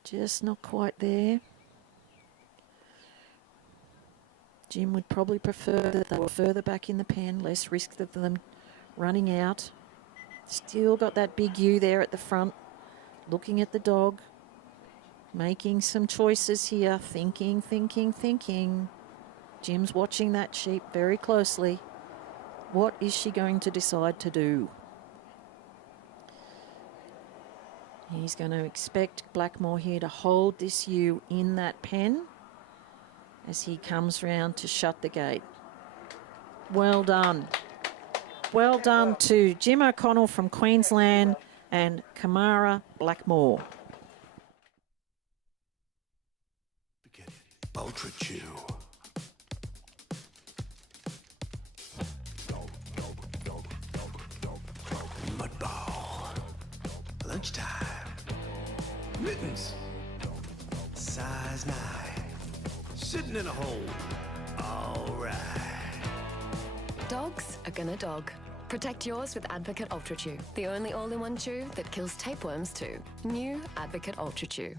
Just not quite there. Jim would probably prefer that they were further back in the pen, less risk of them running out. Still got that big U there at the front, looking at the dog, making some choices here, thinking. Jim's watching that sheep very closely. What is she going to decide to do? He's going to expect Blackmore here to hold this ewe in that pen as he comes round to shut the gate. Well done. Well done to Jim O'Connell from Queensland and Kamara Blackmore. Ultra Chew. Mudball. Lunchtime. Mittens. Size 9. Sitting in a hole. All right. Dogs are gonna dog. Protect yours with Advocate Ultra Chew, the only all-in-one chew that kills tapeworms too. New Advocate Ultra Chew.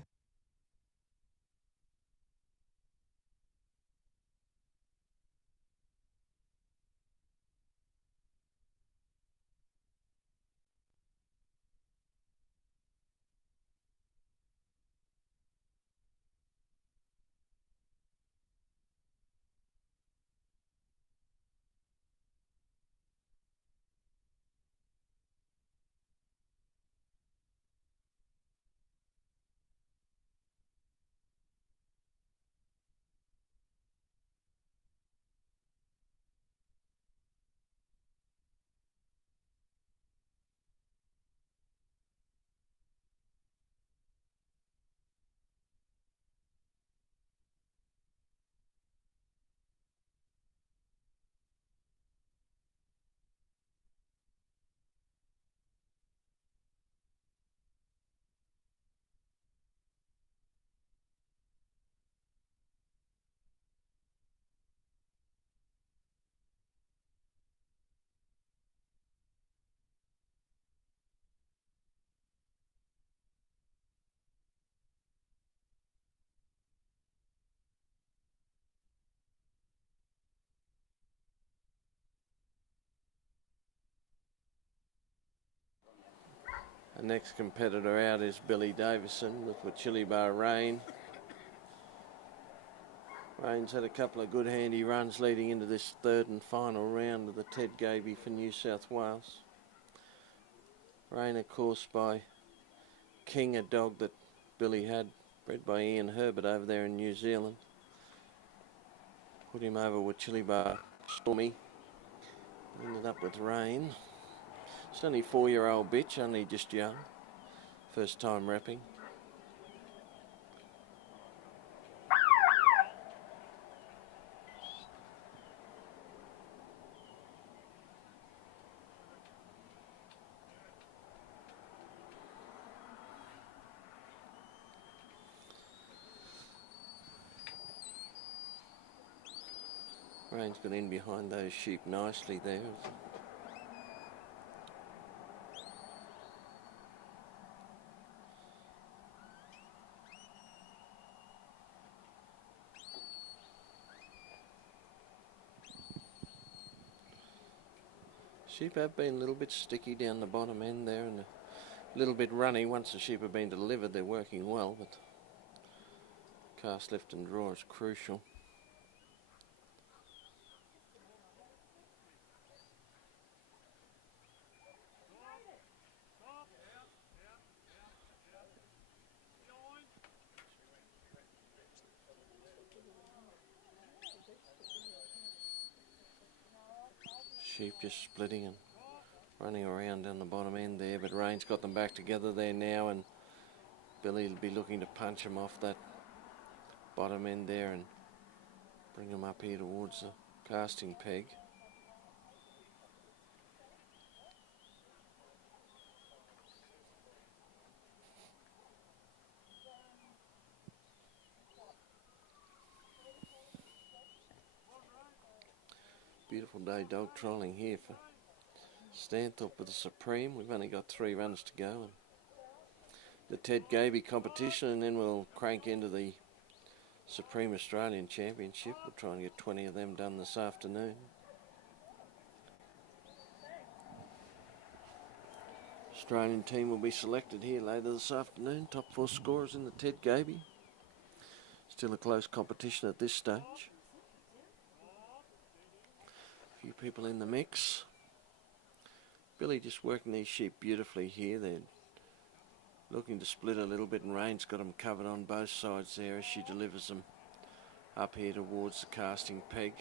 The next competitor out is Billy Davison with Wachilibar Rain. Rain's had a couple of good handy runs leading into this third and final round of the Ted Gaby for New South Wales. Rain, of course, by King, a dog that Billy had, bred by Ian Herbert over there in New Zealand. Put him over Wachilibar Stormy. Ended up with Rain. It's only a 4-year-old bitch, only just young. First time repping. Rain's got in behind those sheep nicely there. Sheep have been a little bit sticky down the bottom end there and a little bit runny. Once the sheep have been delivered, they're working well, but cast, lift and draw is crucial. Sheep just splitting and running around down the bottom end there, but Rain's got them back together there now, and Billy will be looking to punch them off that bottom end there and bring them up here towards the casting peg. Beautiful day dog trolling here for Stanthorpe with the Supreme. We've only got 3 runs to go. And the Ted Gaby competition, and then we'll crank into the Supreme Australian Championship. We'll try and get 20 of them done this afternoon. Australian team will be selected here later this afternoon. Top 4 scorers in the Ted Gaby. Still a close competition at this stage. A few people in the mix. Billy just working these sheep beautifully here. They're looking to split a little bit, and Rain's got them covered on both sides there as she delivers them up here towards the casting peg.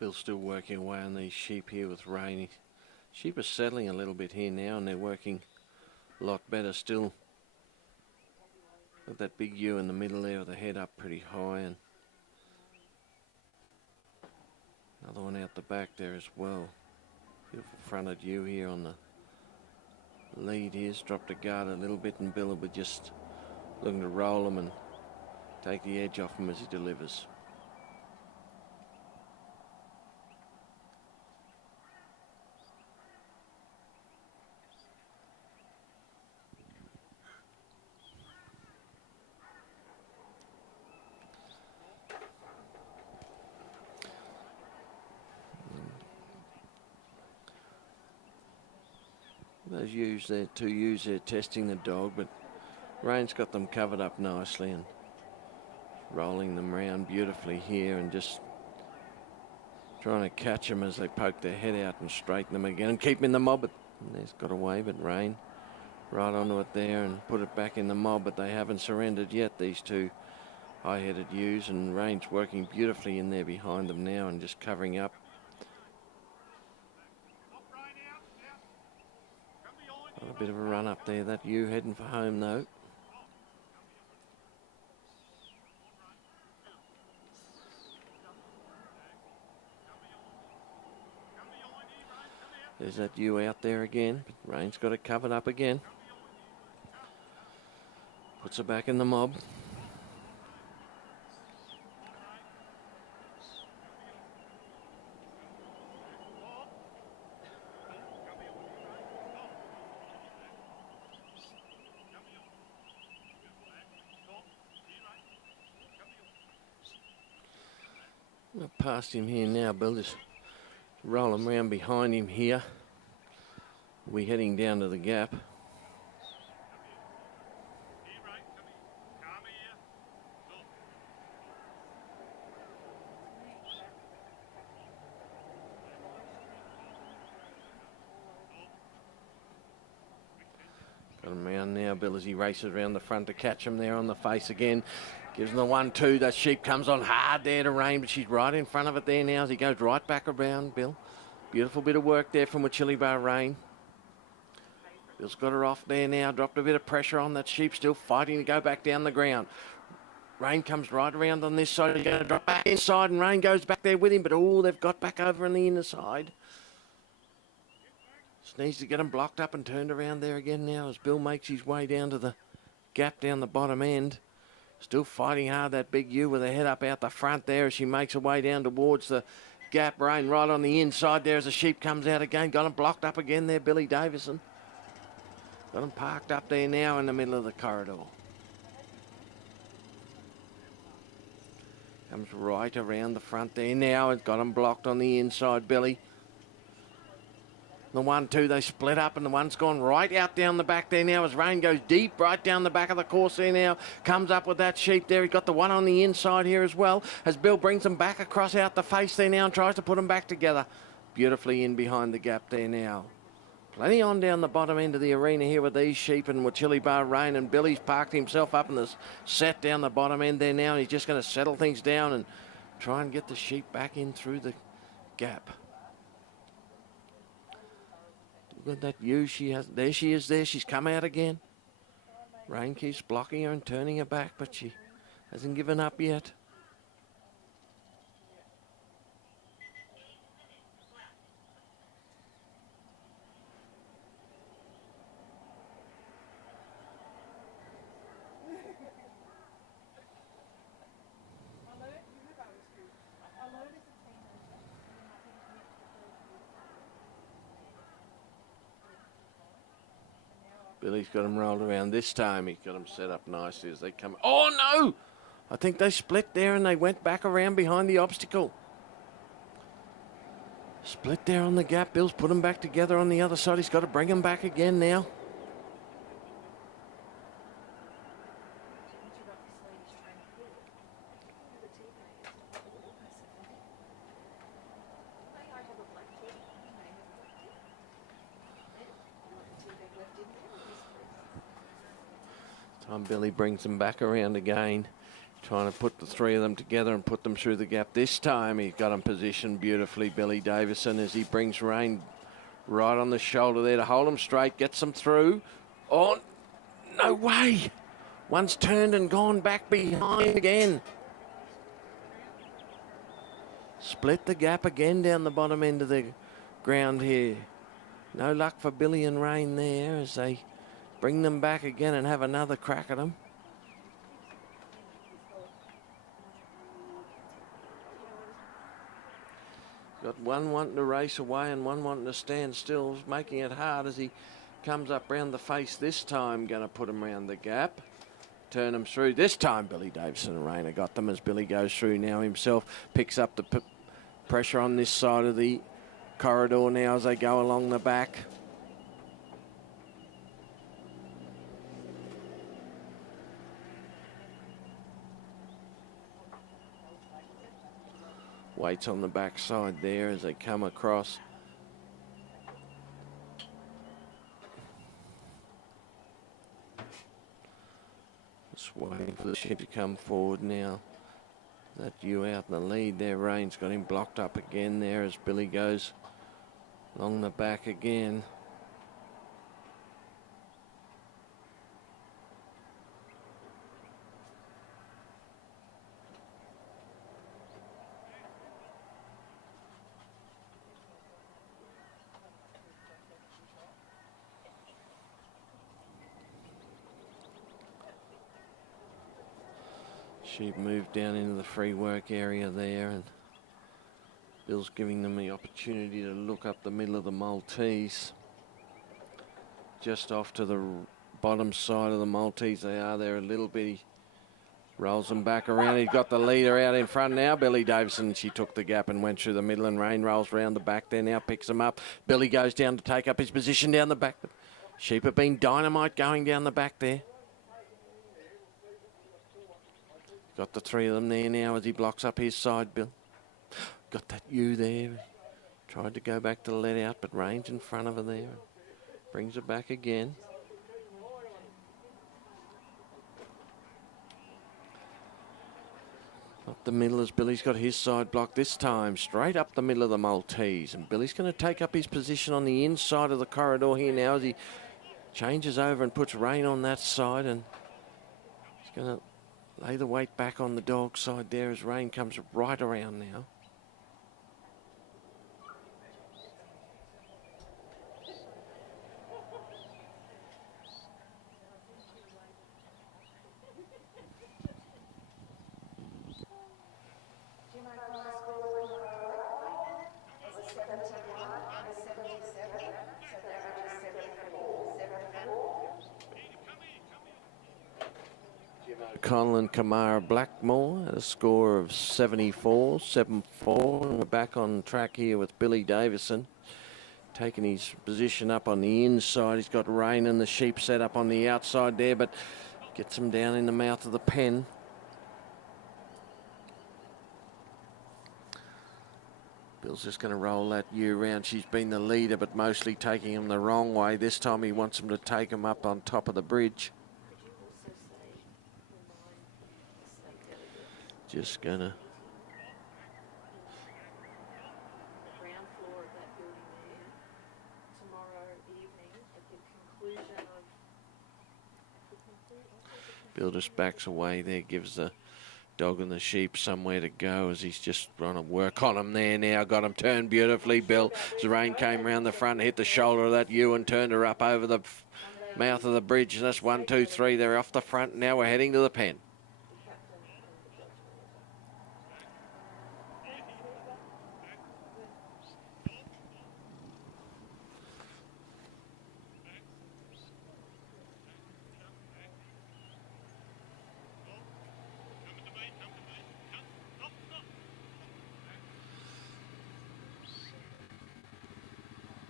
Bill's still working away on these sheep here with Rain. Sheep are settling a little bit here now, and they're working a lot better still. Got that big ewe in the middle there with the head up pretty high, and another one out the back there as well. Beautiful fronted ewe here on the lead here. He's dropped a guard a little bit, and Bill will be just looking to roll him and take the edge off him as he delivers. Those ewes there, 2 ewes there testing the dog, but Rain's got them covered up nicely and rolling them around beautifully here and just trying to catch them as they poke their head out and straighten them again and keep them in the mob. And there's got away, but Rain right onto it there and put it back in the mob, but they haven't surrendered yet, these 2 high-headed ewes, and Rain's working beautifully in there behind them now and just covering up. bit of a run up there. That ewe heading for home though. There's that ewe out there again. Rain's got it covered up again. Puts her back in the mob. We're past him here now, Bill. Just roll him round behind him here. We're heading down to the gap. Got him round now, Bill, as he races around the front to catch him there on the face again. Gives him the 1-2. That sheep comes on hard there to Rain, but she's right in front of it there now as he goes right back around, Bill. Beautiful bit of work there from Wachili Bar Rain. Bill's got her off there now, dropped a bit of pressure on that sheep, still fighting to go back down the ground. Rain comes right around on this side. He's going to drop back inside, and Rain goes back there with him, but they've got back over on the inner side. Just needs to get them blocked up and turned around there again now as Bill makes his way down to the gap down the bottom end. Still fighting hard, that big ewe with her head up out the front there as she makes her way down towards the gap. Rain right on the inside there as the sheep comes out again. Got him blocked up again there, Billy Davison. Got him parked up there now in the middle of the corridor. Comes right around the front there now. It's got him blocked on the inside, Billy. The 1-2, they split up, and the one's gone right out down the back there now as Rain goes deep right down the back of the course there now. Comes up with that sheep there. He's got the one on the inside here as well as Bill brings them back across out the face there now and tries to put them back together. Beautifully in behind the gap there now. Plenty on down the bottom end of the arena here with these sheep and Wachili Bar Rain, and Billy's parked himself up in the set down the bottom end there now, and he's just going to settle things down and try and get the sheep back in through the gap. Look at that ewe she has. There she is there. She's come out again. Rain keeps blocking her and turning her back, but she hasn't given up yet. Billy's got him rolled around this time. He's got him set up nicely as they come. Oh, no! I think they split there and they went back around behind the obstacle. Split there on the gap. Bill's put them back together on the other side. He's got to bring them back again now. Billy brings them back around again, trying to put the three of them together and put them through the gap. This time he's got them positioned beautifully, Billy Davison, as he brings Rain right on the shoulder there to hold them straight, gets them through. Oh, no way. One's turned and gone back behind again. Split the gap again down the bottom end of the ground here. No luck for Billy and Rain there as they bring them back again and have another crack at them. Got one wanting to race away and one wanting to stand still, making it hard as he comes up round the face this time. Going to put him round the gap. Turn them through. This time Billy Davison and Rayner got them as Billy goes through now himself. Picks up the pressure on this side of the corridor now as they go along the back. Waits on the backside there as they come across. Just waiting for the sheep to come forward now. That ewe out in the lead there. Rain's got him blocked up again there as Billy goes along the back again. Sheep moved down into the free work area there, and Bill's giving them the opportunity to look up the middle of the Maltese. Just off to the bottom side of the Maltese they are there a little bit. He rolls them back around. He's got the leader out in front now, Billy Davison. She took the gap and went through the middle, and Rain rolls round the back there now, picks them up. Billy goes down to take up his position down the back. Sheep have been dynamite going down the back there. Got the three of them there now as he blocks up his side, Bill. Got that ewe there. Tried to go back to let out, but Rain's in front of her there. Brings it back again. Up the middle as Billy's got his side blocked this time. Straight up the middle of the Maltese. And Billy's going to take up his position on the inside of the corridor here now as he changes over and puts Rain on that side. And he's going to lay the weight back on the dog side there as Rain comes right around now. O'Connell and Kamara Blackmore at a score of 74, 7-4. And we're back on track here with Billy Davison. Taking his position up on the inside. He's got Rain and the sheep set up on the outside there, but gets them down in the mouth of the pen. Bill's just going to roll that ewe round. She's been the leader, but mostly taking him the wrong way. This time he wants him to take him up on top of the bridge. Just going to... Ground floor of that building there tomorrow evening at the conclusion of... Bill just backs away there, gives the dog and the sheep somewhere to go as he's just trying to work on him there now. Got him turned beautifully, Bill. As Rain came round the front, hit the shoulder of that ewe and turned her up over the mouth of the bridge. That's 1, 2, 3. They're off the front. Now we're heading to the pen.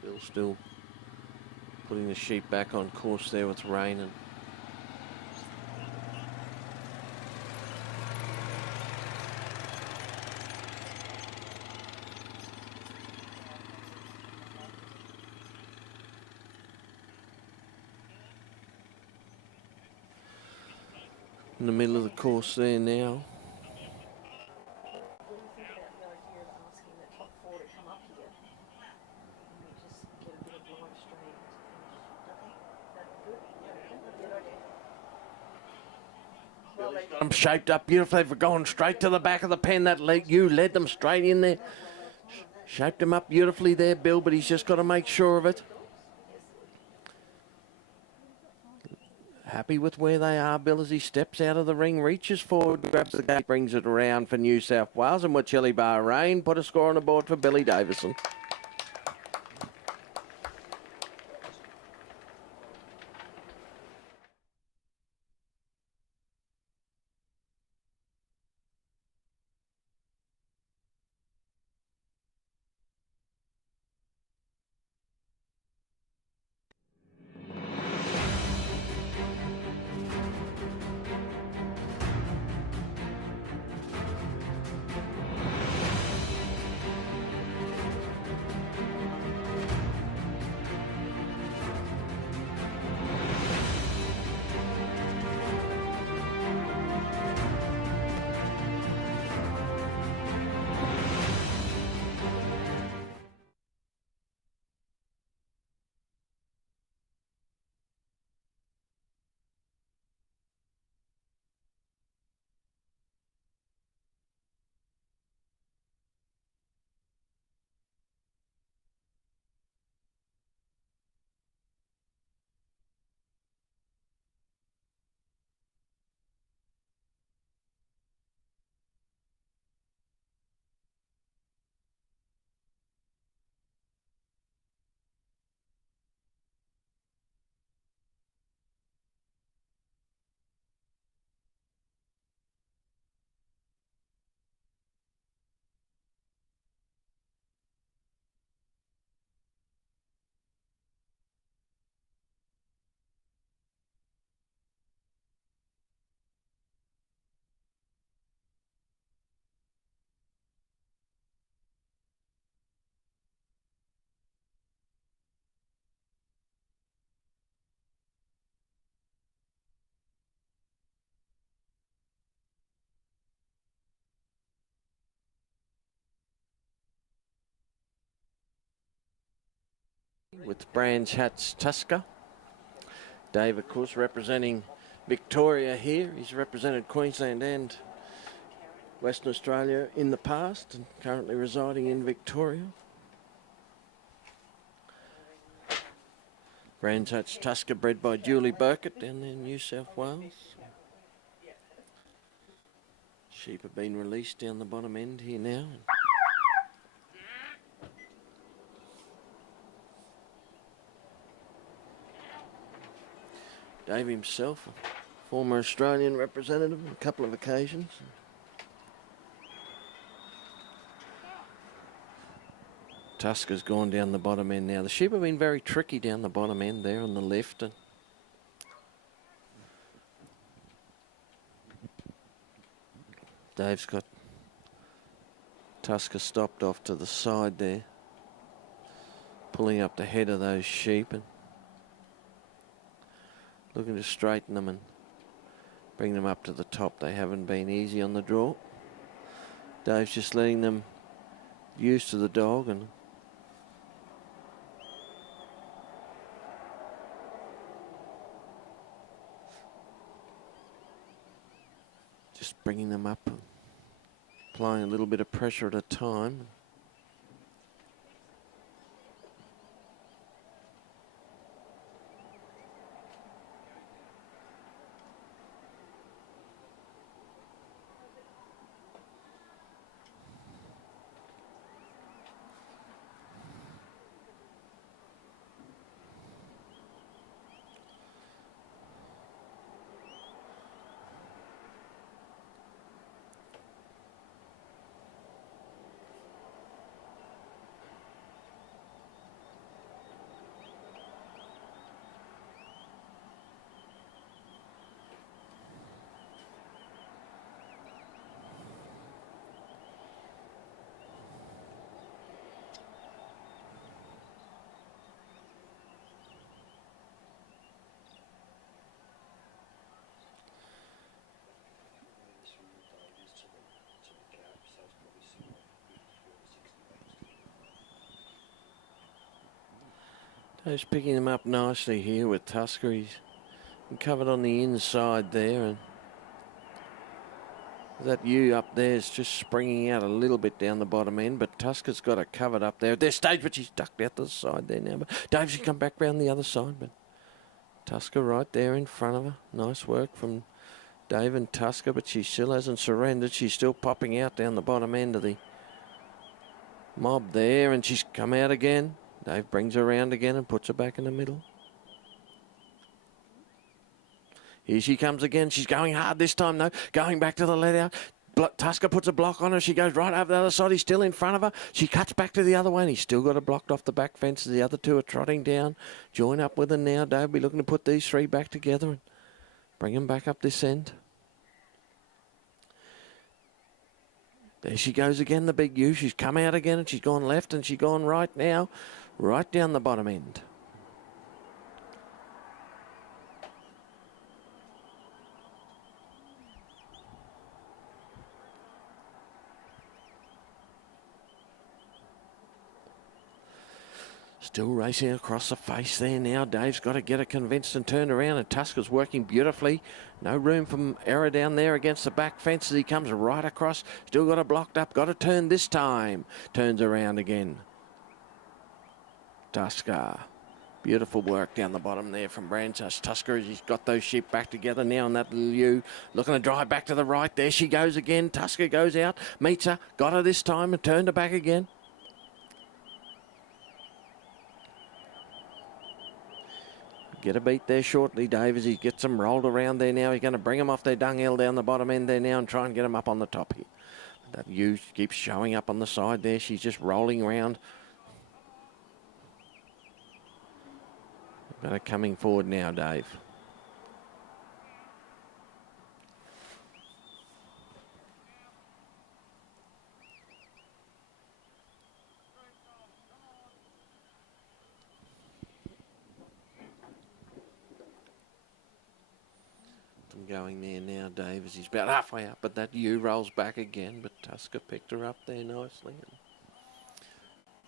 Bill still putting the sheep back on course there with Rain. And in the middle of the course there now. Shaped up beautifully for going straight to the back of the pen. That you led them straight in there. Shaped him up beautifully there, Bill, but he's just got to make sure of it. Happy with where they are, Bill, as he steps out of the ring, reaches forward, grabs the gate, brings it around for New South Wales. And with Chili Bar Rain, put a score on the board for Billy Davison. with Brands Hatch Tusker. Dave, of course, representing Victoria here. He's represented Queensland and Western Australia in the past and currently residing in Victoria. Brands Hatch Tusker, bred by Julie Burkett down there in New South Wales. Sheep have been released down the bottom end here now. Dave himself, a former Australian representative on a couple of occasions. Tusker's gone down the bottom end now. The sheep have been very tricky down the bottom end there on the left. And Dave's got Tusker stopped off to the side there, pulling up the head of those sheep and looking to straighten them and bring them up to the top. They haven't been easy on the draw. Dave's just letting them used to the dog and just bringing them up, applying a little bit of pressure at a time. Dave's picking them up nicely here with Tusker. He's covered on the inside there, and that ewe up there is just springing out a little bit down the bottom end, but Tusker's got it covered up there at this stage, but she's ducked out to the side there now. But Dave should come back round the other side, but Tusker right there in front of her. Nice work from Dave and Tusker, but she still hasn't surrendered. She's still popping out down the bottom end of the mob there, and she's come out again. Dave brings her around again and puts her back in the middle. Here she comes again. She's going hard this time, though. Going back to the let out. Tusker puts a block on her. She goes right over the other side. He's still in front of her. She cuts back to the other one. He's still got her blocked off the back fence. The other two are trotting down. Join up with her now. Dave will be looking to put these three back together and bring them back up this end. There she goes again, the big ewe. She's come out again and she's gone left and she's gone right now. Right down the bottom end. Still racing across the face there now. Dave's got to get her convinced and turned around, and Tusker's working beautifully. No room for error down there against the back fence as he comes right across. Still got her blocked up. Got to turn this time. Turns around again. Tusker. Beautiful work down the bottom there from Brands Hatch Tusker as he's got those sheep back together now, and that little ewe looking to drive back to the right. There she goes again. Tusker goes out, meets her, got her this time and turned her back again. Get a beat there shortly, Dave, as he gets them rolled around there now. He's going to bring them off their dung hill down the bottom end there now and try and get them up on the top here. That ewe keeps showing up on the side there. She's just rolling around. Got her coming forward now, Dave. Going there now, Dave, as he's about halfway up, but that ewe rolls back again, but Tusker picked her up there nicely.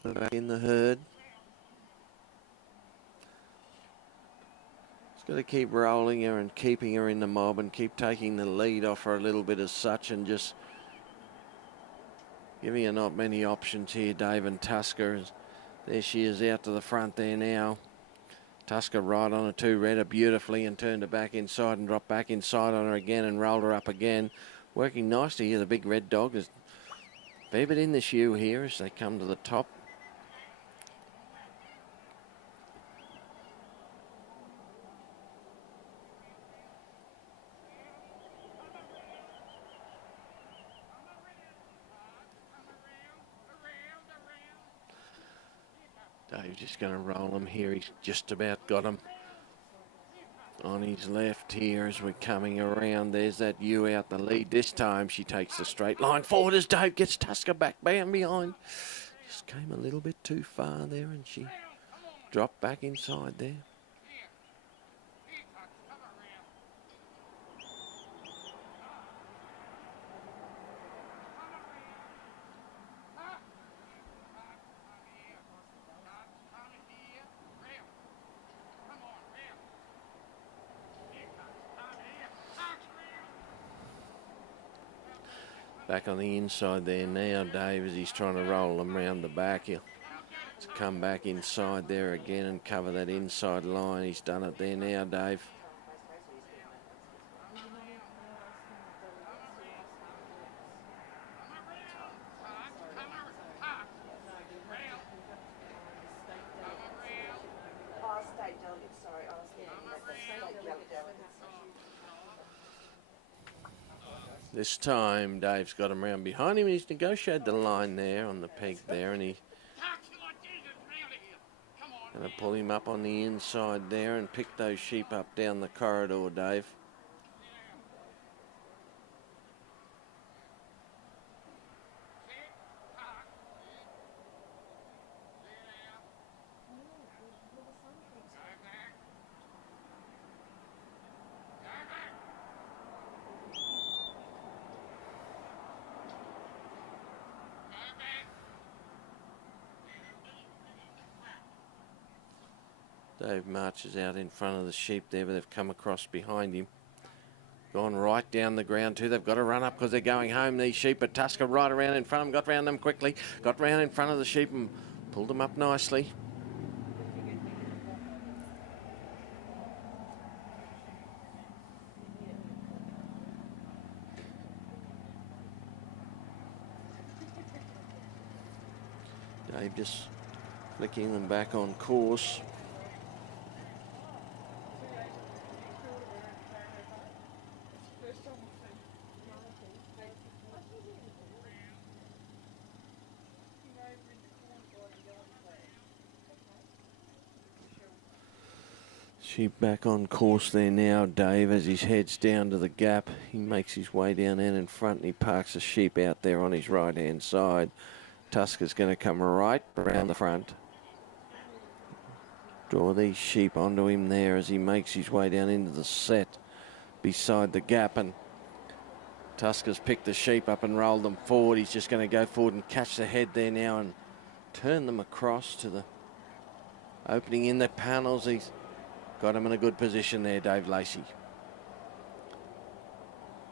And back in the herd. Got to keep rolling her and keeping her in the mob and keep taking the lead off her a little bit as such and just giving her not many options here, Dave. And Tusker, there she is out to the front there now. Tusker right on a 2, read her beautifully and turned her back inside and dropped back inside on her again and rolled her up again. Working nicely here, the big red dog. Is a fair bit in the shoe here as they come to the top. Dave's just going to roll him here. He's just about got him on his left here as we're coming around. There's that ewe out the lead. This time she takes the straight line forward as Dave gets Tusker back bam behind. Just came a little bit too far there and she dropped back inside there. Back on the inside there now, Dave, as he's trying to roll them round the back. He'll come back inside there again and cover that inside line. He's done it there now, Dave. This time, Dave's got him round behind him. He's negotiated the line there on the peg there, and he's going to pull him up on the inside there and pick those sheep up down the corridor, Dave. Dave marches out in front of the sheep there, but they've come across behind him. Gone right down the ground too. They've got to run up because they're going home, these sheep. But Tusker right around in front of them, got round them quickly. Got round in front of the sheep and pulled them up nicely. Dave just flicking them back on course. Sheep back on course there now, Dave, as he heads down to the gap. He makes his way down in front and he parks the sheep out there on his right-hand side. Tusker's going to come right around the front. Draw these sheep onto him there as he makes his way down into the set beside the gap. And Tusker's picked the sheep up and rolled them forward. He's just going to go forward and catch the head there now and turn them across to the opening in the panels. He's got him in a good position there, Dave Lacey.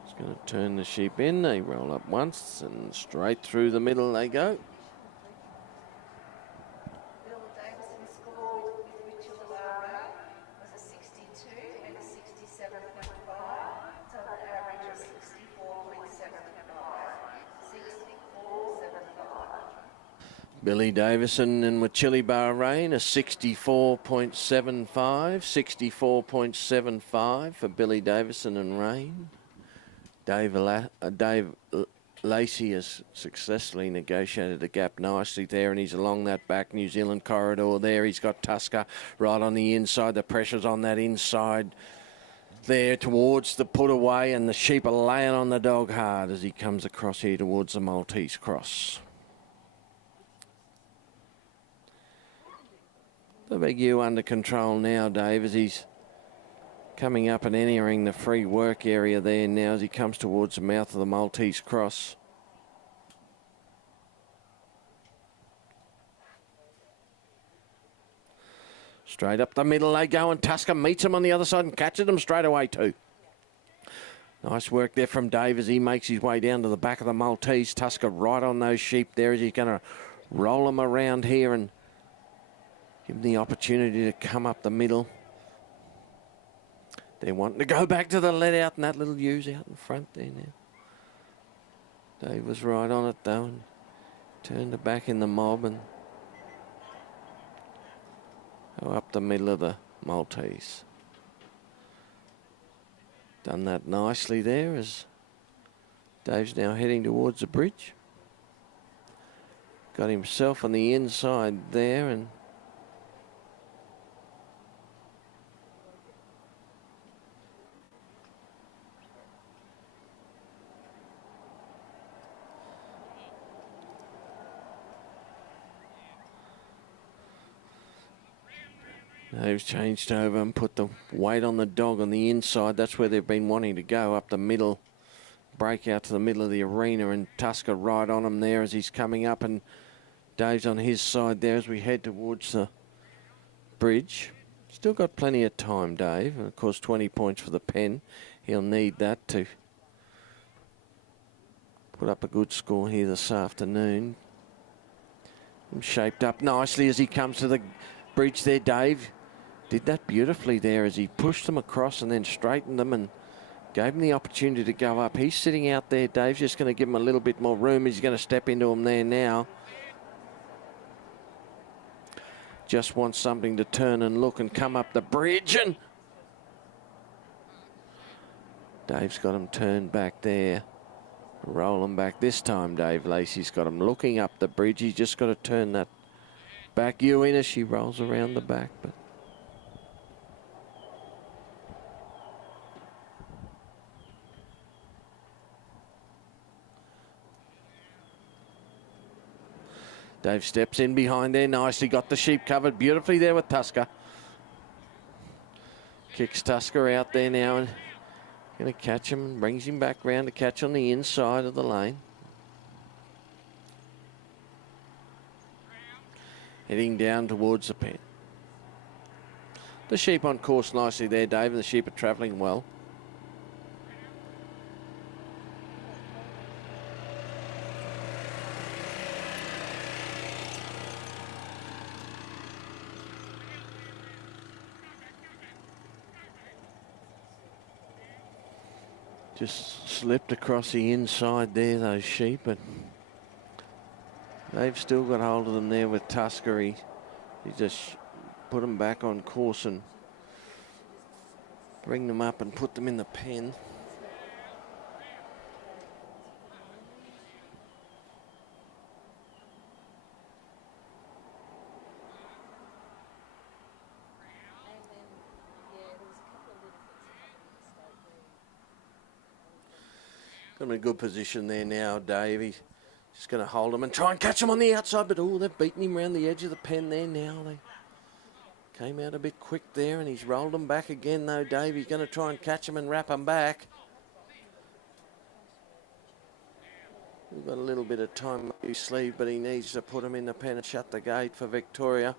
He's going to turn the sheep in. They roll up once and straight through the middle they go. Bill Davison scored with Richard Lara was a 62 and a 67.5, so an average of 64.75. 64.75. Billy Davison and Wachili Bahrain, a 64.75. 64.75 for Billy Davison and Rain. Dave Lacey has successfully negotiated the gap nicely there, and he's along that back New Zealand corridor there. He's got Tusker right on the inside. The pressure's on that inside there towards the put away, and the sheep are laying on the dog hard as he comes across here towards the Maltese cross. The big ewe under control now, Dave, as he's coming up and entering the free work area there now as he comes towards the mouth of the Maltese cross. Straight up the middle they go, and Tusker meets him on the other side and catches them straight away too. Nice work there from Dave as he makes his way down to the back of the Maltese. Tusker right on those sheep there as he's going to roll them around here and give them the opportunity to come up the middle. They're wanting to go back to the let out, and that little ewes out in front there now. Dave was right on it though and turned it back in the mob and go up the middle of the Maltese. Done that nicely there as Dave's now heading towards the bridge. Got himself on the inside there and Dave's changed over and put the weight on the dog on the inside. That's where they've been wanting to go, up the middle. Break out to the middle of the arena, and Tusker right on him there as he's coming up, and Dave's on his side there as we head towards the bridge. Still got plenty of time, Dave. And of course, 20 points for the pen. He'll need that to put up a good score here this afternoon. Shaped up nicely as he comes to the bridge there, Dave. Did that beautifully there as he pushed them across and then straightened them and gave him the opportunity to go up. He's sitting out there. Dave's just going to give him a little bit more room. He's going to step into him there now. Just wants something to turn and look and come up the bridge. And Dave's got him turned back there. Roll him back this time, Dave Lacey's got him looking up the bridge. He's just got to turn that back ewe in as she rolls around the back. But Dave steps in behind there nicely. Got the sheep covered beautifully there with Tusker. Kicks Tusker out there now and going to catch him and brings him back round to catch on the inside of the lane. Heading down towards the pen. The sheep on course nicely there, Dave, and the sheep are travelling well. Just slipped across the inside there, those sheep, but they've still got hold of them there with Tusker. He just put them back on course and bring them up and put them in the pen. Got him in a good position there now, Dave. He's just going to hold him and try and catch him on the outside, but oh, they've beaten him around the edge of the pen there now. They came out a bit quick there, and he's rolled them back again, though, Dave. He's going to try and catch him and wrap him back. We've got a little bit of time up his sleeve, but he needs to put him in the pen and shut the gate for Victoria.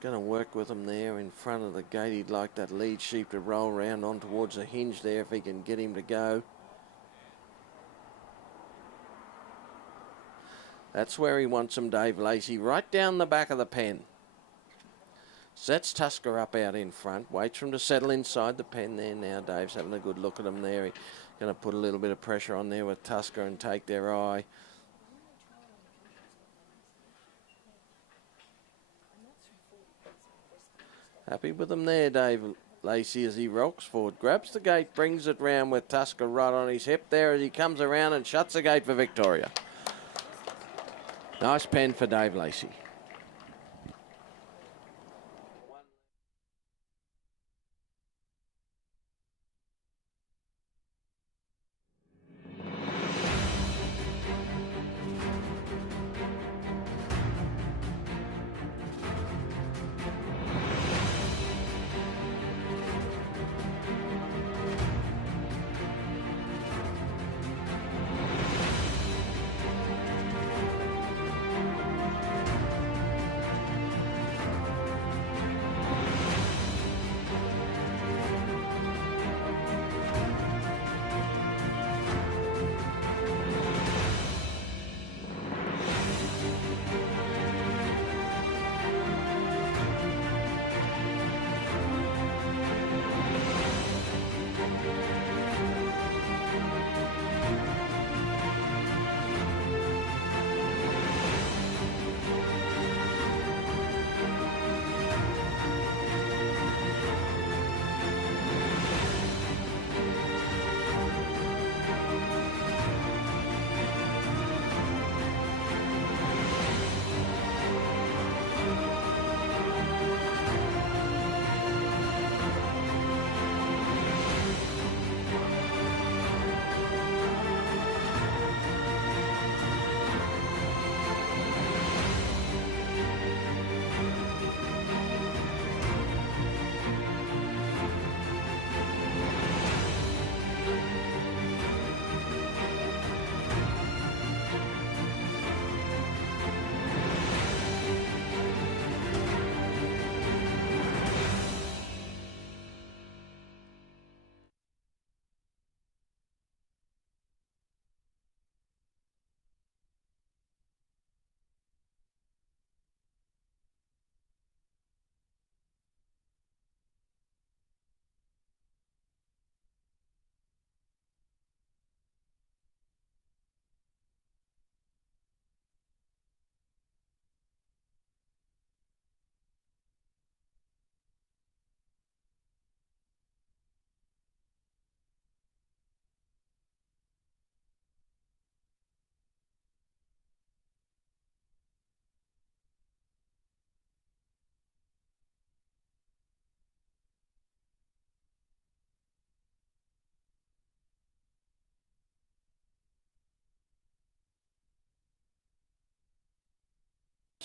Going to work with him there in front of the gate. He'd like that lead sheep to roll round on towards the hinge there if he can get him to go. That's where he wants him, Dave Lacey, right down the back of the pen. Sets Tusker up out in front, waits for him to settle inside the pen there now. Dave's having a good look at him there. He's going to put a little bit of pressure on there with Tusker and take their eye. Happy with him there, Dave Lacey, as he rocks forward. Grabs the gate, brings it round with Tusker right on his hip there as he comes around and shuts the gate for Victoria. Nice pen for Dave Lacey.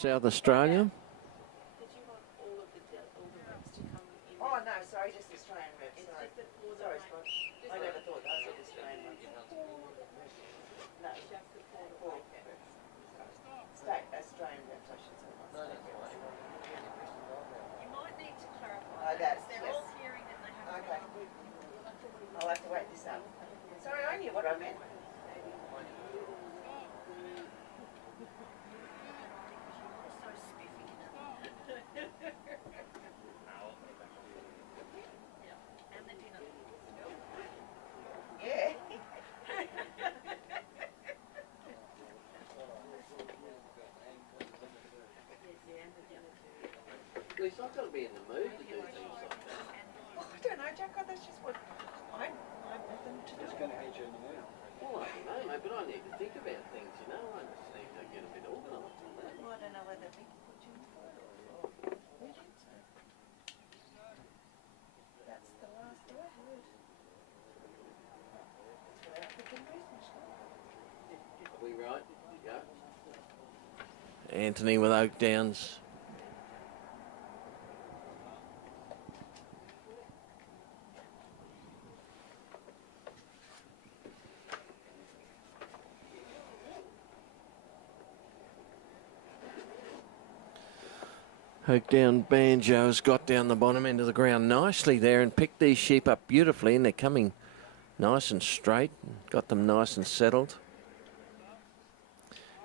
South Australia. Oh, no, sorry, just Australian reps. Sorry. Sorry, Scott. I never thought I said Australian reps. No, four reps. State, Australian reps, I should say. Not state reps. You might need to clarify. Oh, that's, they're all hearing and they have to. Okay. I'll have to wait this up. Sorry, I knew what I meant. Well, he's not going to be in the mood to do things like that. Oh, I don't know, Jacko, that's just what I want them to do. It's going to hit you in the mood. Well, I don't know, mate, but I need to think about things, you know. I just need to get a bit organised on that. Well, I don't know whether Vicky put you in for it or we did, so. That's the last I heard. That's without thinking business. Are we right? Yeah. Anthony with Oak Downs. Oak Down Banjo's got down the bottom end of the ground nicely there and picked these sheep up beautifully, and they're coming nice and straight. Got them nice and settled.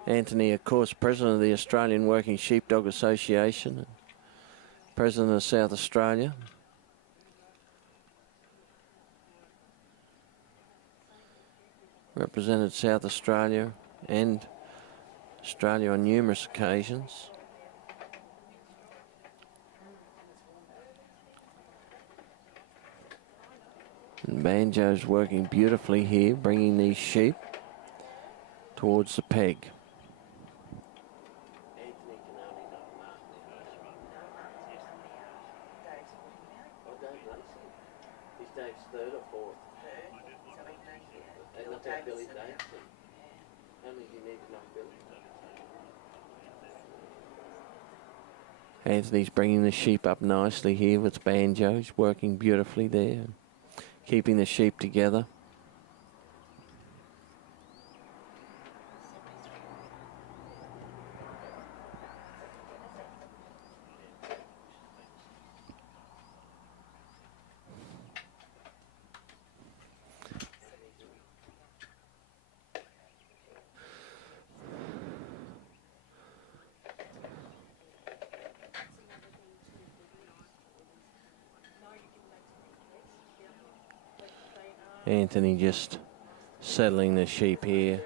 Anthony, of course, president of the Australian Working Sheepdog Association, president of South Australia. Represented South Australia and Australia on numerous occasions. And Banjo's working beautifully here, bringing these sheep towards the peg. Is Dave's third or fourth? Third, so we need And not that Billy Davidson. How many do you need to knock Billy? Anthony's bringing the sheep up nicely here with Banjo's, working beautifully there, keeping the sheep together. Anthony just settling the sheep here.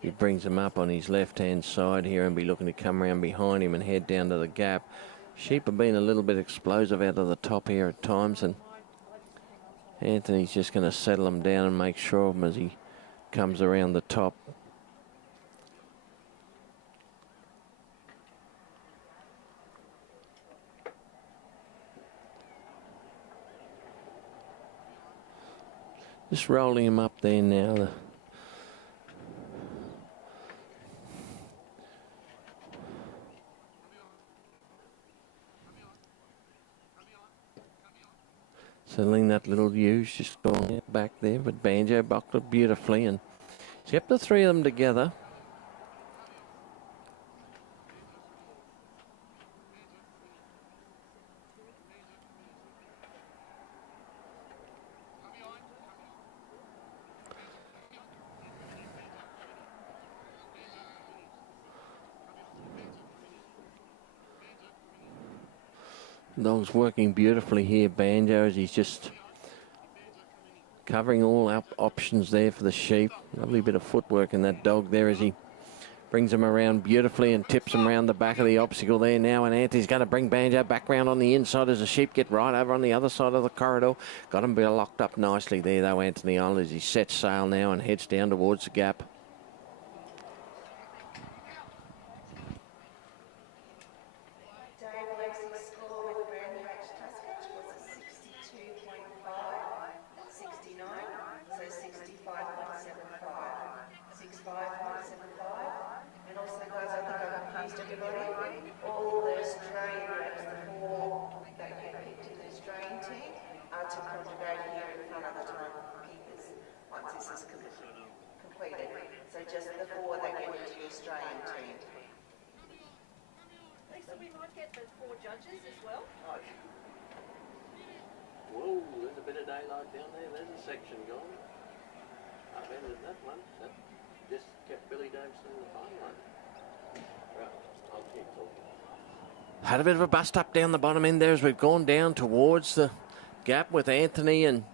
He brings them up on his left-hand side here and be looking to come around behind him and head down to the gap. Sheep have been a little bit explosive out of the top here at times, and Anthony's just going to settle them down and make sure of them as he comes around the top. Just rolling him up there now. Settling that little ewes, just going back there, but Banjo buckled beautifully and kept the three of them together. Dog's working beautifully here, Banjo, as he's just covering all options there for the sheep. Lovely bit of footwork in that dog there as he brings him around beautifully and tips him around the back of the obstacle there now. And Anthony's going to bring Banjo back round on the inside as the sheep get right over on the other side of the corridor. Got him locked up nicely there, though, Anthony Island, as he sets sail now and heads down towards the gap. And also, guys, I think I've confused everybody. Whoa, there's a bit of daylight down there. There's a section gone. I've ended that one. That just kept Billy Davison in the fine line. Right, I'll keep talking. Had a bit of a bust up down the bottom end there as we've gone down towards the gap with Anthony, and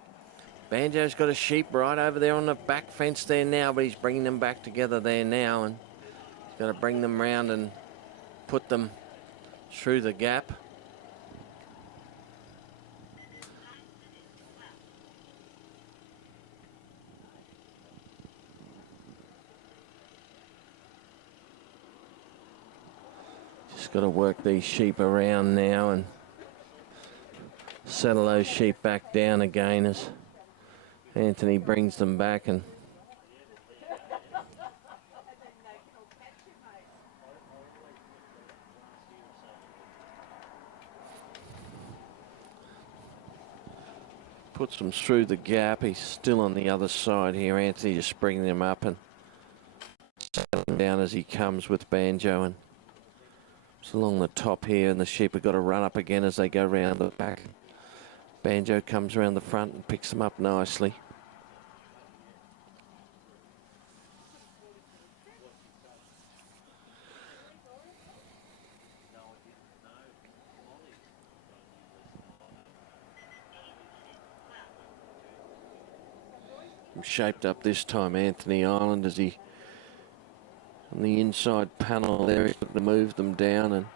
Banjo's got a sheep right over there on the back fence there now, but he's bringing them back together there now, and he's got to bring them round and put them through the gap. Just got to work these sheep around now and settle those sheep back down again as Anthony brings them back and puts them through the gap. He's still on the other side here. Anthony just bringing them up and settling down as he comes with Banjo, and it's along the top here, and the sheep have got to run up again as they go round the back. Banjo comes around the front and picks them up nicely. Shaped up this time, Anthony Island, as he on the inside panel there, he's got to move them down and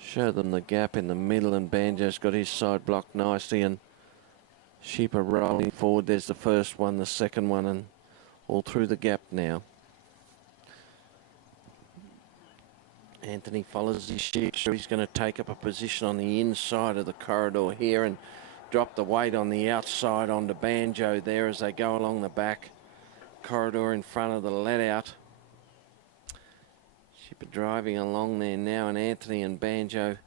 show them the gap in the middle, and Banjo's got his side blocked nicely, and sheep are rolling forward. There's the first one, the second one, and all through the gap now. Anthony follows his sheep, so he's going to take up a position on the inside of the corridor here and drop the weight on the outside onto Banjo there as they go along the back corridor in front of the let out. Sheep are driving along there now, and Anthony and Banjo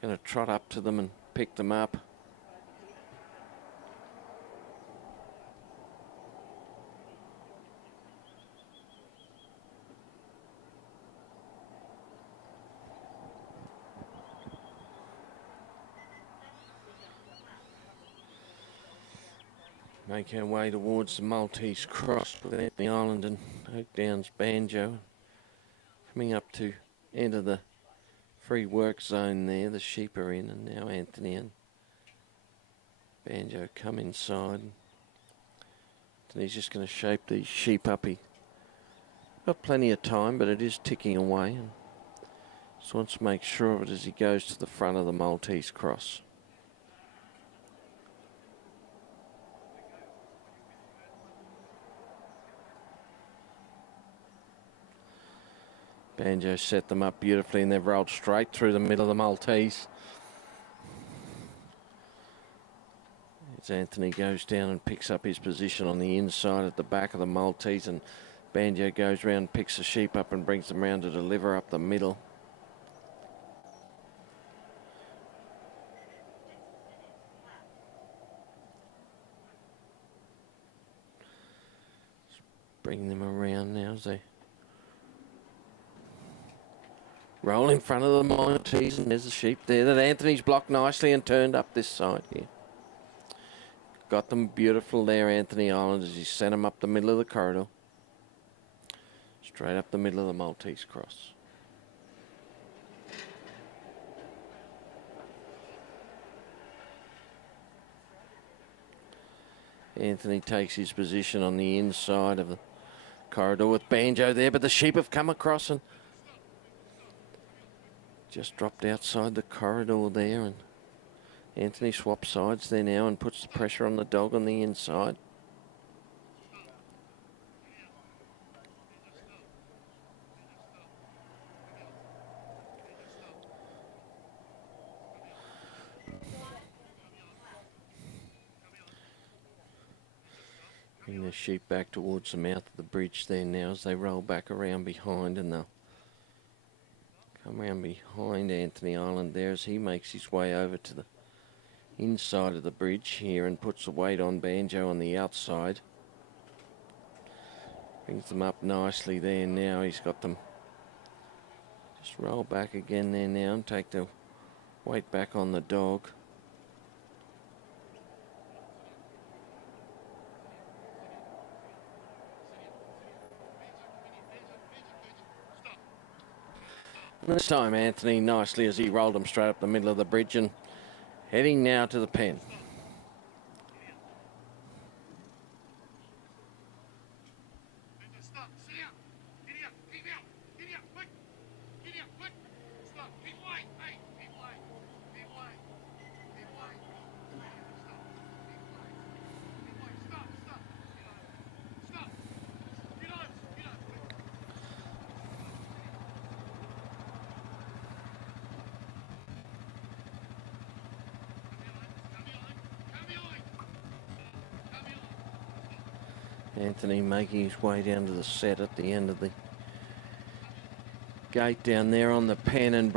going to trot up to them and pick them up. Make our way towards the Maltese Cross with Anthony Island and Oakdown's Banjo. Coming up to enter the free work zone there. The sheep are in, and now Anthony and Banjo come inside. Anthony's just going to shape these sheep up. He's got plenty of time, but it is ticking away. And just wants to make sure of it as he goes to the front of the Maltese Cross. Banjo set them up beautifully, and they've rolled straight through the middle of the Maltese. As Anthony goes down and picks up his position on the inside at the back of the Maltese, and Banjo goes round, picks the sheep up and brings them round to deliver up the middle. Bring them around now as they roll in front of the Maltese, and there's a sheep there that Anthony's blocked nicely and turned up this side here. Got them beautiful there, Anthony Island, as he sent them up the middle of the corridor. Straight up the middle of the Maltese Cross. Anthony takes his position on the inside of the corridor with Banjo there, but the sheep have come across and just dropped outside the corridor there, and Anthony swaps sides there now and puts the pressure on the dog on the inside. Bring the sheep back towards the mouth of the bridge there now as they roll back around behind, and they'll come around behind Anthony Island there as he makes his way over to the inside of the bridge here and puts the weight on Banjo on the outside. Brings them up nicely there now. He's got them Just roll back again there now and take the weight back on the dog. This time Anthony nicely as he rolled him straight up the middle of the bridge and heading now to the pen. Anthony making his way down to the set at the end of the gate down there on the pen, and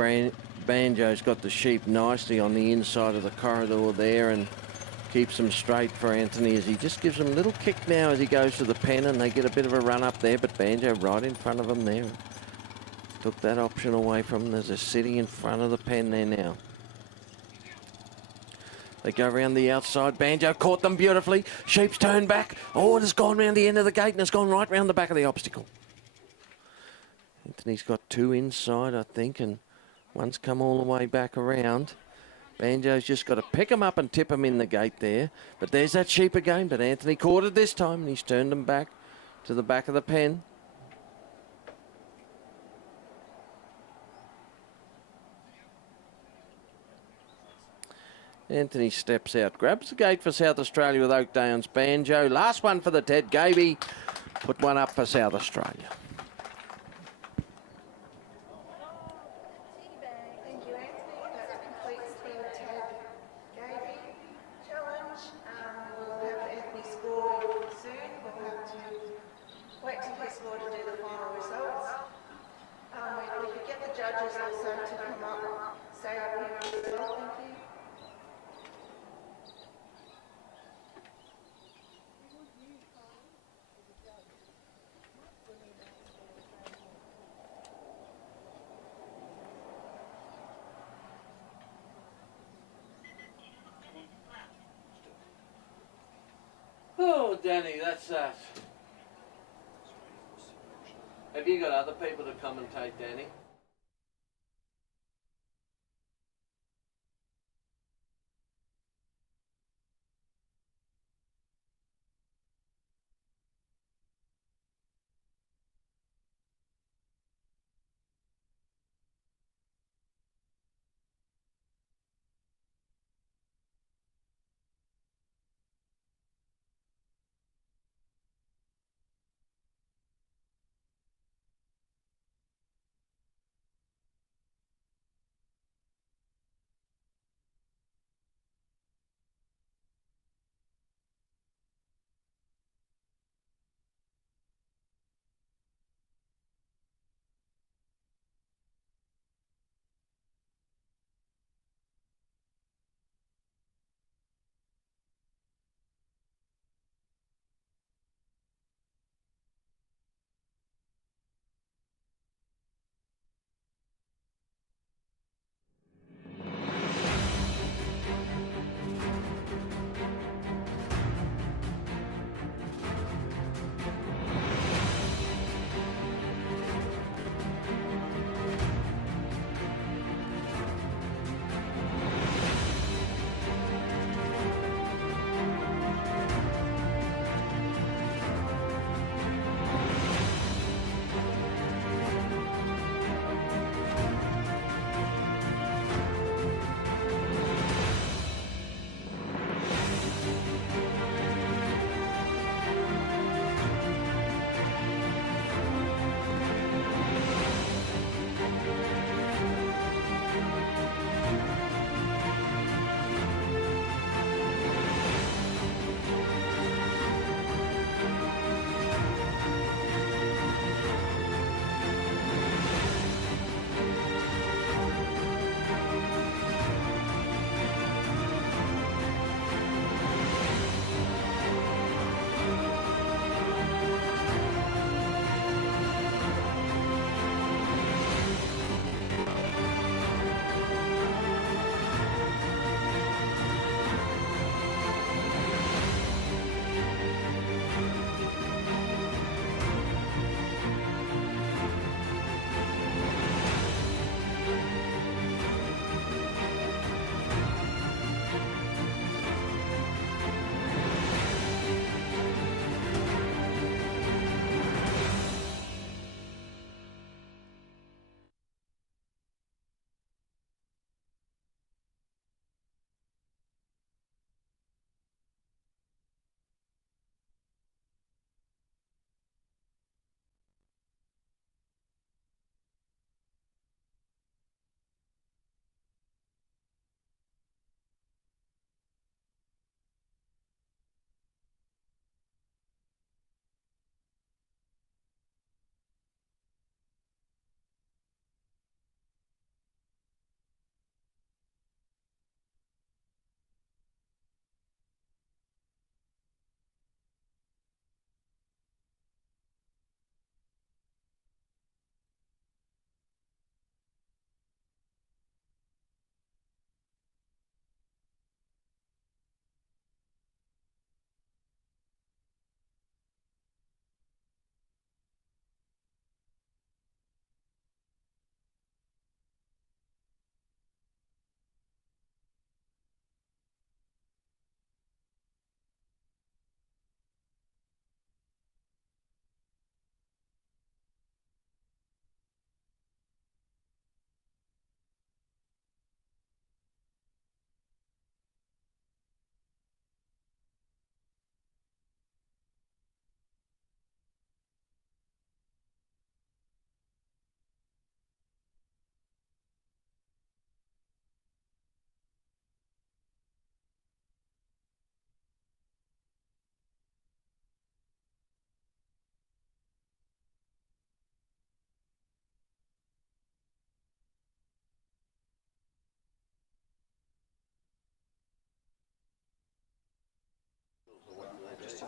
Banjo's got the sheep nicely on the inside of the corridor there and keeps them straight for Anthony as he just gives them a little kick now as he goes to the pen, and they get a bit of a run up there, but Banjo right in front of them there. Took that option away from them. There's a city in front of the pen there now. They go around the outside. Banjo caught them beautifully. Sheep's turned back. Oh, it has gone round the end of the gate and it's gone right round the back of the obstacle. Anthony's got two inside, I think, and one's come all the way back around. Banjo's just got to pick him up and tip him in the gate there. But there's that sheep again, but Anthony caught it this time and he's turned him back to the back of the pen. Anthony steps out, grabs the gate for South Australia with Oakdale's Banjo. Last one for the Ted. Gaby put one up for South Australia. Thank you, Anthony. That completes the Ted Gaby challenge. We'll have Anthony score soon. We'll have to wait till he scored to do the final results. If we could get the judges also to come up, stay up here as well. Thank you. Oh, Danny, that's that. Have you got other people to commentate, Danny?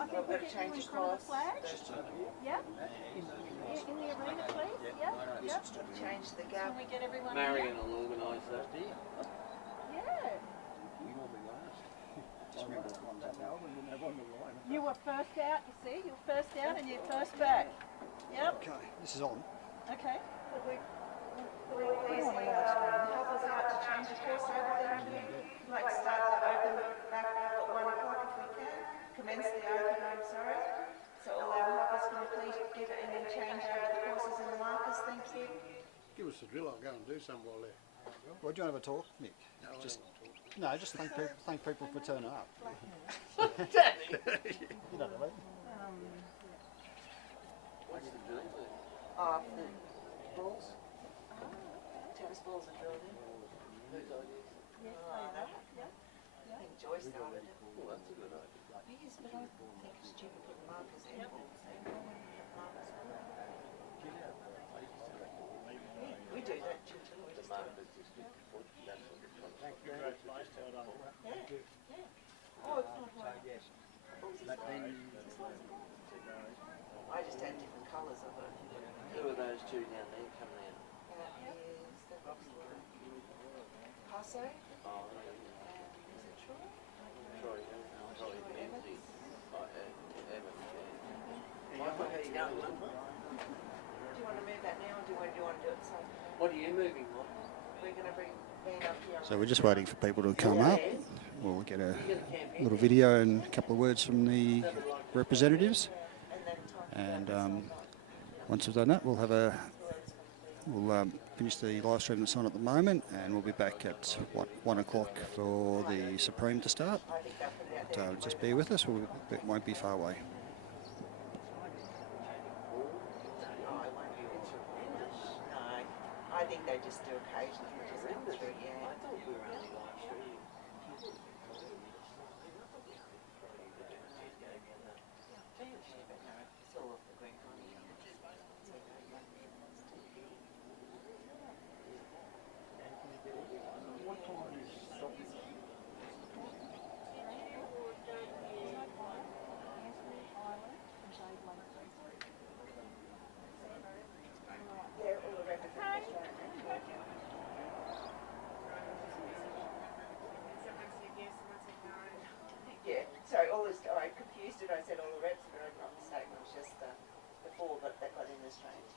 We've got to change across. Yep. In the arena, please. Yep. Yep. Change the gap. Can we get everyone Marion here? will organise that. Yeah. You were first out, you see? You were first out and you're first back. Yep. Okay, this is on. Okay. Could we please help us out to change the course over there? Like start the open back now at 1 o'clock if we can. Commence the open, I'm sorry. So all our helpers can please give it and then change over the courses and the markers, thank you. Give us the drill, I'll go and do some while there. Well, do you want to have a talk, Nick? No, Just, I don't want to talk. no, just thank people for turning up. Danny! You know what I mean? What's the drill do? Off the balls. Tennis balls are drilled in. Whose idea? I think Joyce started it. Well, that's a good idea. Yes, but I think it's stupid putting markers in balls. We do that, Ginger. We The just do it. markers is 50 foot. That's what the contract. Yeah. Oh, it's not right. I just had different colours of it. Who are those two down there coming out? That looks like Paso. Oh, okay. Is it Troy? Troy, Troy Dempsey. Evans, yeah. Michael, how you going, man? Do you want to move that now or do you want to do it so? What are you moving, Mike? We're going to bring Ben up here. So we're just waiting for people to come up. We'll get a little video and a couple of words from the representatives. And once we've done that, we'll finish the live stream that's on at the moment, and we'll be back at 1 o'clock for the Supreme to start. But, just bear with us, it won't be far away. No, I think they just do occasionally, just come through, yeah. I thought we were only live streaming. It's all off the green honey. Yeah, all the representatives. Yeah, sorry, I confused it. I said all the reps, but I'm not mistaken. It was just before, but that got in this change.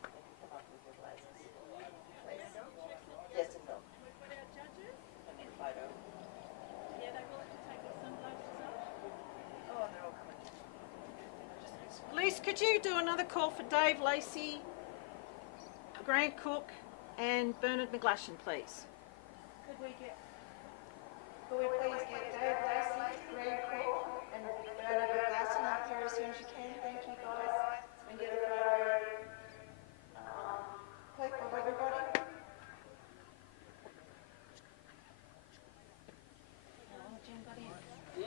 They can come up with your blazers. Please. Yes and no. And then photo. Yeah, they will take the sunglasses off. Oh, they're all coming. Liz, could you do another call for Dave Lacey, Grant Cook and Bernard McGlashan, please? Could we please get Dave Lacey, Greg Cook, and Bernard McGlasson up here as soon as you can? Thank you, guys. And get a photo. Click of everybody. Jim got in.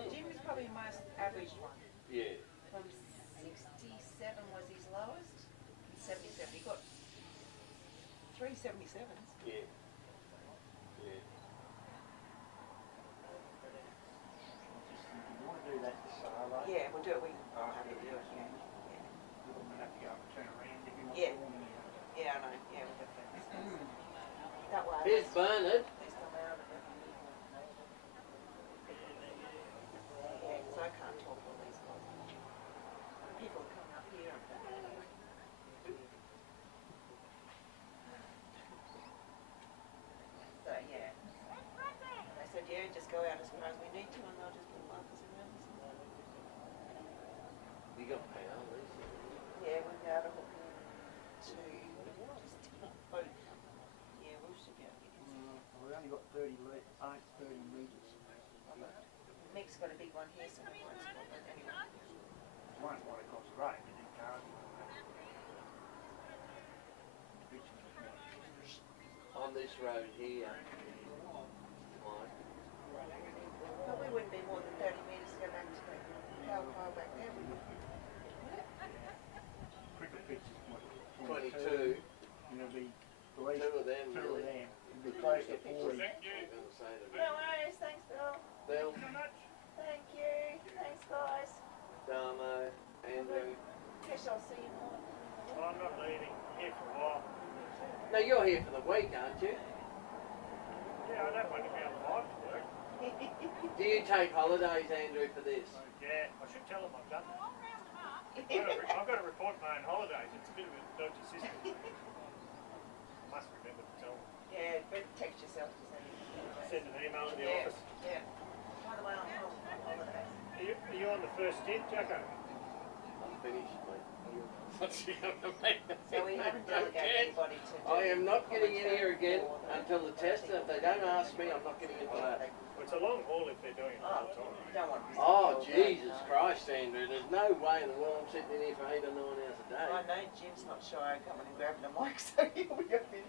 Jim is probably the most average one. Yeah. From 67 was his lowest. 77. He got 3 77s. Yeah. Yeah. Yeah, we'll do it. I'll have to do it. Yeah. Yeah. Yeah, I know. Yeah, we'll get that. That way. Here's Bernard. Please come out. Yeah, because I can't talk all these guys. People are coming up here. So, yeah. They said, yeah, just go out as far as we need to and they'll just put markers around us. You got power, Lisa. Yeah, we've got to hook in to just boat. Yeah, we should be able to get in. We only got 30 metres. Mick's got a big one here, so we won't spot that anyway. One right across the road, and then cars. On this road here, Mike. But we wouldn't be more than 30 metres to go back to the power pile back there, would we? Cricket pitch is what, 22. And there'll be at least Two of them, two really. of them. It'll be close to 40. I'm going to say to No worries, thanks Bill. Bill. Thank you, thanks guys. No, you're here for the week, aren't you? Yeah, I don't want to be on the live to work. Do you take holidays, Andrew, for this? Yeah, I should tell them I've done that. I've got to report my own holidays. It's a bit of a dodgy system. I must remember to tell them. Yeah, better text yourself to Send an email to the office. Yeah. By the way, I'm on holidays. Are you on the first stint, Jacko? I'm finished, mate. What's So we haven't delegated anybody to do I am not getting in here again until the test, and if they don't ask me, I'm not getting into that. Well, it's a long haul if they're doing it all the time. Don't want to Oh, Jesus Christ, Andrew, there's no way in the world I'm sitting in here for 8 or 9 hours a day. I know Jim's not shy of coming and grabbing the mic, so he'll be a bit.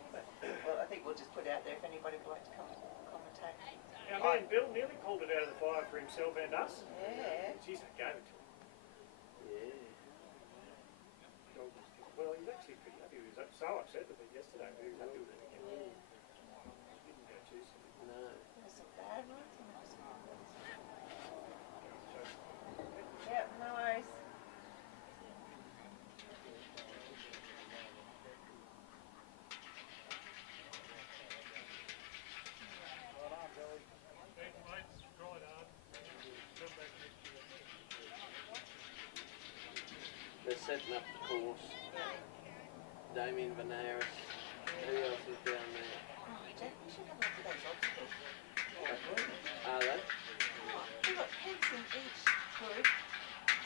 Well, I think we'll just put out there if anybody would like to come commentate. Yeah, man, Bill nearly pulled it out of the fire for himself and us. Yeah. Jeez, I gave it to him. Yeah. Well, he's actually pretty happy. He was so upset with it yesterday. He was happy with it again. He didn't go too soon. No. There's some bad ones and there's some good ones. Yep, no worries. Thank you, mate. Right on. Come back next year. They're setting up the course. Damien Venaris. Who else is down there? Oh, Jack, we should have a look at those obstacles. Are they? We've got pegs in each group,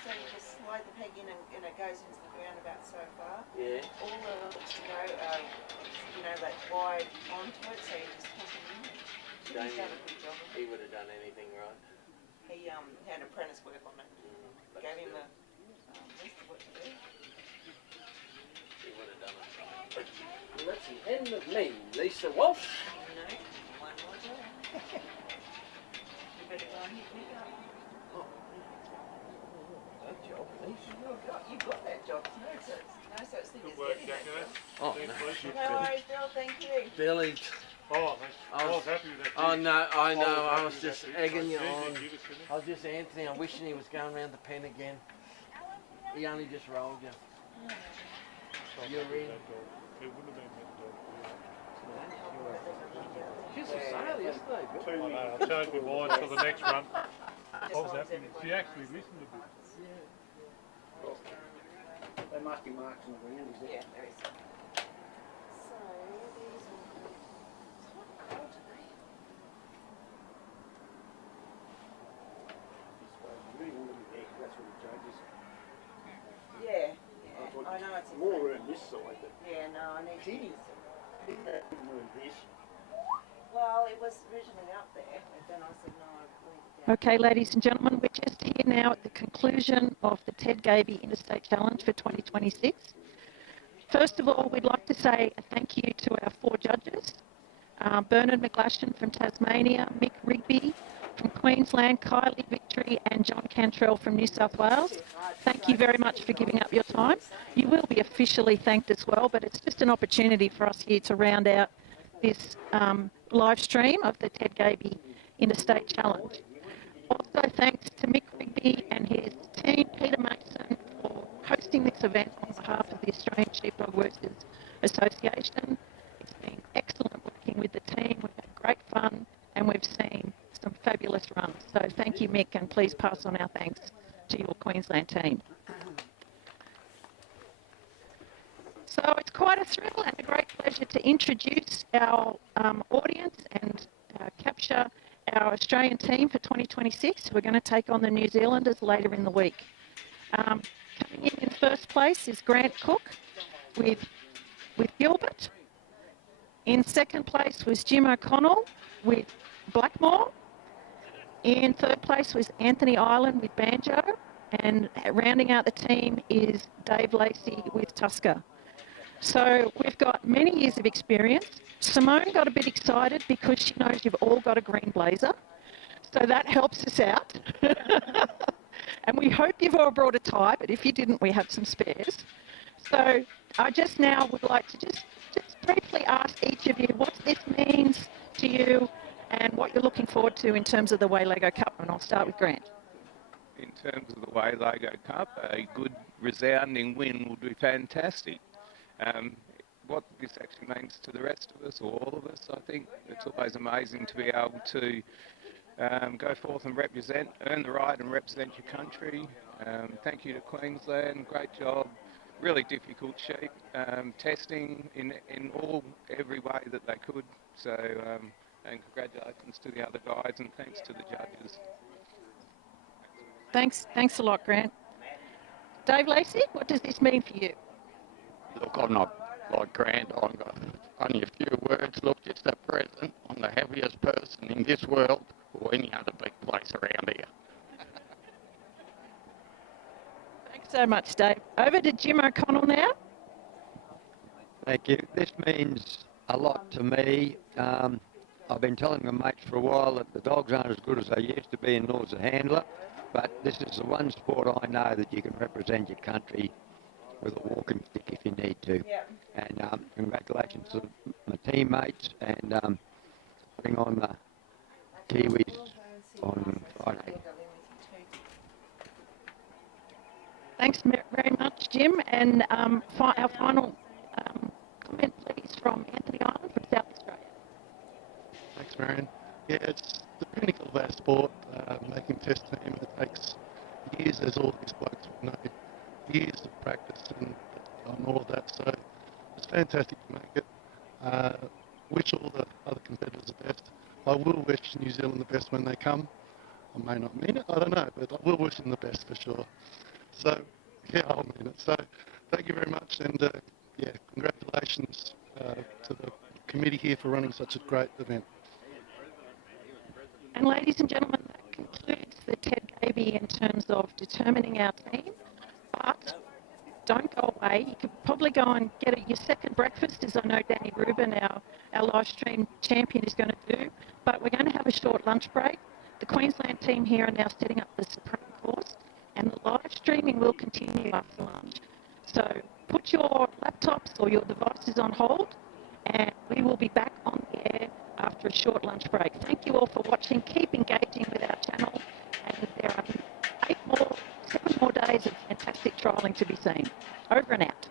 so you just slide the peg in and it goes into the ground about so far. Yeah. All the others to go are, that wide onto it, so you just hook them in. He's done a good job of He it. would have done anything right. He had apprentice work on it. Gave him a list of what to do. He would have done it right. Well, that's the end of me, Lisa Walsh. No, one more job. You better go and hit me up. That job, Lisa. You've got that job. No such thing Good as work, getting that Jacko. job. Oh, Thanks, no. Lisa. No worries, Bill. Thank you. Billy. Oh, thanks. I was happy with that. Oh, no, I know. I happy was with just that. egging you Jeez, on. they give us, didn't I was just Anthony. I'm wishing he was going round the pen again. He only just rolled you. they? You're in. It would have been that dog. She was a sail yesterday, Bill. I know, I'll change my mind for the next run. I was happy. She actually listened a bit. There must be marks on the ground, is there? Yeah, there is. So, these are somewhat cold today. You really want to be there, 'cause that's what the judges. Yeah, I thought I know it's more around this side, but Yeah, no, I need to Gee. use it. more than this. Well, it was originally up there, but then I said no, I leave it down. Okay, ladies and gentlemen, we're just here now at the conclusion of the Ted Gaby Interstate Challenge for 2026. First of all, we'd like to say a thank you to our 4 judges, Bernard McGlashan from Tasmania, Mick Rigby from Queensland, Kylie Victory and John Cantrell from New South Wales. Thank you very much for giving up your time. You will be officially thanked as well, but it's just an opportunity for us here to round out this live stream of the Ted Gaby Interstate Challenge. Also thanks to Mick Rigby and his team, Peter Mason, for hosting this event on behalf of the Australian Sheepdog Workers Association. It's been excellent working with the team. We've had great fun and we've seen some fabulous runs. So thank you, Mick, and please pass on our thanks to your Queensland team. So it's quite a thrill and a great pleasure to introduce our audience and capture our Australian team for 2026. We're going to take on the New Zealanders later in the week. Coming in first place is Grant Cook with Gilbert. In second place was Jim O'Connell with Blackmore. In third place was Anthony Ireland with Banjo. And rounding out the team is Dave Lacey with Tusker. So we've got many years of experience. Simone got a bit excited because she knows you've all got a green blazer. So that helps us out. And we hope you've all brought a tie, but if you didn't, we have some spares. So I just now would like to just briefly ask each of you what this means to you and what you're looking forward to in terms of the Waylago Cup. And I'll start with Grant. In terms of the Waylago Cup, a good resounding win would be fantastic. what this actually means to the rest of us, or all of us. I think it's always amazing to be able to go forth and represent, earn the right and represent your country. Thank you to Queensland, great job. Really difficult sheep, testing in every way that they could. So, and congratulations to the other guys, and thanks to the judges. Thanks a lot, Grant. Dave Lacey, what does this mean for you? Look, I'm not like Grant. I've got only a few words. Look, just at present, I'm the happiest person in this world or any other big place around here. Thanks so much, Dave. Over to Jim O'Connell now. Thank you. This means a lot to me. I've been telling my mates for a while that the dogs aren't as good as they used to be, and nor is the handler. But this is the one sport I know that you can represent your country with a walking stick if you need to. Yeah. And congratulations to my teammates, and bring on the Kiwis on Friday. Thanks very much, Jim. And our final comment, please, from Anthony Island from South Australia. Thanks, Marion. Yeah, it's the pinnacle of our sport, making test team. It takes years, as all these blokes will know, years of practice and all of that. So it's fantastic to make it. Wish all the other competitors the best. I will wish New Zealand the best when they come. I may not mean it, I don't know, but I will wish them the best for sure. So, yeah, I'll mean it. So, thank you very much, and yeah, congratulations to the committee here for running such a great event. And ladies and gentlemen, that concludes the Ted Gaby in terms of determining our team. But don't go away. You could probably go and get your second breakfast, as I know Danny Rubin, our live stream champion, is going to do. But we're going to have a short lunch break. The Queensland team here are now setting up the Supreme course, and the live streaming will continue after lunch. So put your laptops or your devices on hold, and we will be back on the air after a short lunch break. Thank you all for watching. Keep engaging with our channel, and there are 7 more days of fantastic trialling to be seen. Over and out.